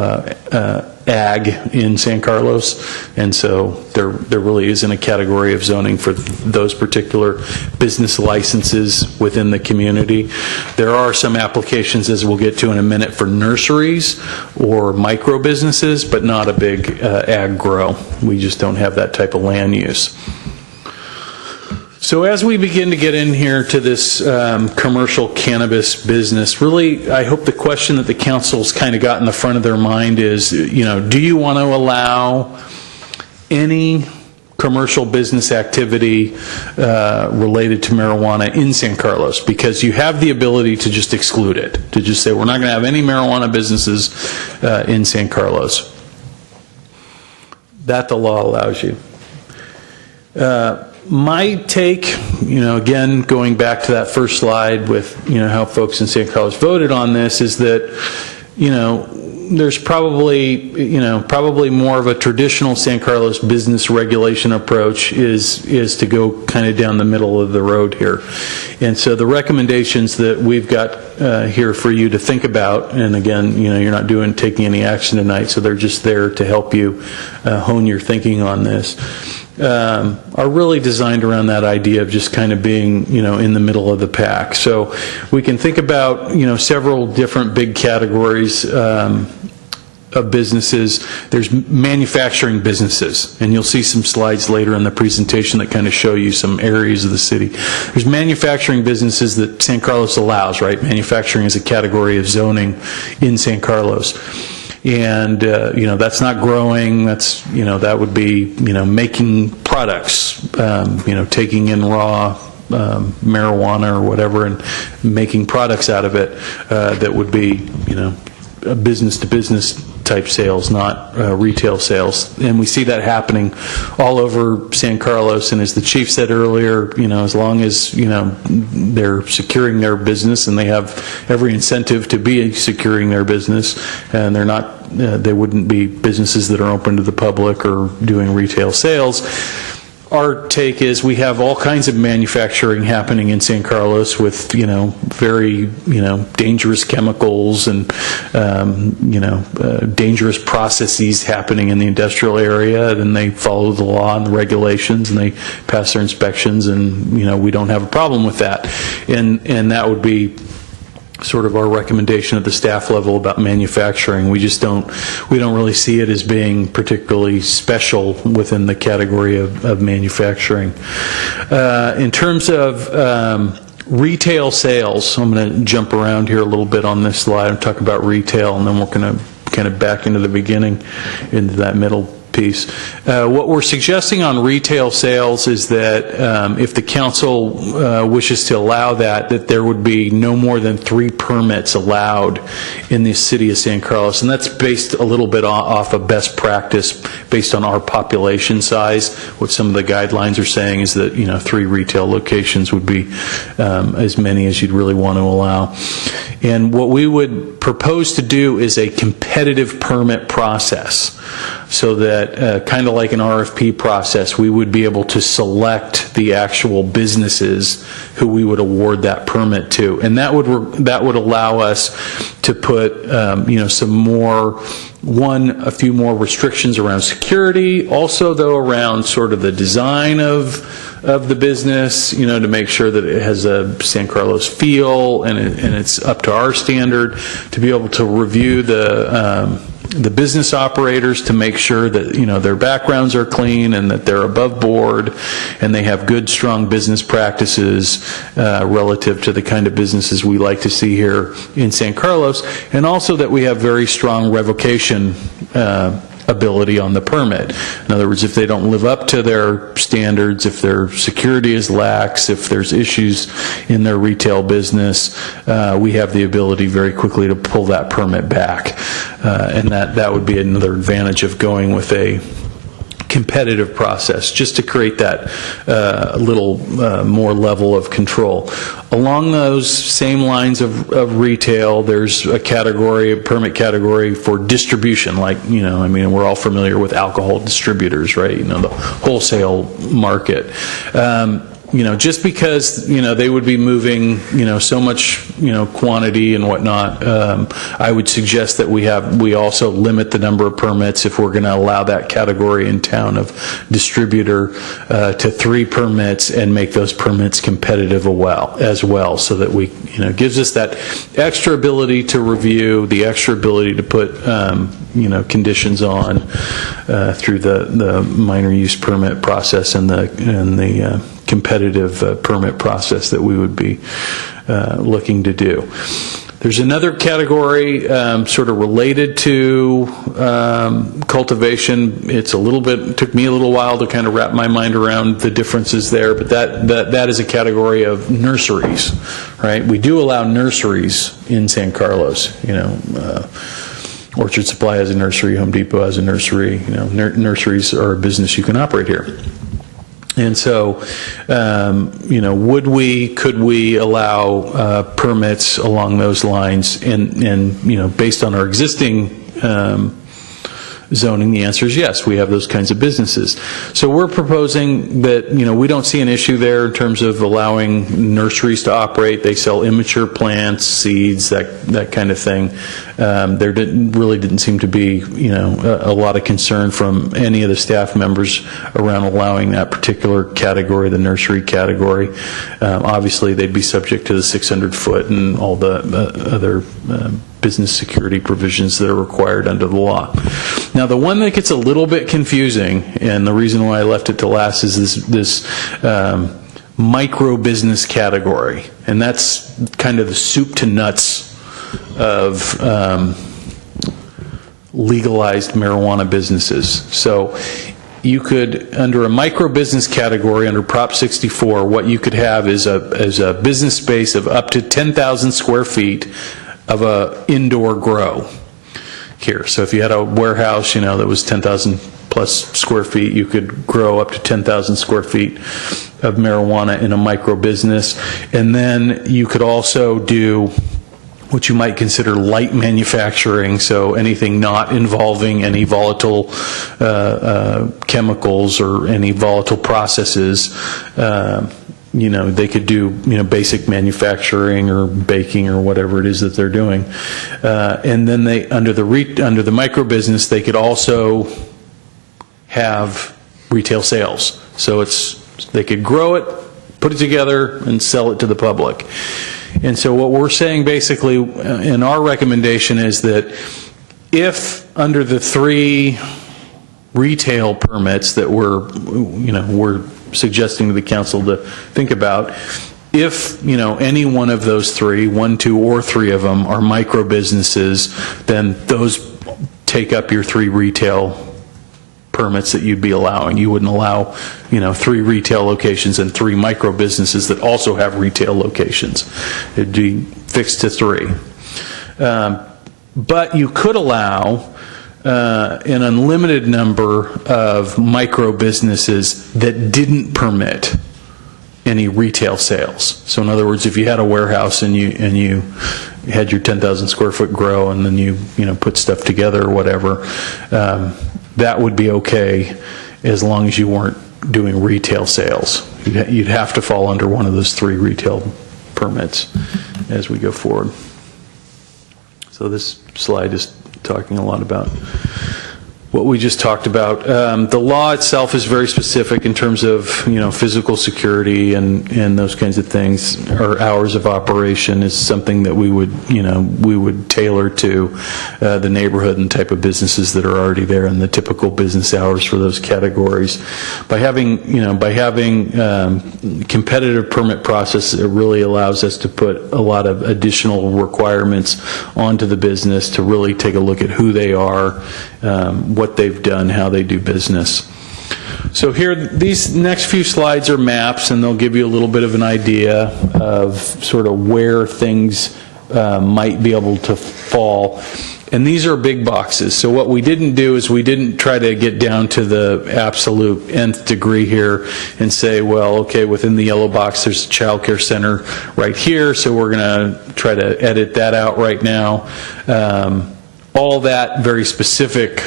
ag in San Carlos, and so there really isn't a category of zoning for those particular business licenses within the community. There are some applications, as we'll get to in a minute, for nurseries or micro businesses, but not a big ag grow. We just don't have that type of land use. So as we begin to get in here to this commercial cannabis business, really, I hope the question that the council's kind of got in the front of their mind is, do you want to allow any commercial business activity related to marijuana in San Carlos? Because you have the ability to just exclude it, to just say we're not going to have any marijuana businesses in San Carlos. That the law allows you. My take, again, going back to that first slide with, how folks in San Carlos voted on this, is that, there's probably more of a traditional San Carlos business regulation approach is to go kind of down the middle of the road here. And so the recommendations that we've got here for you to think about, and again, you're not taking any action tonight, so they're just there to help you hone your thinking on this, are really designed around that idea of just kind of being, in the middle of the pack. So we can think about, several different big categories of businesses. There's manufacturing businesses, and you'll see some slides later in the presentation that kind of show you some areas of the city. There's manufacturing businesses that San Carlos allows, right? Manufacturing is a category of zoning in San Carlos. And, that's not growing. That's, that would be, making products, taking in raw marijuana or whatever and making products out of it that would be, business-to-business type sales, not retail sales. And we see that happening all over San Carlos. And as the chief said earlier, as long as, they're securing their business, and they have every incentive to be securing their business, and they're not, they wouldn't be businesses that are open to the public or doing retail sales. Our take is we have all kinds of manufacturing happening in San Carlos with, very, dangerous chemicals and, dangerous processes happening in the industrial area. Then they follow the law and the regulations, and they pass their inspections, and, we don't have a problem with that. And that would be sort of our recommendation at the staff level about manufacturing. We don't really see it as being particularly special within the category of manufacturing. In terms of retail sales, I'm going to jump around here a little bit on this slide and talk about retail, and then we're going to kind of back into the beginning, into that middle piece. What we're suggesting on retail sales is that if the council wishes to allow that there would be no more than 3 permits allowed in the city of San Carlos, and that's based a little bit off of best practice based on our population size. What some of the guidelines are saying is that 3 retail locations would be as many as you'd really want to allow. And what we would propose to do is a competitive permit process, so that kind of like an RFP process, we would be able to select the actual businesses who we would award that permit to, and that would allow us to put a few more restrictions around security, also though around sort of the design of the business, to make sure that it has a San Carlos feel and it's up to our standard, to be able to review the business operators to make sure that their backgrounds are clean and that they're above board and they have good, strong business practices relative to the kind of businesses we like to see here in San Carlos, and also that we have very strong revocation ability on the permit. In other words, if they don't live up to their standards, if their security is lax, if there's issues in their retail business, we have the ability very quickly to pull that permit back. And that would be another advantage of going with a competitive process, just to create that little more level of control. Along those same lines of retail, there's a permit category for distribution, we're all familiar with alcohol distributors, right? The wholesale market. Just because, they would be moving, so much, quantity and whatnot, I would suggest that we also limit the number of permits, if we're going to allow that category in town of distributor, to 3 permits, and make those permits competitive as well, so that we, gives us that extra ability to review, the extra ability to put, conditions on through the minor use permit process and the competitive permit process that we would be looking to do. There's another category sort of related to cultivation. It took me a little while to kind of wrap my mind around the differences there, but that is a category of nurseries, right? We do allow nurseries in San Carlos, Orchard Supply has a nursery, Home Depot has a nursery. You know, nurseries are a business you can operate here. And so, you know, could we allow permits along those lines? And you know, based on our existing zoning, the answer is yes, we have those kinds of businesses. So we're proposing that, you know, we don't see an issue there in terms of allowing nurseries to operate. They sell immature plants, seeds, that kind of thing. There really didn't seem to be, you know, a lot of concern from any of the staff members around allowing that particular category, the nursery category. Obviously, they'd be subject to the 600-foot and all the other business security provisions that are required under the law. Now, the one that gets a little bit confusing, and the reason why I left it to last, is this micro business category, and that's kind of the soup to nuts of legalized marijuana businesses. So you could, under a micro business category, under Prop 64, what you could have is a business space of up to 10,000 square feet of a indoor grow here. So if you had a warehouse, you know, that was 10,000 plus square feet, you could grow up to 10,000 square feet of marijuana in a micro business. And then you could also do what you might consider light manufacturing, so anything not involving any volatile chemicals or any volatile processes. You know, they could do, you know, basic manufacturing or baking or whatever it is that they're doing. And then they, under the micro business, they could also have retail sales. So they could grow it, put it together, and sell it to the public. And so what we're saying basically in our recommendation is that if under the 3 retail permits that we're suggesting to the council to think about, if, you know, any one of those 3, 1, 2, or 3 of them are micro businesses, then those take up your 3 retail permits that you'd be allowing. You wouldn't allow, you know, 3 retail locations and 3 micro businesses that also have retail locations. It'd be fixed to 3. But you could allow an unlimited number of micro businesses that didn't permit any retail sales. So in other words, if you had a warehouse and you had your 10,000 square foot grow and then you put stuff together or whatever, that would be okay as long as you weren't doing retail sales. You'd have to fall under one of those 3 retail permits as we go forward. So this slide is talking a lot about what we just talked about. The law itself is very specific in terms of, you know, physical security and those kinds of things. Our hours of operation is something that we would tailor to the neighborhood and type of businesses that are already there and the typical business hours for those categories. By having competitive permit process, it really allows us to put a lot of additional requirements onto the business to really take a look at who they are, what they've done, how they do business. So here, these next few slides are maps, and they'll give you a little bit of an idea of sort of where things might be able to fall. And these are big boxes. So what we didn't do is we didn't try to get down to the absolute nth degree here and say, well, okay, within the yellow box there's a child care center right here, so we're going to try to edit that out right now. All that very specific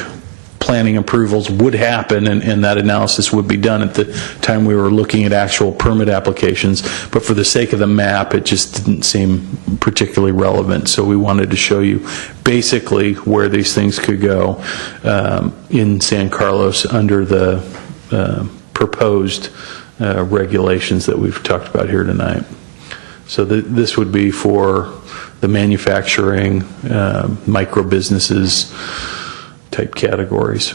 planning approvals would happen, and that analysis would be done at the time we were looking at actual permit applications. But for the sake of the map, it just didn't seem particularly relevant. So we wanted to show you basically where these things could go in San Carlos under the proposed regulations that we've talked about here tonight. So this would be for the manufacturing, micro businesses type categories.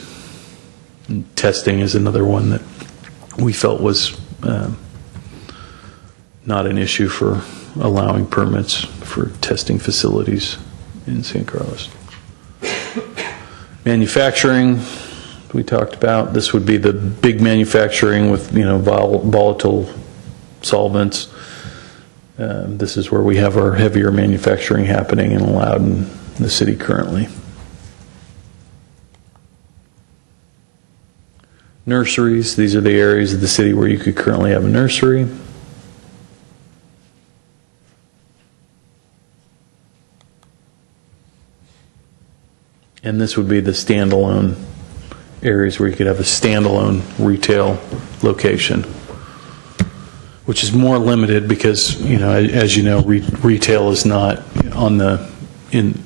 And testing is another one that we felt was not an issue for allowing permits for testing facilities in San Carlos. Manufacturing, we talked about. This would be the big manufacturing with, volatile solvents. This is where we have our heavier manufacturing happening and allowed in the city currently. nurseries. These are the areas of the city where you could currently have a nursery. And this would be the standalone areas where you could have a standalone retail location, which is more limited because, as you know, retail is not in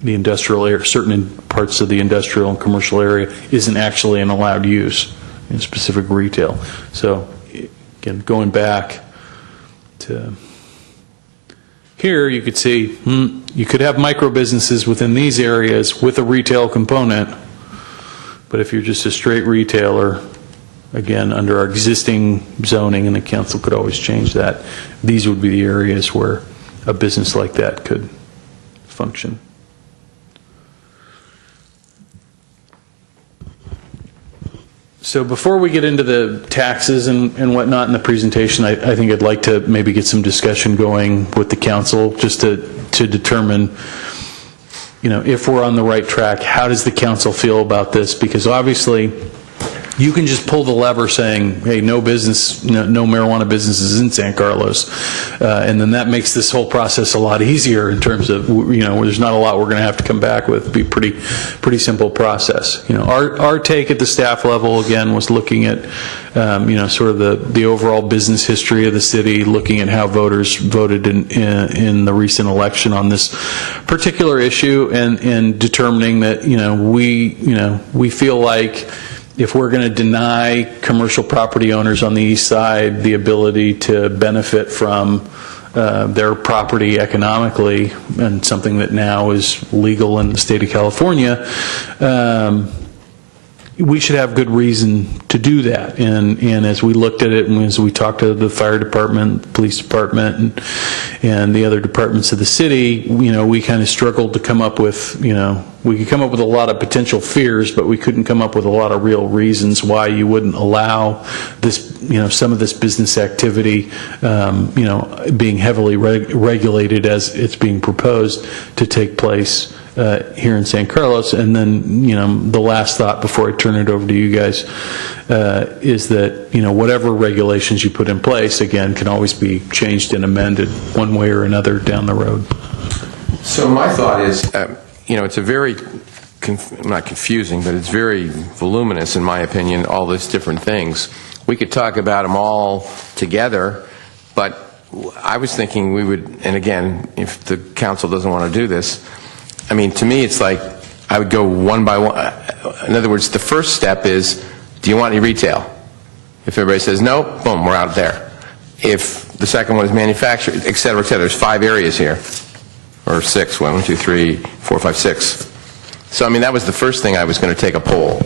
the industrial area. Certain parts of the industrial and commercial area isn't actually an allowed use in specific retail. So, again, going back to here, you could see you could have micro businesses within these areas with a retail component, but if you're just a straight retailer, again, under our existing zoning, and the council could always change that, these would be the areas where a business like that could function. So before we get into the taxes and whatnot in the presentation, I think I'd like to maybe get some discussion going with the council just to determine, if we're on the right track. How does the council feel about this? Because obviously, you can just pull the lever saying, hey, no marijuana businesses in San Carlos. And then that makes this whole process a lot easier in terms of, there's not a lot we're going to have to come back with. It'd be pretty simple process. Our take at the staff level, again, was looking at, sort of the overall business history of the city, looking at how voters voted in the recent election on this particular issue, and determining that, we feel like if we're going to deny commercial property owners on the east side the ability to benefit from their property economically, and something that now is legal in the state of California, we should have good reason to do that. And as we looked at it, and as we talked to the fire department, the police department, and the other departments of the city, we kind of struggled to come up with, we could come up with a lot of potential fears, but we couldn't come up with a lot of real reasons why you wouldn't allow this, some of this business activity, being heavily regulated as it's being proposed to take place here in San Carlos. And then, the last thought before I turn it over to you guys is that, whatever regulations you put in place, again, can always be changed and amended one way or another down the road. So my thought is, it's a very, not confusing, but it's very voluminous, in my opinion, all these different things. We could talk about them all together, but I was thinking we would, and again, if the council doesn't want to do this, to me, it's like I would go one by one. In other words, the first step is, do you want any retail? If everybody says no, boom, we're out there. If the second one is manufactured, et cetera, et cetera. There's 5 areas here, or 6. 1, 2, 3, 4, 5, 6. So, that was the first thing I was going to take a poll.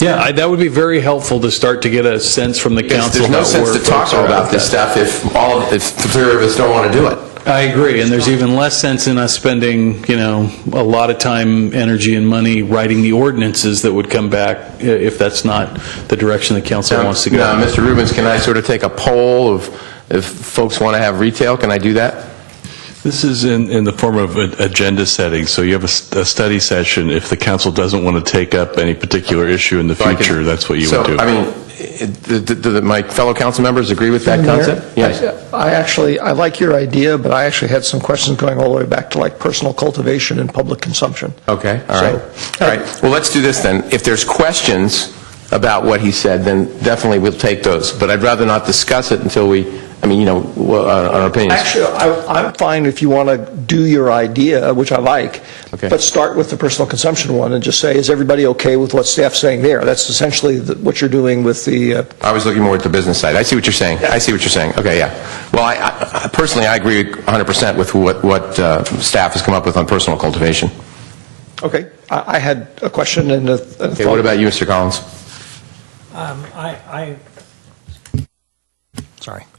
Yeah, that would be very helpful to start to get a sense from the council. There's no sense to talk about this stuff if the 3 of us don't want to do it. I agree, and there's even less sense in us spending, a lot of time, energy, and money writing the ordinances that would come back if that's not the direction the council wants to go. Now, Mr. Rubens, can I sort of take a poll of if folks want to have retail? Can I do that? This is in the form of an agenda setting, so you have a study session. If the council doesn't want to take up any particular issue in the future, that's what you would do. Do my fellow council members agree with that concept? Yes. I like your idea, but I actually had some questions going all the way back to like personal cultivation and public consumption. Okay, all right. Well, let's do this then. If there's questions about what he said, then definitely we'll take those. But I'd rather not discuss it until we, our opinions. Actually, I'm fine if you want to do your idea, which I like, but start with the personal consumption one and just say, is everybody okay with what staff's saying there? That's essentially what you're doing with the... I was looking more at the business side. I see what you're saying. Yeah. I see what you're saying. Okay, yeah. Well, I personally, I agree 100% with what staff has come up with on personal cultivation. Okay. I had a question and a thought. Okay, what about you, Mr. Collins?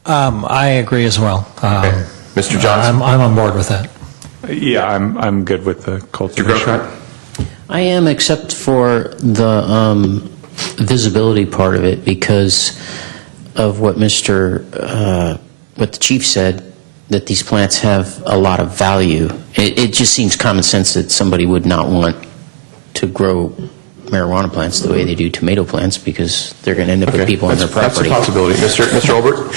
I agree as well. Okay. Mr. Johnson? I'm on board with that. Yeah, I'm good with the cultivation. I am, except for the visibility part of it, because of what what the chief said, that these plants have a lot of value. It just seems common sense that somebody would not want to grow marijuana plants the way they do tomato plants, because they're going to end up with people on their property. That's a possibility. Mr. Olbert?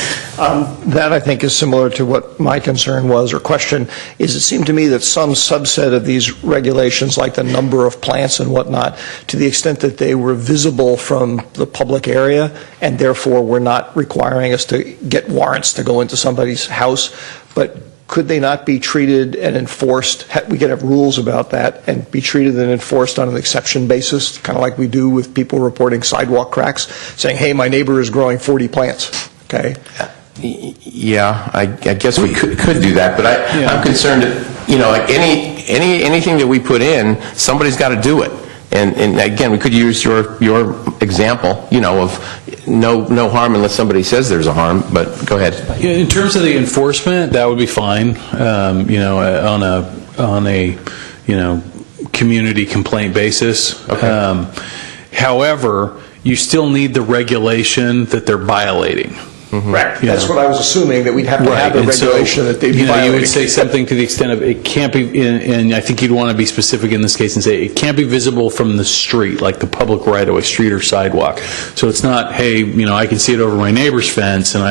That, I think, is similar to what my concern was, or question, is it seemed to me that some subset of these regulations, like the number of plants and whatnot, to the extent that they were visible from the public area, and therefore were not requiring us to get warrants to go into somebody's house, but could they not be treated and enforced? We could have rules about that and be treated and enforced on an exception basis, kind of like we do with people reporting sidewalk cracks, saying, hey, my neighbor is growing 40 plants, okay? Yeah, I guess we could do that, but I'm concerned that, like anything that we put in, somebody's got to do it. And again, we could use your example, of no harm unless somebody says there's a harm, but go ahead. Yeah, in terms of the enforcement, that would be fine, on a community complaint basis. Okay. However, you still need the regulation that they're violating. Right. That's what I was assuming, that we'd have to have a regulation that they'd be violating. You would say something to the extent of it can't be, and I think you'd want to be specific in this case and say it can't be visible from the street, like the public right-of-way, street or sidewalk. So it's not, hey, I can see it over my neighbor's fence, and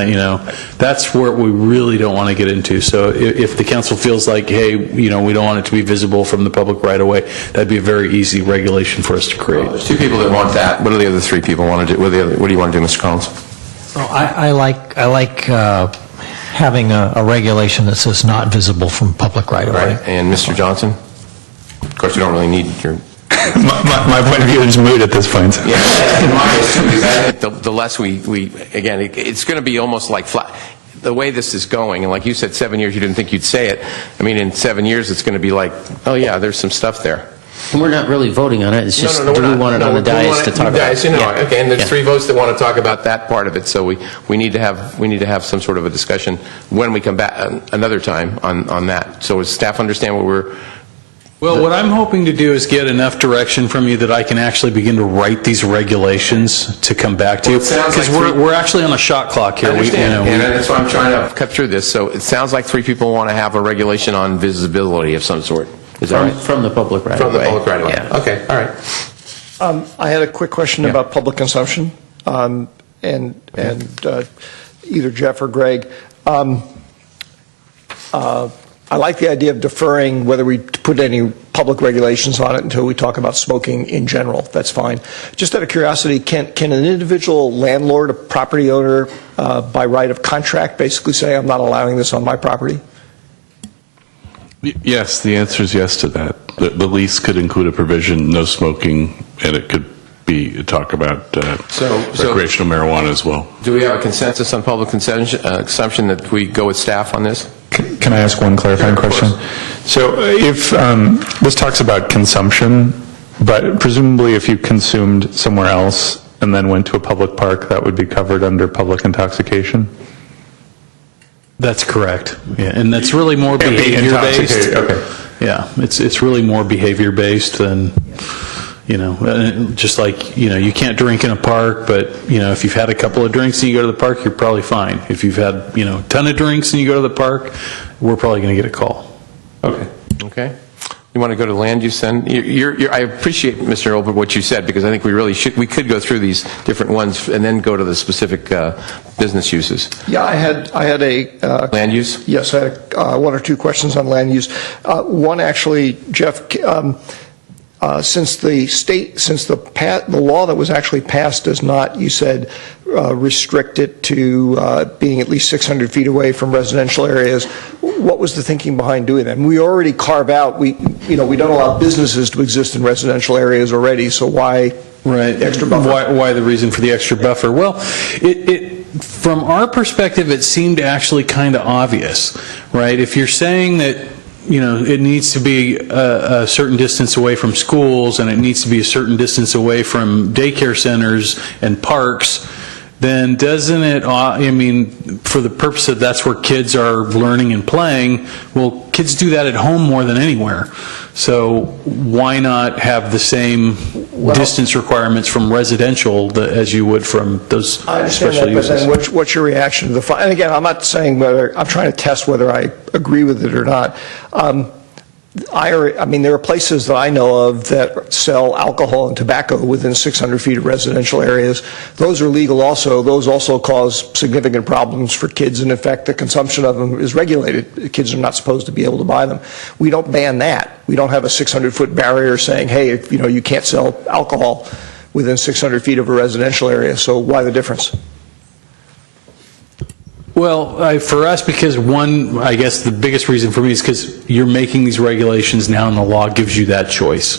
that's where we really don't want to get into. So if the council feels like, hey, we don't want it to be visible from the public right-of-way, that'd be a very easy regulation for us to create. Well, there's two people that want that. What do the other three people want to do? What do you want to do, Mr. Collins? I like having a regulation that says not visible from public right-of-way. Right. And Mr. Johnson? Of course, you don't really need your... my point of view is moot at this point. Yeah, the less we again, it's going to be almost like flat. The way this is going, and like you said, 7 years, you didn't think you'd say it. I mean, in 7 years, it's going to be like, oh yeah, there's some stuff there. And we're not really voting on it. It's just, no, do we want it on the dais to talk about? Okay, and there's 3 votes that want to talk about that part of it. So we need to have some sort of a discussion when we come back another time on that. So does staff understand what we're? Well, what I'm hoping to do is get enough direction from you that I can actually begin to write these regulations to come back to you. Because we're actually on a shot clock here. I understand, and that's why I'm trying to cut through this. So it sounds like 3 people want to have a regulation on visibility of some sort. Is that right? From the public right From away. the public right away. Yeah. Okay, all right. I had a quick question about public consumption, and either Jeff or Greg. I like the idea of deferring whether we put any public regulations on it until we talk about smoking in general. That's fine. Just out of curiosity, can an individual landlord, a property owner, by right of contract, basically say, I'm not allowing this on my property? Yes, the answer is yes to that. The lease could include a provision, no smoking, and it could be talk about recreational marijuana as well. Do we have a consensus on public consumption that we go with staff on this? Can I ask one clarifying question? So if this talks about consumption, but presumably if you consumed somewhere else and then went to a public park, that would be covered under public intoxication? That's correct. Yeah, and that's really more behavior-based. Okay. Yeah, it's really more behavior-based than, just like, you can't drink in a park, but, if you've had a couple of drinks and you go to the park, you're probably fine. If you've had, a ton of drinks and you go to the park, we're probably going to get a call. Okay. You want to go to land use then? I appreciate, Mr. Olbert, what you said, because I think we could go through these different ones and then go to the specific business uses. Yeah, I had a land use. Yes, I had 1 or 2 questions on land use. One actually, Jeff, since the law that was actually passed does not, you said, restrict it to being at least 600 feet away from residential areas. What was the thinking behind doing that? We already carve out, we don't allow businesses to exist in residential areas already, so why the extra buffer? Why the reason for the extra buffer? Well, from our perspective, it seemed actually kind of obvious, right? If you're saying that it needs to be a certain distance away from schools and it needs to be a certain distance away from daycare centers and parks, then doesn't it, for the purpose of that's where kids are learning and playing, well, kids do that at home more than anywhere. So why not have the same distance requirements from residential as you would from those special uses? I understand that, but then what's your reaction to the and again, I'm not saying I'm trying to test whether I agree with it or not. I mean, there are places that I know of that sell alcohol and tobacco within 600 feet of residential areas. Those are legal also. Those also cause significant problems for kids, and in fact, the consumption of them is regulated. Kids are not supposed to be able to buy them. We don't ban that. We don't have a 600-foot barrier saying, hey, if, you can't sell alcohol within 600 feet of a residential area. So why the difference? Well, for us, because one, I guess the biggest reason for me is because you're making these regulations now and the law gives you that choice.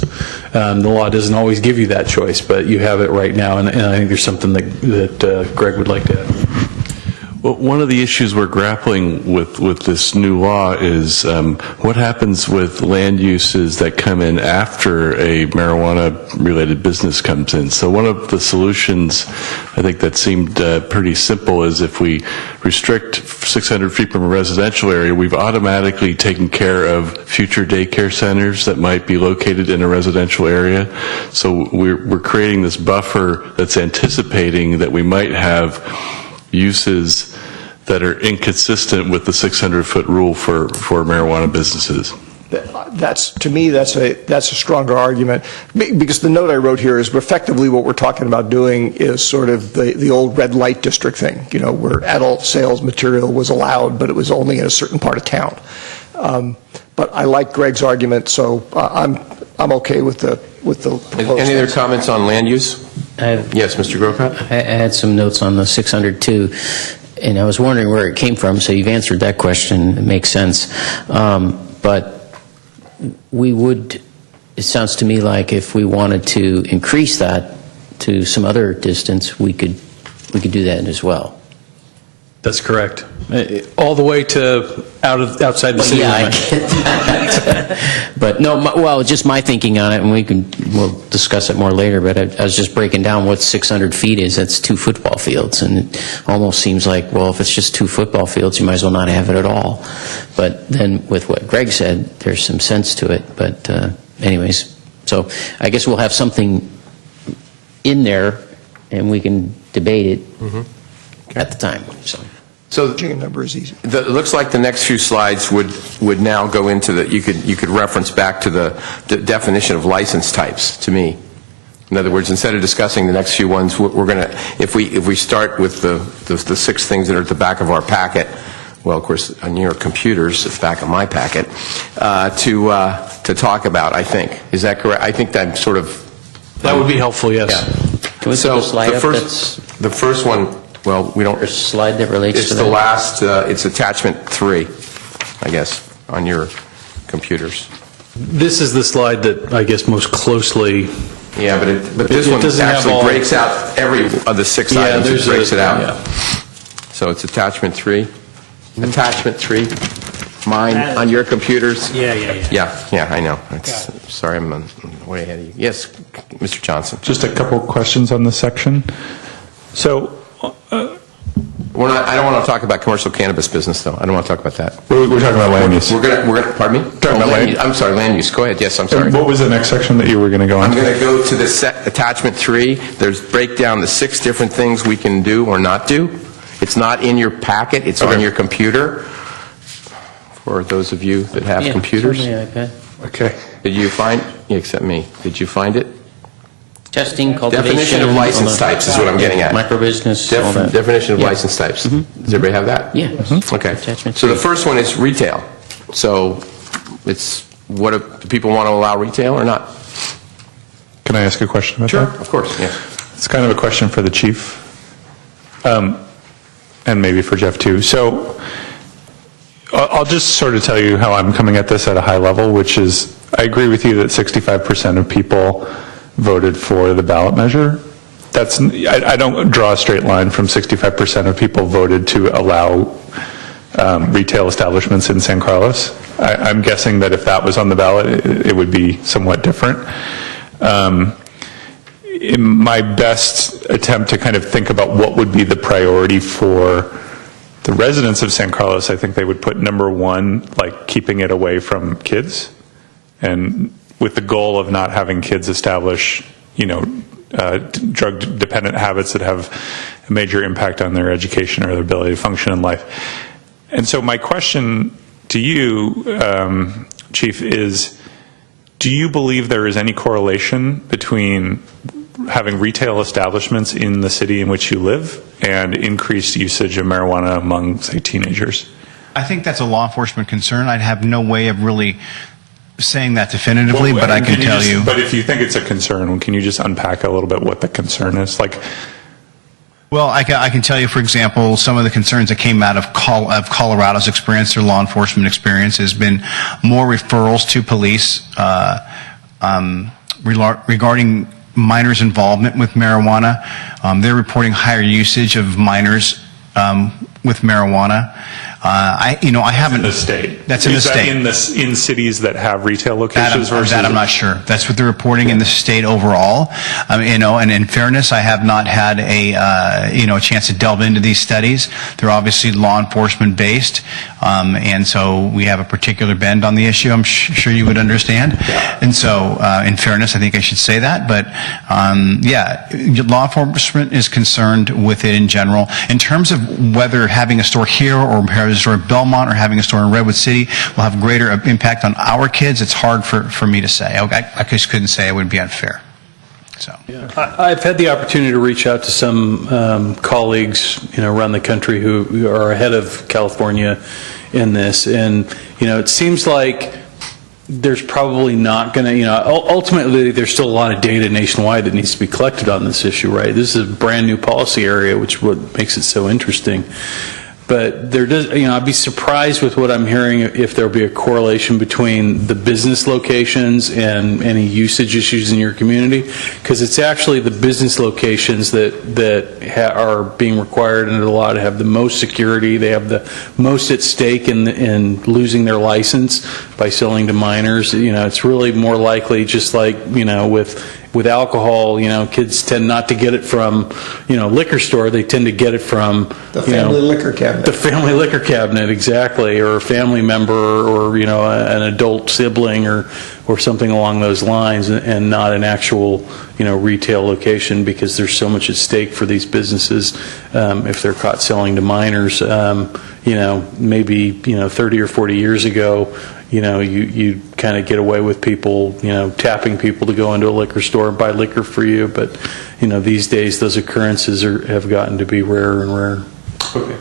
The law doesn't always give you that choice, but you have it right now, and I think there's something that Greg would like to add. Well, one of the issues we're grappling with this new law is what happens with land uses that come in after a marijuana-related business comes in. So one of the solutions, I think, that seemed pretty simple is if we restrict 600 feet from a residential area, we've automatically taken care of future daycare centers that might be located in a residential area. So we're creating this buffer that's anticipating that we might have uses that are inconsistent with the 600-foot rule for marijuana businesses. To me, that's a stronger argument, because the note I wrote here is effectively what we're talking about doing is sort of the old red light district thing, where adult sales material was allowed, but it was only in a certain part of town. But I like Greg's argument, so I'm okay with the proposal. Any other comments on land use? Yes, Mr. Grocott? I had some notes on the 600 too, and I was wondering where it came from, so you've answered that question. It makes sense. But it sounds to me like if we wanted to increase that to some other distance, we could do that as well. That's correct. All the way to outside the city limit. I get that. But no, just my thinking on it, and we'll discuss it more later, but I was just breaking down what 600 feet is. That's 2 football fields, and it almost seems like, well, if it's just 2 football fields, you might as well not have it at all. But then with what Greg said, there's some sense to it. But anyways, so I guess we'll have something in there, and we can debate it at the time. So the number is easy. It looks like the next few slides would now go into you could reference back to the definition of license types to me. In other words, instead of discussing the next few ones, we're going to, if we start with the 6 things that are at the back of our packet, well, of course, on your computers, it's back of my packet, to talk about, I think. Is that correct? I think that sort of... That would be helpful, yes. Yeah. Can we put a slide up the first one, well, we don't... There's a slide that relates to that? It's the last, it's attachment 3, I guess, on your computers. This is the slide that I guess most closely... Yeah, but this one actually breaks out every of the 6 items. It breaks it out. Yeah. So it's attachment 3. Attachment 3. Mine on your computers. Yeah, I know. Sorry, I'm way ahead of you. Yes, Mr. Johnson. Just a couple questions on this section. So, I don't want to talk about commercial cannabis business, though. I don't want to talk about that. We're talking about land use. We're gonna. Pardon me. Talking about land use. I'm sorry, land use. Go ahead. Yes, I'm sorry. And what was the next section that you were going to go on? I'm going to go to the attachment 3. There's breakdown the 6 different things we can do or not do. It's not in your packet. It's on your computer. For those of you that have computers. Okay. Did you find? Except me. Did you find it? Testing, cultivation. Definition of license types is what I'm getting at. Microbusiness, all that. Definition of license types. Does everybody have that? Yeah. Okay. So the first one is retail. So it's do people want to allow retail or not? Can I ask a question about Sure, that? of course. Yeah. It's kind of a question for the chief, and maybe for Jeff too. So I'll just sort of tell you how I'm coming at this at a high level, which is I agree with you that 65% of people voted for the ballot measure. I don't draw a straight line from 65% of people voted to allow retail establishments in San Carlos. I'm guessing that if that was on the ballot, it would be somewhat different. In my best attempt to kind of think about what would be the priority for the residents of San Carlos, I think they would put number 1, like keeping it away from kids, and with the goal of not having kids establish, drug-dependent habits that have a major impact on their education or their ability to function in life. And so my question to you, Chief, is do you believe there is any correlation between having retail establishments in the city in which you live and increased usage of marijuana among, say, teenagers? I think that's a law enforcement concern. I'd have no way of really saying that definitively, but I can tell you. But if you think it's a concern, can you just unpack a little bit what the concern is? Well, I can tell you, for example, some of the concerns that came out of Colorado's experience, their law enforcement experience, has been more referrals to police regarding minors' involvement with marijuana. They're reporting higher usage of minors with marijuana. I haven't. That's in the state. That's in the state. Is that in cities that have retail locations versus that I'm not sure. That's what they're reporting in the state overall. And in fairness, I have not had a chance to delve into these studies. They're obviously law enforcement based, and so we have a particular bend on the issue. I'm sure you would understand. And so, in fairness, I think I should say that. But law enforcement is concerned with it in general. In terms of whether having a store here or having a store in Belmont or having a store in Redwood City will have greater impact on our kids, it's hard for me to say. I just couldn't say. It would be unfair. So I've had the opportunity to reach out to some colleagues, around the country who are ahead of California in this, and it seems like there's probably not going to, ultimately there's still a lot of data nationwide that needs to be collected on this issue, right? This is a brand new policy area, which is what makes it so interesting. But there does, I'd be surprised with what I'm hearing if there'll be a correlation between the business locations and any usage issues in your community, because it's actually the business locations that are being required under the law to have the most security. They have the most at stake in losing their license by selling to minors. It's really more likely, just like with alcohol, kids tend not to get it from, liquor store. They tend to get it from the family liquor cabinet. The family liquor cabinet, exactly, or a family member, or an adult sibling, or something along those lines, and not an actual retail location, because there's so much at stake for these businesses if they're caught selling to minors. Maybe 30 or 40 years ago, you kind of get away with people, tapping people to go into a liquor store and buy liquor for you. But, these days those occurrences have gotten to be rarer and rarer. Okay.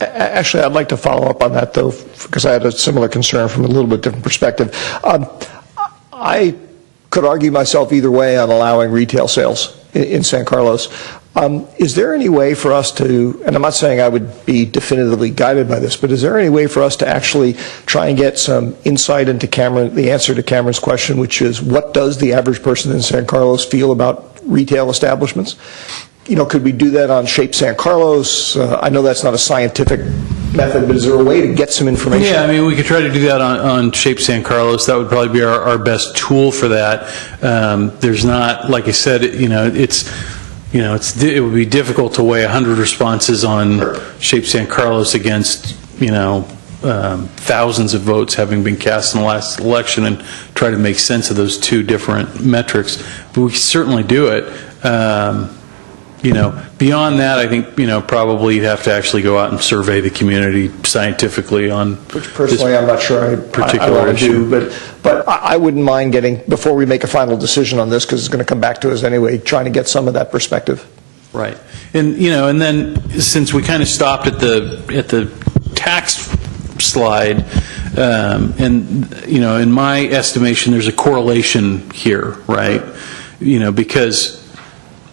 Actually, I'd like to follow up on that, though, because I had a similar concern from a little bit different perspective. I could argue myself either way on allowing retail sales in San Carlos. Is there any way for us to, and I'm not saying I would be definitively guided by this, but is there any way for us to actually try and get some insight into the answer to Cameron's question, which is, what does the average person in San Carlos feel about retail establishments? Could we do that on Shape San Carlos? I know that's not a scientific method, but is there a way to get some information? Yeah, we could try to do that on Shape San Carlos. That would probably be our best tool for that. There's not, like I said, it would be difficult to weigh 100 responses on Shape San Carlos against, thousands of votes having been cast in the last election, and try to make sense of those two different metrics. But we can certainly do it. Beyond that, I think, probably you'd have to actually go out and survey the community scientifically on which personally I'm not sure I particular want to issue. do, but I wouldn't mind getting, before we make a final decision on this, because it's going to come back to us anyway, trying to get some of that perspective. Right. And, and then since we kind of stopped at the tax slide, in my estimation, there's a correlation here, right? Because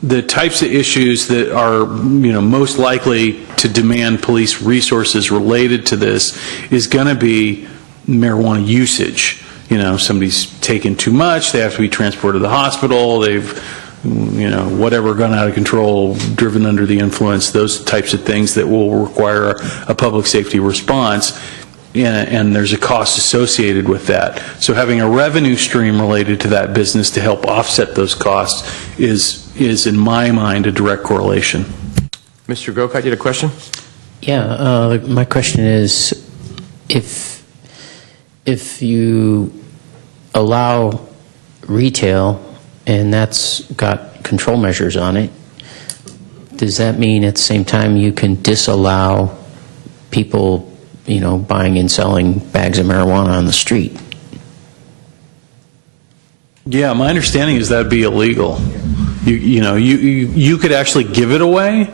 the types of issues that are, most likely to demand police resources related to this is going to be marijuana usage. Somebody's taken too much, they have to be transported to the hospital, they've, whatever, gone out of control, driven under the influence, those types of things that will require a public safety response. And there's a cost associated with that. So having a revenue stream related to that business to help offset those costs is in my mind, a direct correlation. Mr. Grocott, you had a question? Yeah, my question is, if you allow retail and that's got control measures on it, does that mean at the same time you can disallow people buying and selling bags of marijuana on the street? Yeah, my understanding is that'd be illegal. You could actually give it away,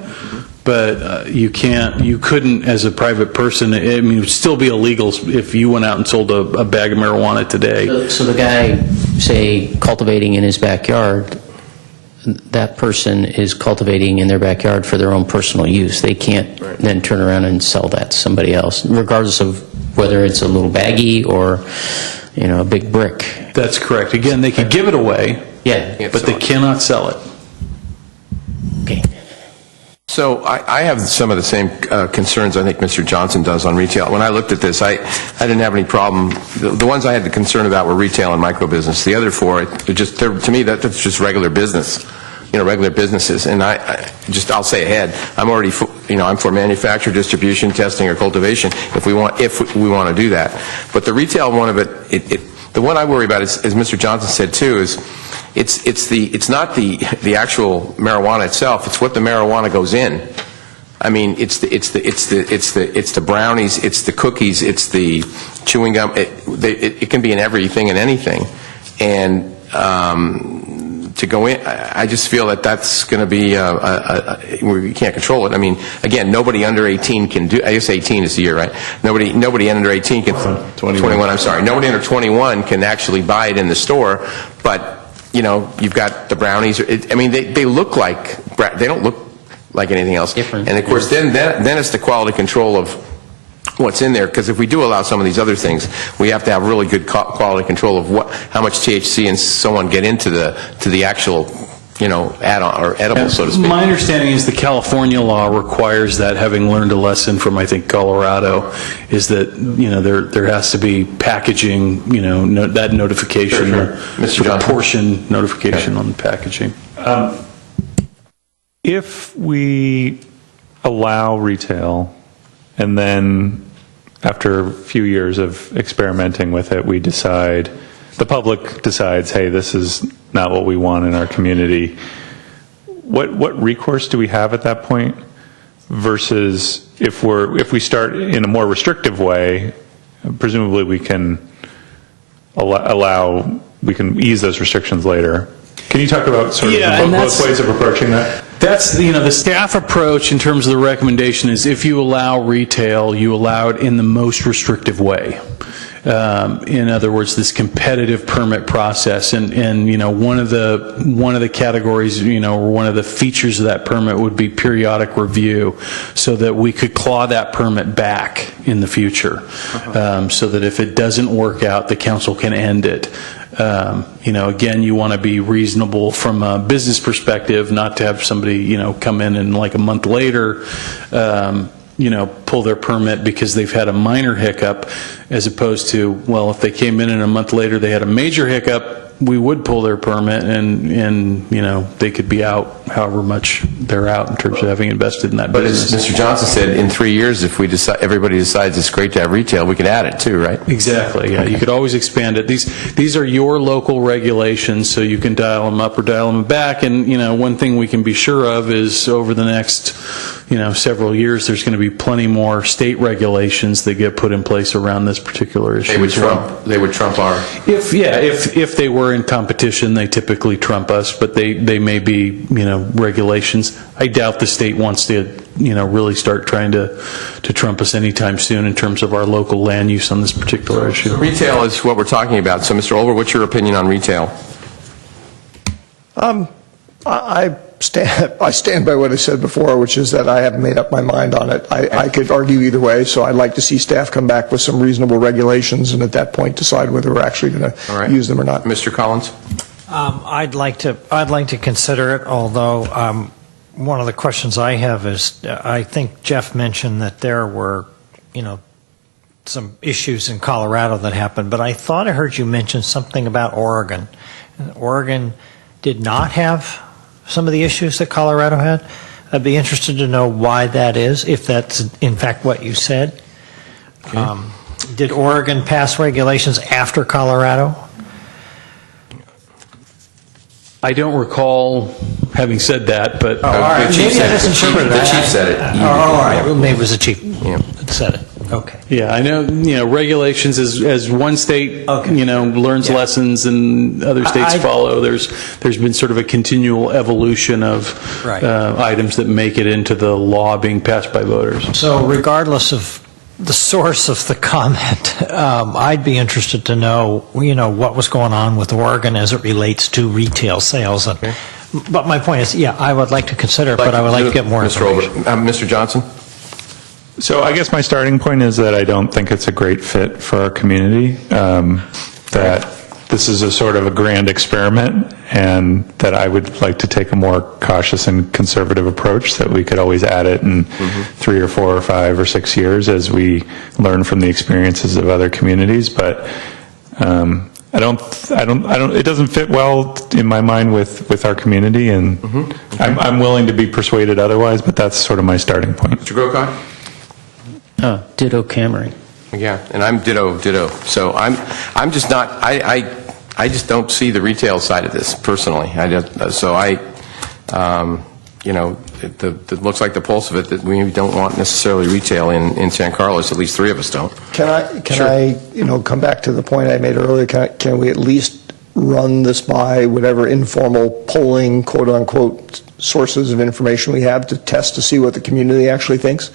but you couldn't as a private person. I mean, it would still be illegal if you went out and sold a bag of marijuana today. So the guy, say, cultivating in his backyard, that person is cultivating in their backyard for their own personal use. They can't then turn around and sell that to somebody else, regardless of whether it's a little baggie or, a big brick. That's correct. Again, they could give it away, Yeah. but they cannot sell it. Okay. So I have some of the same concerns I think Mr. Johnson does on retail. When I looked at this, I didn't have any problem. The ones I had the concern about were retail and micro business. The other four, to me, that's just regular business, regular businesses. And I'll say ahead, I'm for manufacture, distribution, testing, or cultivation if we want to do that. But the retail one of it, the one I worry about is, as Mr. Johnson said too, is it's not the actual marijuana itself. It's what the marijuana goes in. I mean, it's the brownies, it's the cookies, it's the chewing gum. It can be in everything and anything, and to go in, I just feel that that's going to be we can't control it. I mean, again, nobody under 18 can do. I guess 18 is the year, right? Nobody under 18 can. 21. I'm sorry. Nobody under 21 can actually buy it in the store, but. You've got the brownies. They look like, they don't look like anything else. Different. And of course, then it's the quality control of what's in there. Because if we do allow some of these other things, we have to have really good quality control of how much THC and so on get into the actual, add-on or edible, so to speak. My understanding is the California law requires that, having learned a lesson from, I think, Colorado, is that, there has to be packaging, that notification, Sure. Mr. Johnson. portion notification on the packaging. If we allow retail and then after a few years of experimenting with it, the public decides, hey, this is not what we want in our community, what recourse do we have at that point versus if we start in a more restrictive way, presumably we can we can ease those restrictions later. Can you talk about sort of both ways of approaching that? That's, the staff approach in terms of the recommendation is if you allow retail, you allow it in the most restrictive way. In other words, this competitive permit process, and one of the categories, or one of the features of that permit would be periodic review, so that we could claw that permit back in the future, so that if it doesn't work out, the council can end it. Again, you want to be reasonable from a business perspective, not to have somebody, come in and like a month later, pull their permit because they've had a minor hiccup, as opposed to, well, if they came in and a month later they had a major hiccup, we would pull their permit and they could be out however much they're out in terms of having invested in that business. But as Mr. Johnson said, in 3 years, if everybody decides it's great to have retail, we can add it too, right? Exactly. Yeah, you could always expand it. These are your local regulations, so you can dial them up or dial them back. And one thing we can be sure of is over the next several years, there's going to be plenty more state regulations that get put in place around this particular issue. They would trump our. If they were in competition, they typically trump us, but they may be regulations. I doubt the state wants to really start trying to trump us anytime soon in terms of our local land use on this particular issue. Retail is what we're talking about. So, Mr. Olver, what's your opinion on retail? I stand by what I said before, which is that I haven't made up my mind on it. I could argue either way, so I'd like to see staff come back with some reasonable regulations and at that point decide whether we're actually going to use them or not. Mr. Collins? I'd like to consider it, although one of the questions I have is, I think Jeff mentioned that there were, some issues in Colorado that happened, but I thought I heard you mention something about Oregon. Oregon did not have some of the issues that Colorado had. I'd be interested to know why that is, if that's in fact what you said. Okay. Did Oregon pass regulations after Colorado? I don't recall having said that, but all right. Maybe I misinterpreted that. The chief said it. All right. Well, maybe it was the chief that said it. Okay. Yeah, I know, regulations as one state, learns lessons and other states follow, there's been sort of a continual evolution of items that make it into the law being passed by voters. So regardless of the source of the comment, I'd be interested to know, what was going on with Oregon as it relates to retail sales. But my point is, I would like to consider it, but I would like to get more information. Mr. Johnson? So I guess my starting point is that I don't think it's a great fit for our community, that this is a sort of a grand experiment, and that I would like to take a more cautious and conservative approach, that we could always add it in 3 or 4 or 5 or 6 years as we learn from the experiences of other communities. But it doesn't fit well in my mind with our community, and I'm willing to be persuaded otherwise, but that's sort of my starting point. Mr. Grocott? Ditto Cameron. Yeah, and I'm ditto. So I'm just not, I just don't see the retail side of this personally. It looks like the pulse of it that we don't want necessarily retail in San Carlos. At least 3 of us don't. Can I come back to the point I made earlier? Can we at least run this by whatever informal polling, quote unquote, sources of information we have to test to see what the community actually thinks?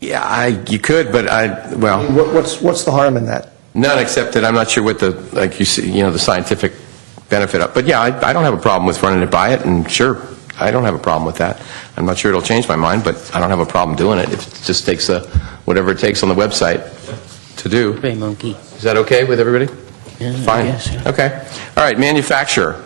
Yeah, you could, but what's the harm in that? None, except that I'm not sure what the scientific benefit of. But yeah, I don't have a problem with running it by it, and sure, I don't have a problem with that. I'm not sure it'll change my mind, but I don't have a problem doing it. It just takes whatever it takes on the website to do. Hey, monkey. Is that okay with everybody? Yeah, Fine. I guess, yeah. Okay. All right. Manufacturer.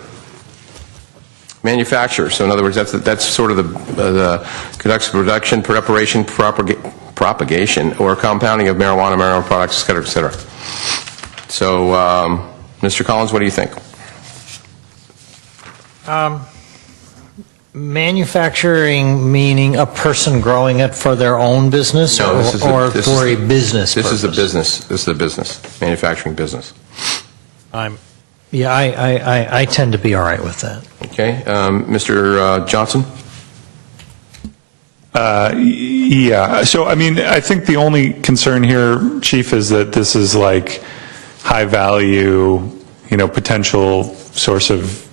So in other words, that's sort of the conducts production, preparation, propagation, or compounding of marijuana products, et cetera, et cetera. So, Mr. Collins, what do you think? Manufacturing meaning a person growing it for their own business, No, or for a business This is a purpose? business. This is a business, manufacturing business. I tend to be all right with that. Okay. Mr. Johnson? Yeah. So, I mean, I think the only concern here, Chief, is that this is like high value, potential source of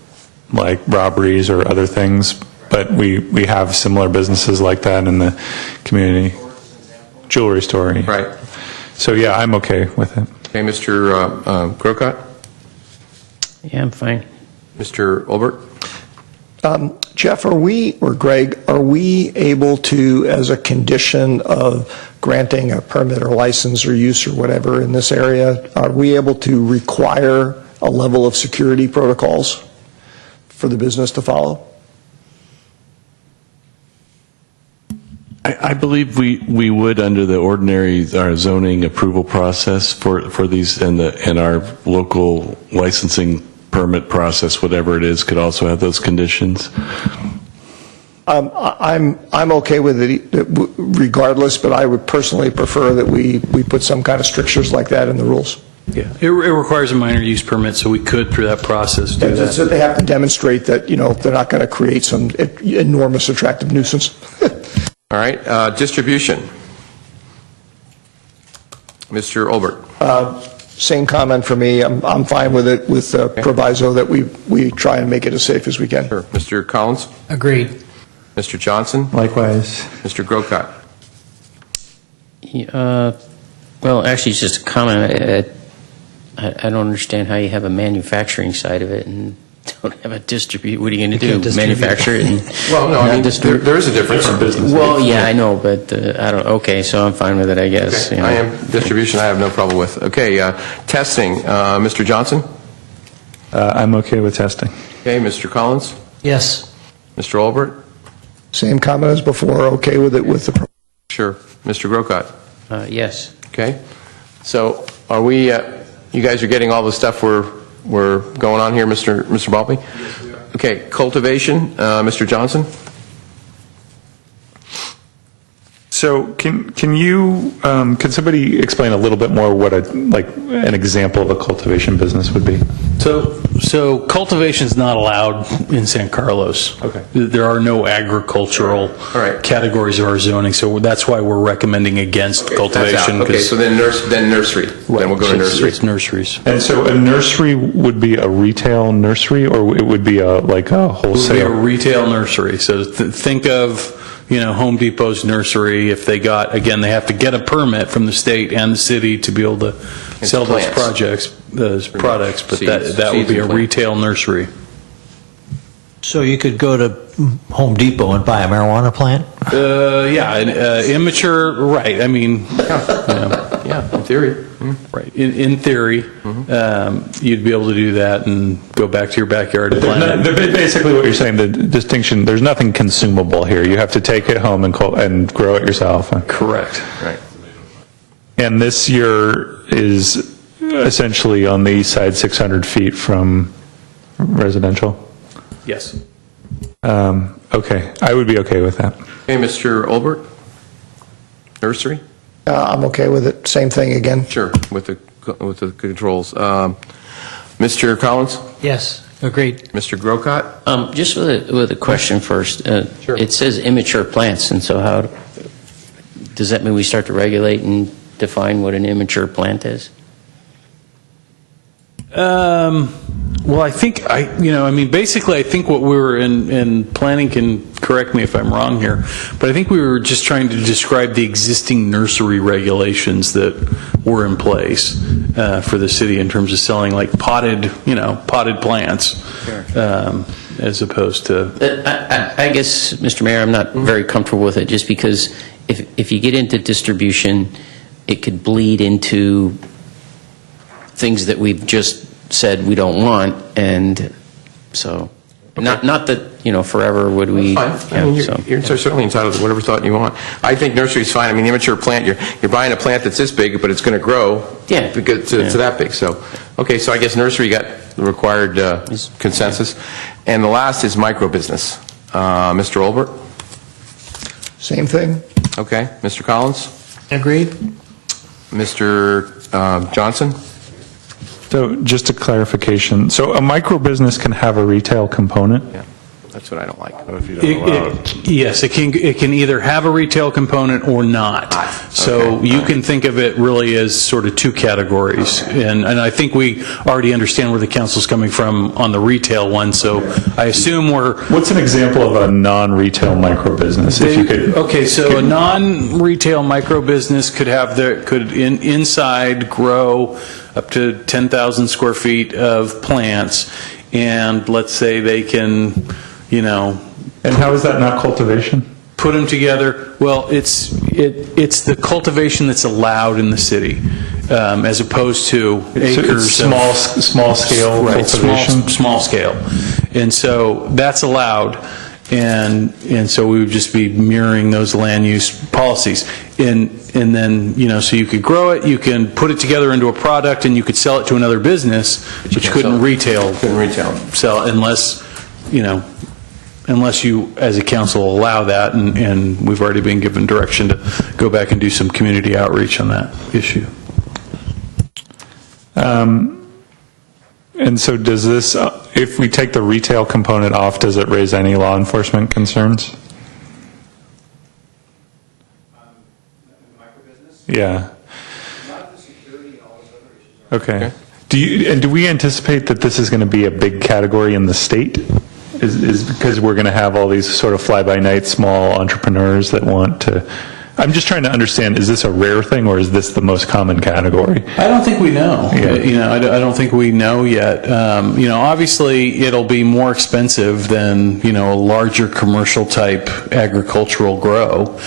like robberies or other things. But we have similar businesses like that in the community. Jewelry store. Right. So, yeah, I'm okay with it. Okay, Mr. Grocott? Yeah, I'm fine. Mr. Olbert? Jeff, or Greg, are we able to, as a condition of granting a permit or license or use or whatever in this area, are we able to require a level of security protocols for the business to follow? I believe we would, under the ordinary our zoning approval process for these, and our local licensing permit process, whatever it is, could also have those conditions. I'm okay with it regardless, but I would personally prefer that we put some kind of strictures like that in the rules. Yeah, it requires a minor use permit, so we could, through that process, do that. So they have to demonstrate that, they're not going to create some enormous attractive nuisance. All right. Distribution. Mr. Olbert? Same comment for me. I'm fine with it, with proviso that we try and make it as safe as we can. Sure. Mr. Collins? Agreed. Mr. Johnson? Likewise. Mr. Grocott? Well, actually, it's just a comment. I don't understand how you have a manufacturing side of it and don't have a distribute. What are you going to do? Manufacture it? Well, no, I mean, there is a difference in business. Well, yeah, I know, but I don't. Okay, so I'm fine with it, I guess. Okay. I am distribution. I have no problem with. Okay, testing. Mr. Johnson? I'm okay with testing. Okay, Mr. Collins? Yes. Mr. Olbert? Same comment as before. Okay with it with the. Sure. Mr. Grocott? Yes. Okay. So, are we? You guys are getting all the stuff we're going on here, Mr. Balpy? Yes, we are. Okay, cultivation, Mr. Johnson? So can you, can somebody explain a little bit more what an example of a cultivation business would be? So cultivation's not allowed in San Carlos. Okay. There are no agricultural categories of our zoning, so that's why we're recommending against cultivation. Okay, so then nursery. Then we'll go to nursery. It's nurseries. And so a nursery would be a retail nursery, or it would be a wholesale? It would be a retail nursery. So think of, Home Depot's nursery. If they they have to get a permit from the state and the city to be able to sell those products, but that would be a retail nursery. So you could go to Home Depot and buy a marijuana plant? Immature, right. I mean, in theory. Right. In theory, you'd be able to do that and go back to your backyard and plant it. Basically what you're saying, the distinction, there's nothing consumable here. You have to take it home and grow it yourself. Correct. Right. And this year is essentially on the east side, 600 feet from residential? Yes. Okay. I would be okay with that. Okay, Mr. Olbert? Nursery? I'm okay with it. Same thing again. Sure, with the controls. Mr. Collins? Yes, agreed. Mr. Grocott? Just with a question first. Sure. It says immature plants, and so how does that mean we start to regulate and define what an immature plant is? Well, I think basically, I think what we were in planning, can correct me if I'm wrong here, but I think we were just trying to describe the existing nursery regulations that were in place for the city in terms of selling potted plants, as opposed to. I guess, Mr. Mayor, I'm not very comfortable with it, just because if you get into distribution, it could bleed into things that we've just said we don't want, and so not that forever would we. That's fine. I mean, you're certainly entitled to whatever thought you want. I think nursery is fine. I mean, the immature plant, you're buying a plant that's this big, but it's going to grow to that big. So, okay, so I guess nursery got the required consensus, and the last is micro business. Mr. Olbert. Same thing. Okay, Mr. Collins. Agreed. Mr. Johnson. So just a clarification. So a micro business can have a retail component? Yeah, that's what I don't like. Yes, it can either have a retail component or not. So you can think of it really as sort of two categories. And I think we already understand where the council's coming from on the retail one. So I assume What's an example of a non-retail micro business? So a non-retail micro business could inside grow up to 10,000 square feet of plants, and let's say they can, And how is that not cultivation? Put them together. Well, it's the cultivation that's allowed in the city, as opposed to acres. Small scale cultivation? Small scale. And so that's allowed. And so we would just be mirroring those land use policies. And then, so you could grow it, you can put it together into a product, and you could sell it to another business, which couldn't retail sell unless you, as a council, allow that, and we've already been given direction to go back and do some community outreach on that issue. And so does this, if we take the retail component off, does it raise any law enforcement concerns? Yeah. Okay. Do we anticipate that this is going to be a big category in the state? Is because we're going to have all these sort of fly-by-night small entrepreneurs that want to. I'm just trying to understand, is this a rare thing or is this the most common category? I don't think we know. Yeah. I don't think we know yet. Obviously it'll be more expensive than, a larger commercial type agricultural grow.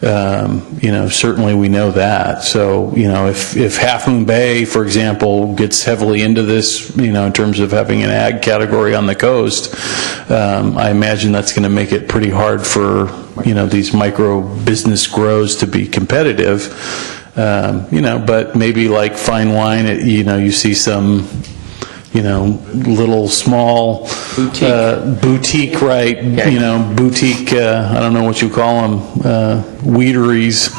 Certainly we know that. So, if Half Moon Bay, for example, gets heavily into this, in terms of having an ag category on the coast, I imagine that's going to make it pretty hard for, these micro business grows to be competitive. But maybe like fine wine, you see some little small boutique, right? Okay. Boutique. I don't know what you call them, weederys.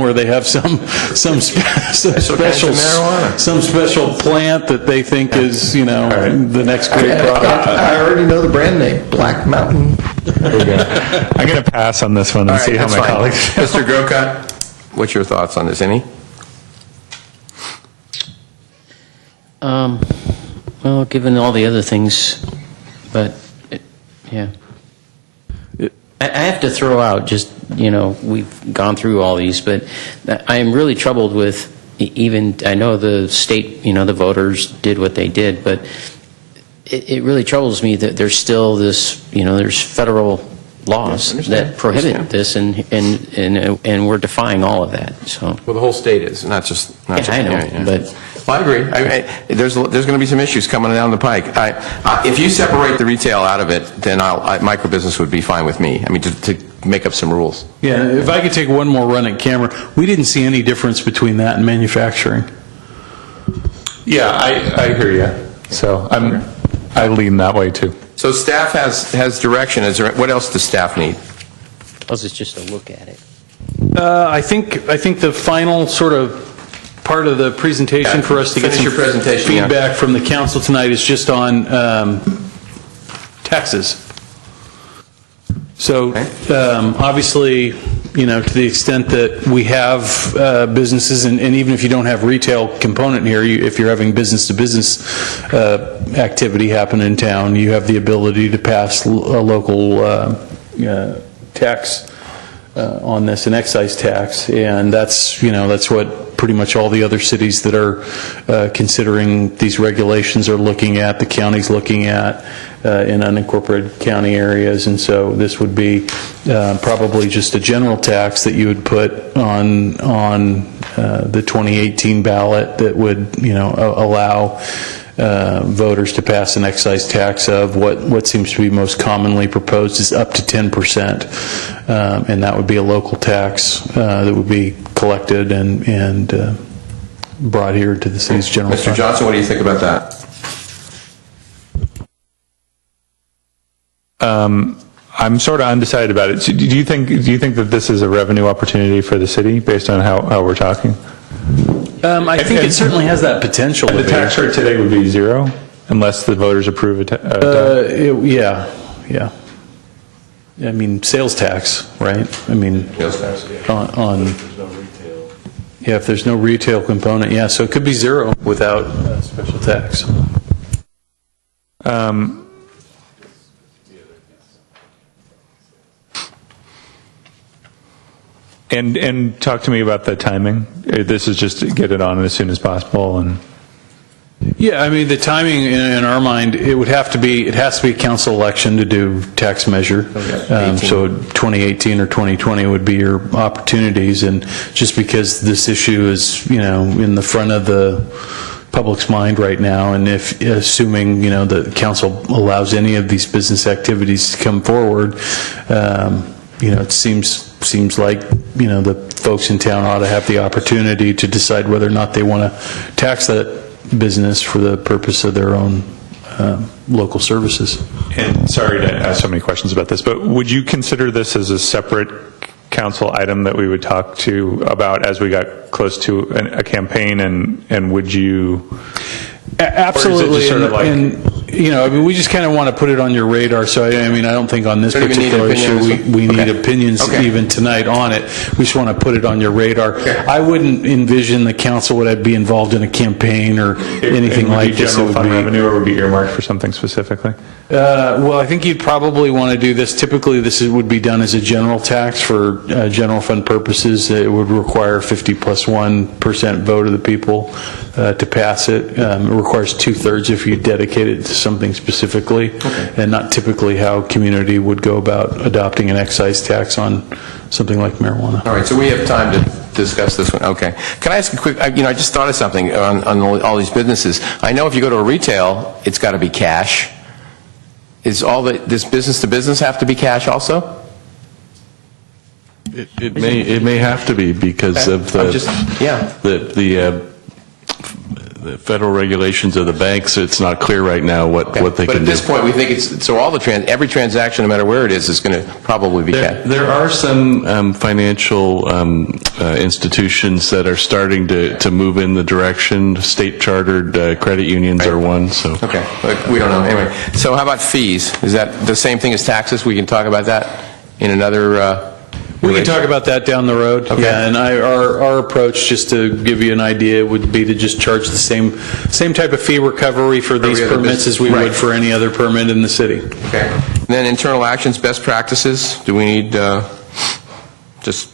Where they have some special plant that they think is the next great product. I already know the brand name, Black Mountain. I'm going to pass on this one and see how my colleagues. Mr. Grocott, what's your thoughts on this? Any? Well, given all the other things, but yeah. I have to throw out just, we've gone through all these, but I am really troubled with I know the state, the voters did what they did, but it really troubles me that there's still this, there's federal laws that prohibit this, and we're defying all of that. So. Well, the whole state is, not just. I know, but. Well, I agree. There's going to be some issues coming down the pike. If you separate the retail out of it, then microbusiness would be fine with me. I mean, to make up some rules. Yeah, if I could take one more run at camera, we didn't see any difference between that and manufacturing. Yeah, I hear you. So I lean that way too. So staff has direction. What else does staff need? It's just a look at it. I think the final sort of part of the presentation for us to get some feedback from the council tonight is just on taxes. So obviously, to the extent that we have businesses, and even if you don't have retail component here, if you're having business-to-business activity happen in town, you have the ability to pass a local tax on this, an excise tax, and that's what pretty much all the other cities that are considering these regulations are looking at, the county's looking at in unincorporated county areas. And so this would be probably just a general tax that you would put on the 2018 ballot that would allow voters to pass an excise tax of what seems to be most commonly proposed is up to 10%. And that would be a local tax that would be collected and brought here to the city's general fund. Mr. Johnson, what do you think about that? I'm sort of undecided about it. So do you think that this is a revenue opportunity for the city based on how we're talking? I think it certainly has that potential. The tax rate today would be zero unless the voters approve it. Yeah. I mean, sales tax, right? I mean, sales tax. Yeah, if there's no retail component, yeah. So it could be zero without special tax. And talk to me about the timing. This is just to get it on as soon as possible. And yeah, I mean, the timing in our mind, it has to be a council election to do tax measure. So 2018 or 2020 would be your opportunities. And just because this issue is, in the front of the public's mind right now, and if assuming, the council allows any of these business activities to come forward, it seems like, the folks in town ought to have the opportunity to decide whether or not they want to tax that business for the purpose of their own local services. And sorry to ask so many questions about this, but would you consider this as a separate council item that we would talk to about as we got close to a campaign, and would you? Absolutely, we just kind of want to put it on your radar. So I don't think on this particular issue we need opinions even tonight on it. We just want to put it on your radar. I wouldn't envision the council would be involved in a campaign or anything like this. General fund revenue, or would be earmarked for something specifically? Well, I think you'd probably want to do this. Typically, this would be done as a general tax for general fund purposes. It would require 50+1% vote of the people to pass it. It requires 2/3 if you dedicate it to something specifically, and not typically how community would go about adopting an excise tax on something like marijuana. All right, so we have time to discuss this one. Okay. Can I ask a quick, I just thought of something on all these businesses. I know if you go to a retail, it's got to be cash. Is this business to business have to be cash also? It may have to be because of the the federal regulations of the banks, it's not clear right now what they But can do. at this point, we think it's, so all the every transaction, no matter where it is going to probably be capped. There are some financial institutions that are starting to move in the direction. State-chartered credit unions are one. So Okay, but we don't know. Anyway, so how about fees? Is that the same thing as taxes? We can talk about that in another... We can talk about that down the road. Okay. Yeah, and our approach, just to give you an idea, would be to just charge the same type of fee recovery for these every other permits as we Right. would for any other permit in the city. Okay. And then internal actions, best practices. Do we need just?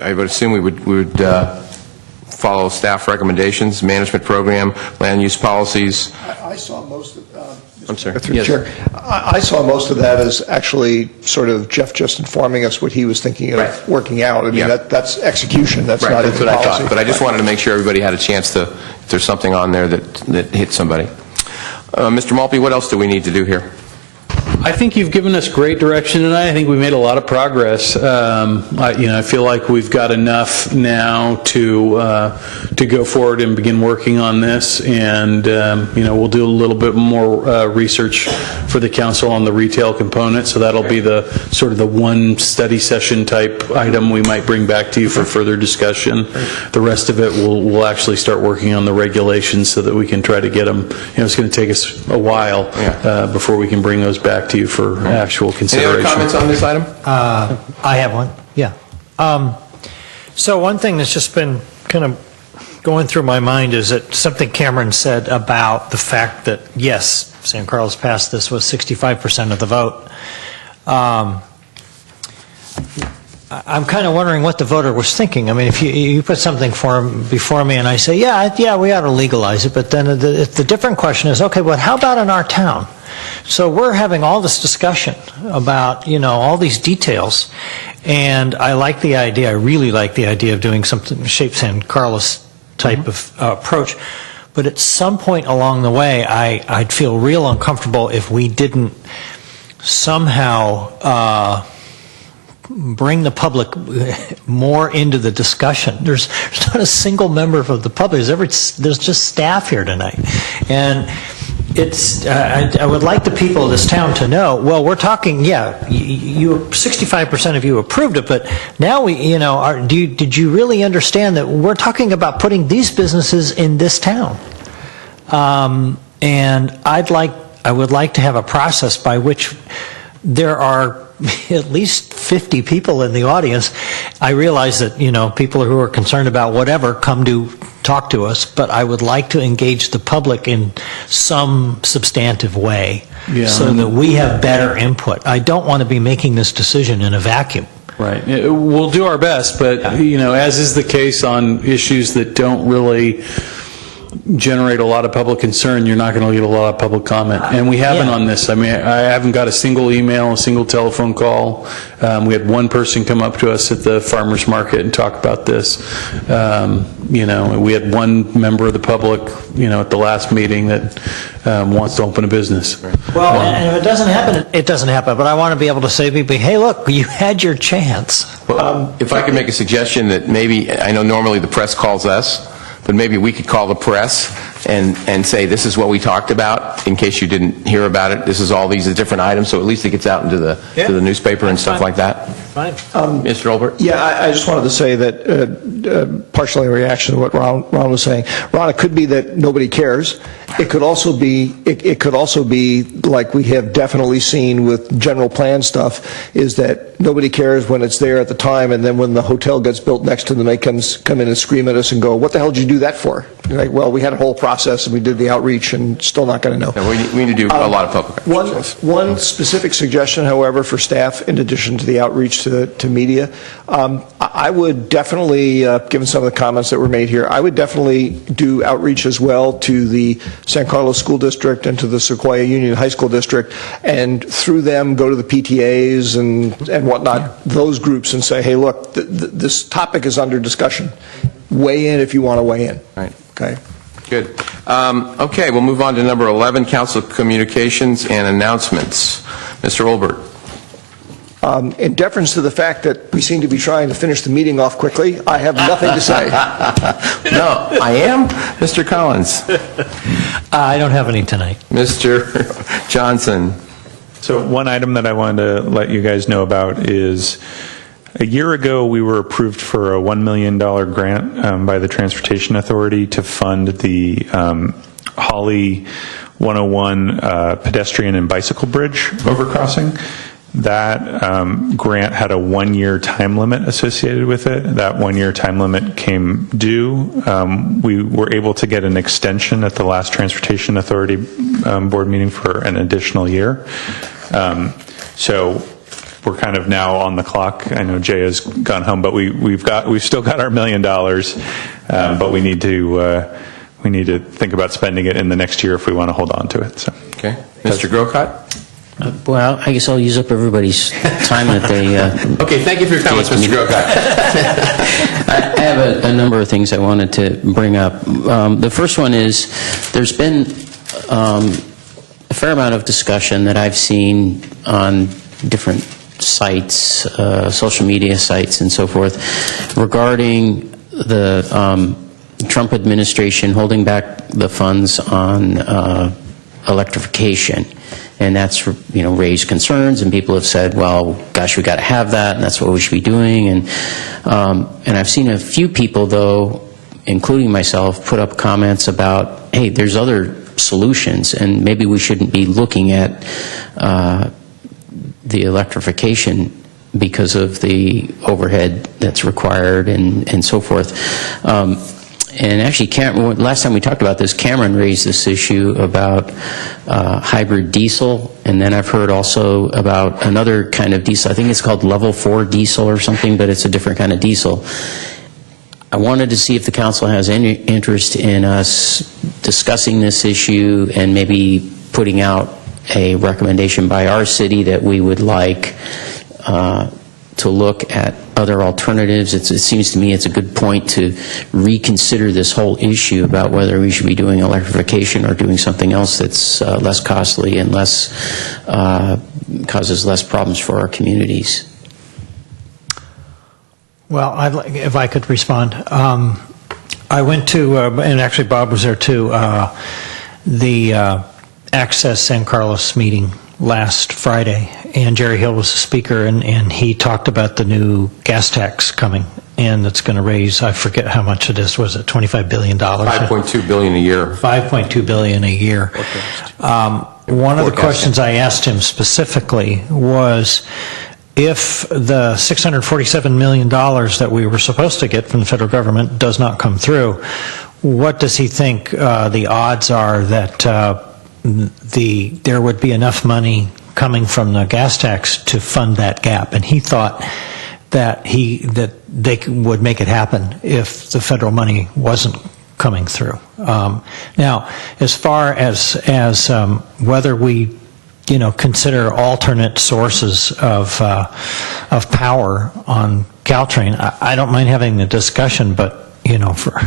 I would assume we would follow staff recommendations, management program, land use policies. I saw most of, I'm sorry. through the Yes. chair, I saw most of that as actually sort of Jeff just informing us what he was thinking of Right. working out. I mean, Yeah. that's execution, that's Right, not that's even what I policy. thought. But I just wanted to make sure everybody had a chance to, if there's something on there that hit somebody. Mr. Maltby, what else do we need to do here? I think you've given us great direction tonight. I think we made a lot of progress. I feel like we've got enough now to go forward and begin working on this, and we'll do a little bit more research for the council on the retail component. So that'll be the sort of the one study session type item we might bring back to you for further discussion. The rest of it, we'll actually start working on the regulations so that we can try to get them. It's going to take us a while before we can bring those back to you for actual Any consideration. other comments on this item? I have one, yeah. So one thing that's just been kind of going through my mind is that something Cameron said about the fact that, yes, San Carlos passed this with 65% of the vote. I'm kind of wondering what the voter was thinking. I mean, if you put something before me and I say, yeah, we ought to legalize it, but then the different question is, okay, well, how about in our town? So we're having all this discussion about, all these details, and I like the idea, I really like the idea of doing something shaped San Carlos type of approach, but at some point along the way, I'd feel real uncomfortable if we didn't somehow bring the public more into the discussion. There's not a single member of the public. There's just staff here tonight, and I would like the people of this town to know. Well, we're talking. Yeah, you 65% of you approved it, but now did you really understand that we're talking about putting these businesses in this town? And I would like to have a process by which there are at least 50 people in the audience. I realize that, people who are concerned about whatever come to talk to us, but I would like to engage the public in some substantive way so that we have better input. I don't want to be making this decision in a vacuum. Right. We'll do our best, but, as is the case on issues that don't really generate a lot of public concern, you're not going to get a lot of public comment. And we haven't on this. I mean, I haven't got a single email, a single telephone call. We had one person come up to us at the farmer's market and talk about this. We had one member of the public, at the last meeting that wants to open a business. Well, and if it doesn't happen, it doesn't happen. But I want to be able to say to people, hey, look, you had your chance. Well, if I could make a suggestion that maybe, I know normally the press calls us, but maybe we could call the press and say, this is what we talked about, in case you didn't hear about it. This is all these different items, so at least it gets out into the newspaper and stuff like that. Fine. Mr. Olbert? Yeah, I just wanted to say that, partially in reaction to what Ron was saying. Ron, it could be that nobody cares. It could also be like we have definitely seen with general plan stuff, is that nobody cares when it's there at the time, and then when the hotel gets built next to them, they come in and scream at us and go, what the hell did you do that for? Like, well, we had a whole process and we did the outreach and still not going to know. No, we need to do a lot of public outreach. One specific suggestion, however, for staff, in addition to the outreach to media, I would definitely, given some of the comments that were made here, I would definitely do outreach as well to the San Carlos School District and to the Sequoia Union High School District, and through them go to the PTAs and whatnot, those groups, and say, hey, look, this topic is under discussion. Weigh in if you want to weigh in. Right. Okay. Good. Okay, we'll move on to number 11, Council Communications and Announcements. Mr. Olbert. In deference to the fact that we seem to be trying to finish the meeting off quickly, I have nothing to say. No, I am. Mr. Collins. I don't have any tonight. Mr. Johnson. So one item that I wanted to let you guys know about is a year ago we were approved for a $1 million grant by the Transportation Authority to fund the Holly 101 pedestrian and bicycle bridge overcrossing. That grant had a 1-year time limit associated with it. That 1-year time limit came due. We were able to get an extension at the last Transportation Authority board meeting for an additional year. So we're kind of now on the clock. I know Jay has gone home, but we've still got our $1 million, but we need to think about spending it in the next year if we want to hold on to it. So. Okay, Mr. Grocott. Well, I guess I'll use up everybody's time that they... Okay, thank you for your comments, Mr. Grocott. I have a number of things I wanted to bring up. The first one is there's been a fair amount of discussion that I've seen on different sites, social media sites and so forth, regarding the Trump administration holding back the funds on electrification. And that's, raised concerns, and people have said, well, gosh, we got to have that, and that's what we should be doing. And I've seen a few people, though, including myself, put up comments about, hey, there's other solutions, and maybe we shouldn't be looking at the electrification because of the overhead that's required and so forth. And actually, last time we talked about this, Cameron raised this issue about hybrid diesel, and then I've heard also about another kind of diesel. I think it's called level 4 diesel or something, but it's a different kind of diesel. I wanted to see if the council has any interest in us discussing this issue and maybe putting out a recommendation by our city that we would like to look at other alternatives. It seems to me it's a good point to reconsider this whole issue about whether we should be doing electrification or doing something else that's less costly and causes less problems for our communities. Well, if I could respond. I went to, and actually Bob was there too, the Access San Carlos meeting last Friday, and Jerry Hill was the speaker, and he talked about the new gas tax coming, and it's going to raise, I forget how much it is, was it $25 billion? $5.2 billion a year. $5.2 billion a year. One of the questions I asked him specifically was, if the $647 million that we were supposed to get from the federal government does not come through, what does he think the odds are that there would be enough money coming from the gas tax to fund that gap? And he thought that they would make it happen if the federal money wasn't coming through. Now, as far as whether we consider alternate sources of power on Caltrain, I don't mind having the discussion, but for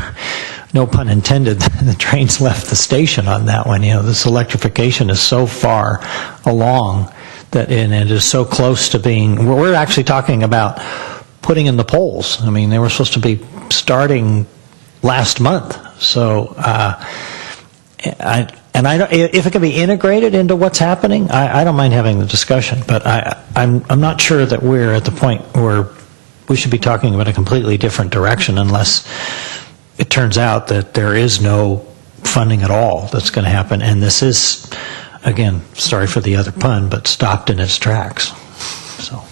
no pun intended, the train's left the station on that one. This electrification is so far along and it is so close to being. We're actually talking about putting in the poles. I mean, they were supposed to be starting last month. So, if it can be integrated into what's happening, I don't mind having the discussion. But I'm not sure that we're at the point where we should be talking about a completely different direction unless it turns out that there is no funding at all that's going to happen. And this is, again, sorry for the other pun, but stopped in its tracks. So,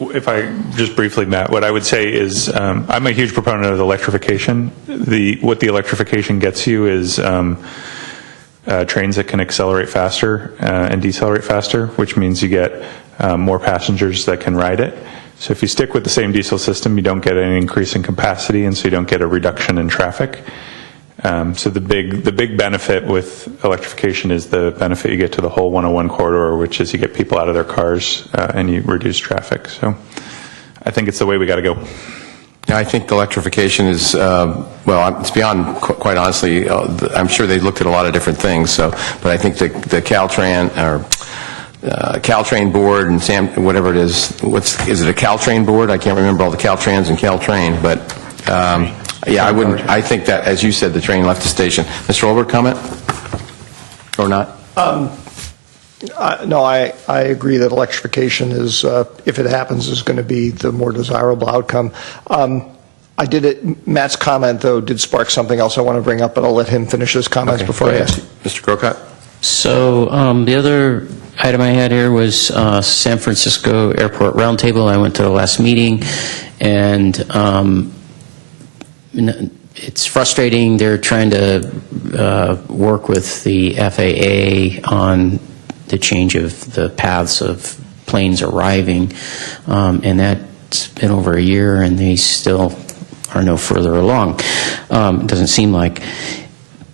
if I just briefly, Matt, what I would say is I'm a huge proponent of electrification. What the electrification gets you is trains that can accelerate faster and decelerate faster, which means you get more passengers that can ride it. So if you stick with the same diesel system, you don't get an increase in capacity, and so you don't get a reduction in traffic. So the big benefit with electrification is the benefit you get to the whole 101 corridor, which is you get people out of their cars and you reduce traffic. So I think it's the way we got to go. Yeah, I think electrification is, it's beyond, quite honestly, I'm sure they looked at a lot of different things, but I think the Caltrain, or Caltrain board and whatever it is. Is it a Caltrain board? I can't remember all the Caltrans and Caltrain, but yeah, I wouldn't. I think that, as you said, the train left the station. Mr. Olbert, comment or not? No, I agree that electrification is, if it happens, is going to be the more desirable outcome. Matt's comment, though, did spark something else I want to bring up, but I'll let him finish his comments before I ask you. Mr. Grocott? So the other item I had here was San Francisco Airport Roundtable. I went to the last meeting, and it's frustrating. They're trying to work with the FAA on the change of the paths of planes arriving, and that's been over a year, and they still are no further along. It doesn't seem like.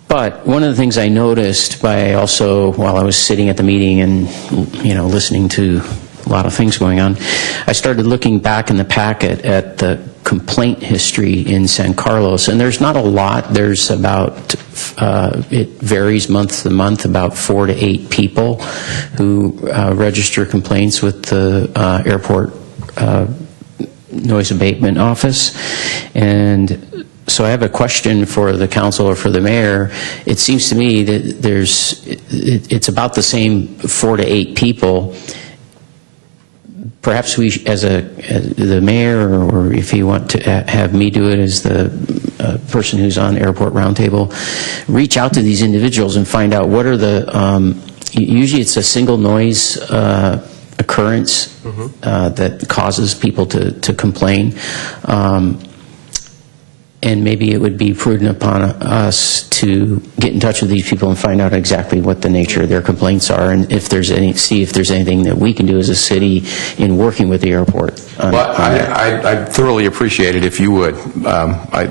But one of the things I noticed while I was sitting at the meeting and listening to a lot of things going on, I started looking back in the packet at the complaint history in San Carlos, and there's not a lot. There's about, it varies month to month, about 4 to 8 people who register complaints with the airport noise abatement office. And so I have a question for the council or for the mayor. It seems to me that it's about the same 4 to 8 people. Perhaps we, as the mayor, or if you want to have me do it as the person who's on Airport Roundtable, reach out to these individuals and find out what are the, usually it's a single noise occurrence that causes people to complain. And maybe it would be prudent upon us to get in touch with these people and find out exactly what the nature of their complaints are, and see if there's anything that we can do as a city in working with the airport. I'd thoroughly appreciate it if you would.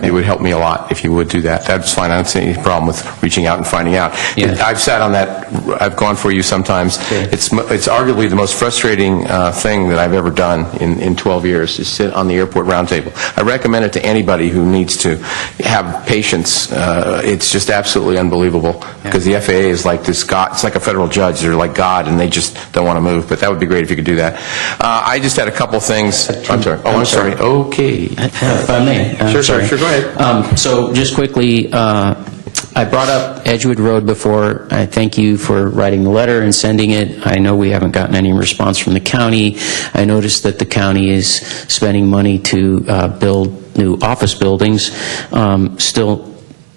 It would help me a lot if you would do that. That's fine. I don't see any problem with reaching out and finding out. Yeah. I've sat on that. I've gone for you sometimes. Okay. It's arguably the most frustrating thing that I've ever done in 12 years is sit on the Airport Roundtable. I recommend it to anybody who needs to have patience. It's just absolutely unbelievable because the FAA is like this God. It's like a federal judge. They're like God, and they just don't want to move. But that would be great if you could do that. I just had a couple things. I'm sorry. Oh, I'm sorry. Okay. If I may. Sure, go ahead. So just quickly, I brought up Edgewood Road before. I thank you for writing the letter and sending it. I know we haven't gotten any response from the county. I noticed that the county is spending money to build new office buildings. Still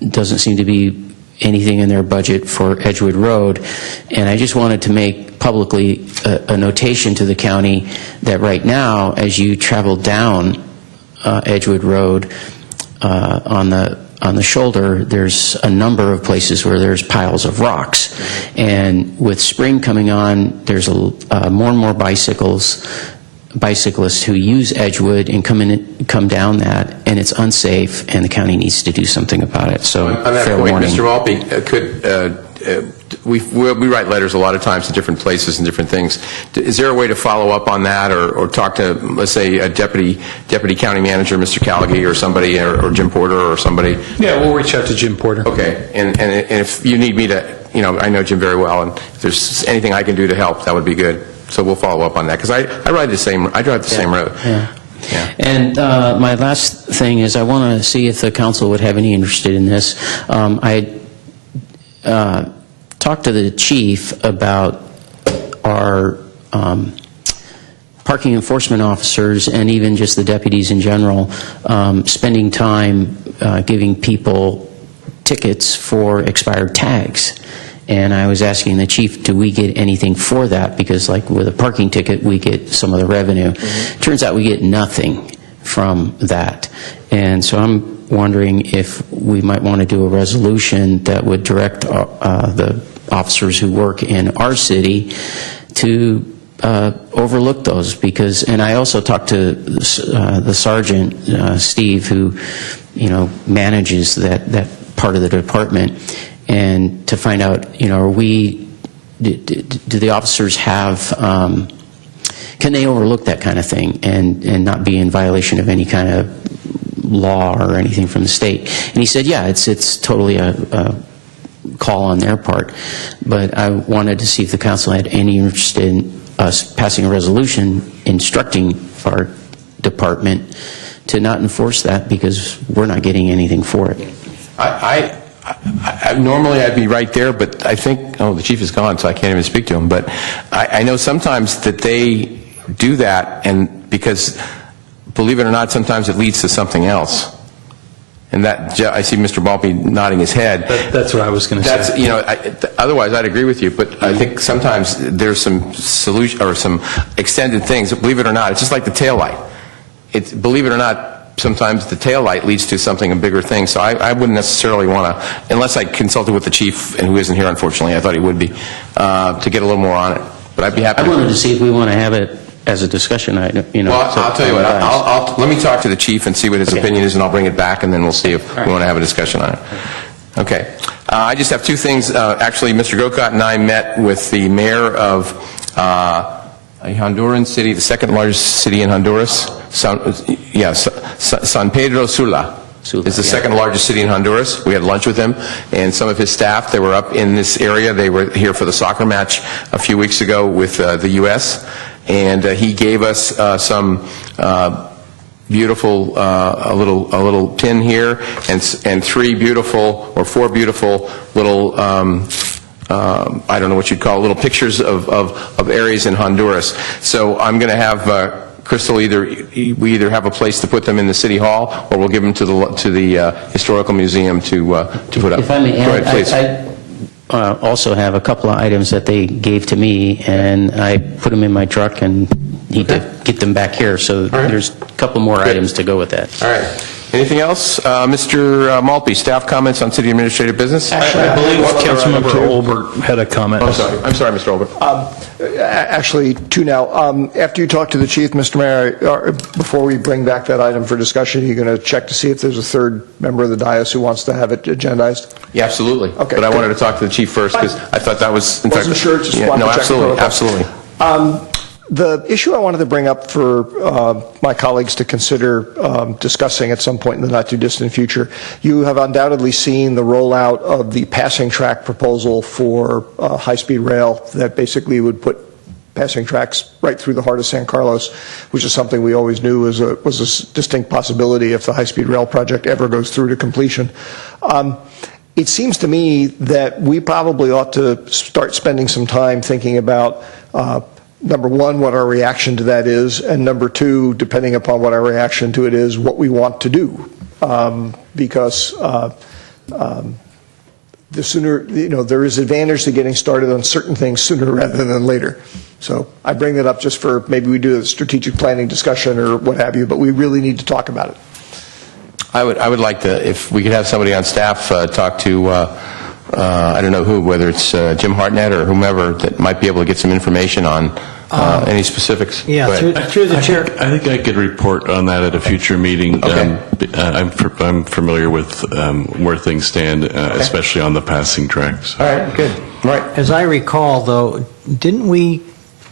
doesn't seem to be anything in their budget for Edgewood Road. And I just wanted to make publicly a notation to the county that right now, as you travel down Edgewood Road on the shoulder, there's a number of places where there's piles of rocks. And with spring coming on, there's more and more bicyclists who use Edgewood and come down that, and it's unsafe, and the county needs to do something about it. So, on that fair point, warning. Mr. Volpe, we write letters a lot of times to different places and different things. Is there a way to follow up on that, or talk to, let's say, a deputy county manager, Mr. Callaghy, or somebody, or Jim Porter, or somebody? Yeah, we'll reach out to Jim Porter. Okay, and if you need me to, I know Jim very well, and if there's anything I can do to help, that would be good. So we'll follow up on that, because I drive the same road. Yeah. And my last thing is I want to see if the council would have any interest in this. I talked to the chief about our parking enforcement officers and even just the deputies in general spending time giving people tickets for expired tags. And I was asking the chief, do we get anything for that? Because like with a parking ticket, we get some of the revenue. Turns out we get nothing from that. And so I'm wondering if we might want to do a resolution that would direct the officers who work in our city to overlook those. Because, and I also talked to the sergeant, Steve, who, manages that part of the department, and to find out, do the officers have, can they overlook that kind of thing and not be in violation of any kind of law or anything from the state? And he said, yeah, it's totally a call on their part. But I wanted to see if the council had any interest in us passing a resolution instructing our department to not enforce that because we're not getting anything for it. Normally I'd be right there, but I think, the chief is gone, so I can't even speak to him. But I know sometimes that they do that, and because, believe it or not, sometimes it leads to something else. And that, I see Mr. Balpe nodding his head. That's what I was going to say. Otherwise I'd agree with you, but I think sometimes there's some solution or some extended things. Believe it or not, it's just like the taillight. Believe it or not, sometimes the taillight leads to something, a bigger thing. So I wouldn't necessarily want to, unless I consulted with the chief, and who isn't here, unfortunately, I thought he would be, to get a little more on it. But I'd be happy I wanted to see if we want to have it as a discussion item. Well, I'll tell you what, let me talk to the chief and see what his opinion is, and I'll bring it back, and then we'll see if we want to have a discussion on it. Okay. I just have two things. Actually, Mr. Gokot and I met with the mayor of a Honduran city, the second largest city in Honduras. San Pedro Sula is the second largest city in Honduras. We had lunch with him and some of his staff. They were up in this area. They were here for the soccer match a few weeks ago with the U.S., and he gave us some beautiful, a little tin here, and four beautiful little, I don't know what you'd call it, little pictures of areas in Honduras. So I'm going to have Crystal, we either have a place to put them in the city hall, or we'll give them to the historical museum to put up. If I may Go ahead, add, please. I also have a couple of items that they gave to me, and I put them in my truck and need to get them back here. So there's a couple more items to go with that. All right. Anything else? Mr. Maltby, staff comments on city administrative business? I believe Councilmember Olbert had a comment. I'm sorry, Mr. Olbert. Actually, two now. After you talk to the chief, Mr. Mayor, before we bring back that item for discussion, you're going to check to see if there's a third member of the dais who wants to have it agendized? Yeah, absolutely. Okay, but I wanted to talk to the chief first because I thought that was, in Wasn't fact, sure, just wanted no, to check the protocol. absolutely. The issue I wanted to bring up for my colleagues to consider discussing at some point in the not-too-distant future, you have undoubtedly seen the rollout of the passing track proposal for high-speed rail that basically would put passing tracks right through the heart of San Carlos, which is something we always knew was a distinct possibility if the high-speed rail project ever goes through to completion. It seems to me that we probably ought to start spending some time thinking about number one, what our reaction to that is, and number two, depending upon what our reaction to it is, what we want to do. Because the sooner, there is advantage to getting started on certain things sooner rather than later. So I bring that up just for maybe we do a strategic planning discussion or what have you, but we really need to talk about it. I would like to, if we could have somebody on staff talk to, I don't know who, whether it's Jim Hartnett or whomever, that might be able to get some information on any specifics. Yeah, through the chair. I think I could report on that at a future meeting. Okay. I'm familiar with where things stand, especially on the passing tracks. All right, good. Right. As I recall, though, didn't we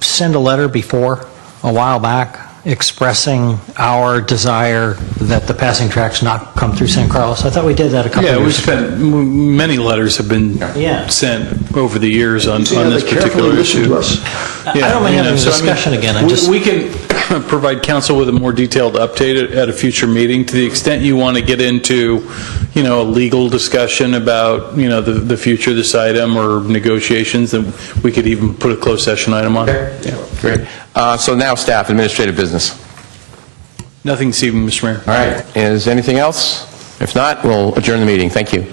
send a letter before, a while back, expressing our desire that the passing tracks not come through San Carlos? I thought we did that a couple of years ago. Many letters have been sent over the years on this particular issue. I don't mind having a discussion again. We can provide council with a more detailed update at a future meeting to the extent you want to get into, a legal discussion about, the future of this item or negotiations, then we could even put a closed session item on. Okay. Yeah. Great. So now staff, administrative business. Nothing this evening, Mr. Mayor. All right. Is anything else? If not, we'll adjourn the meeting. Thank you.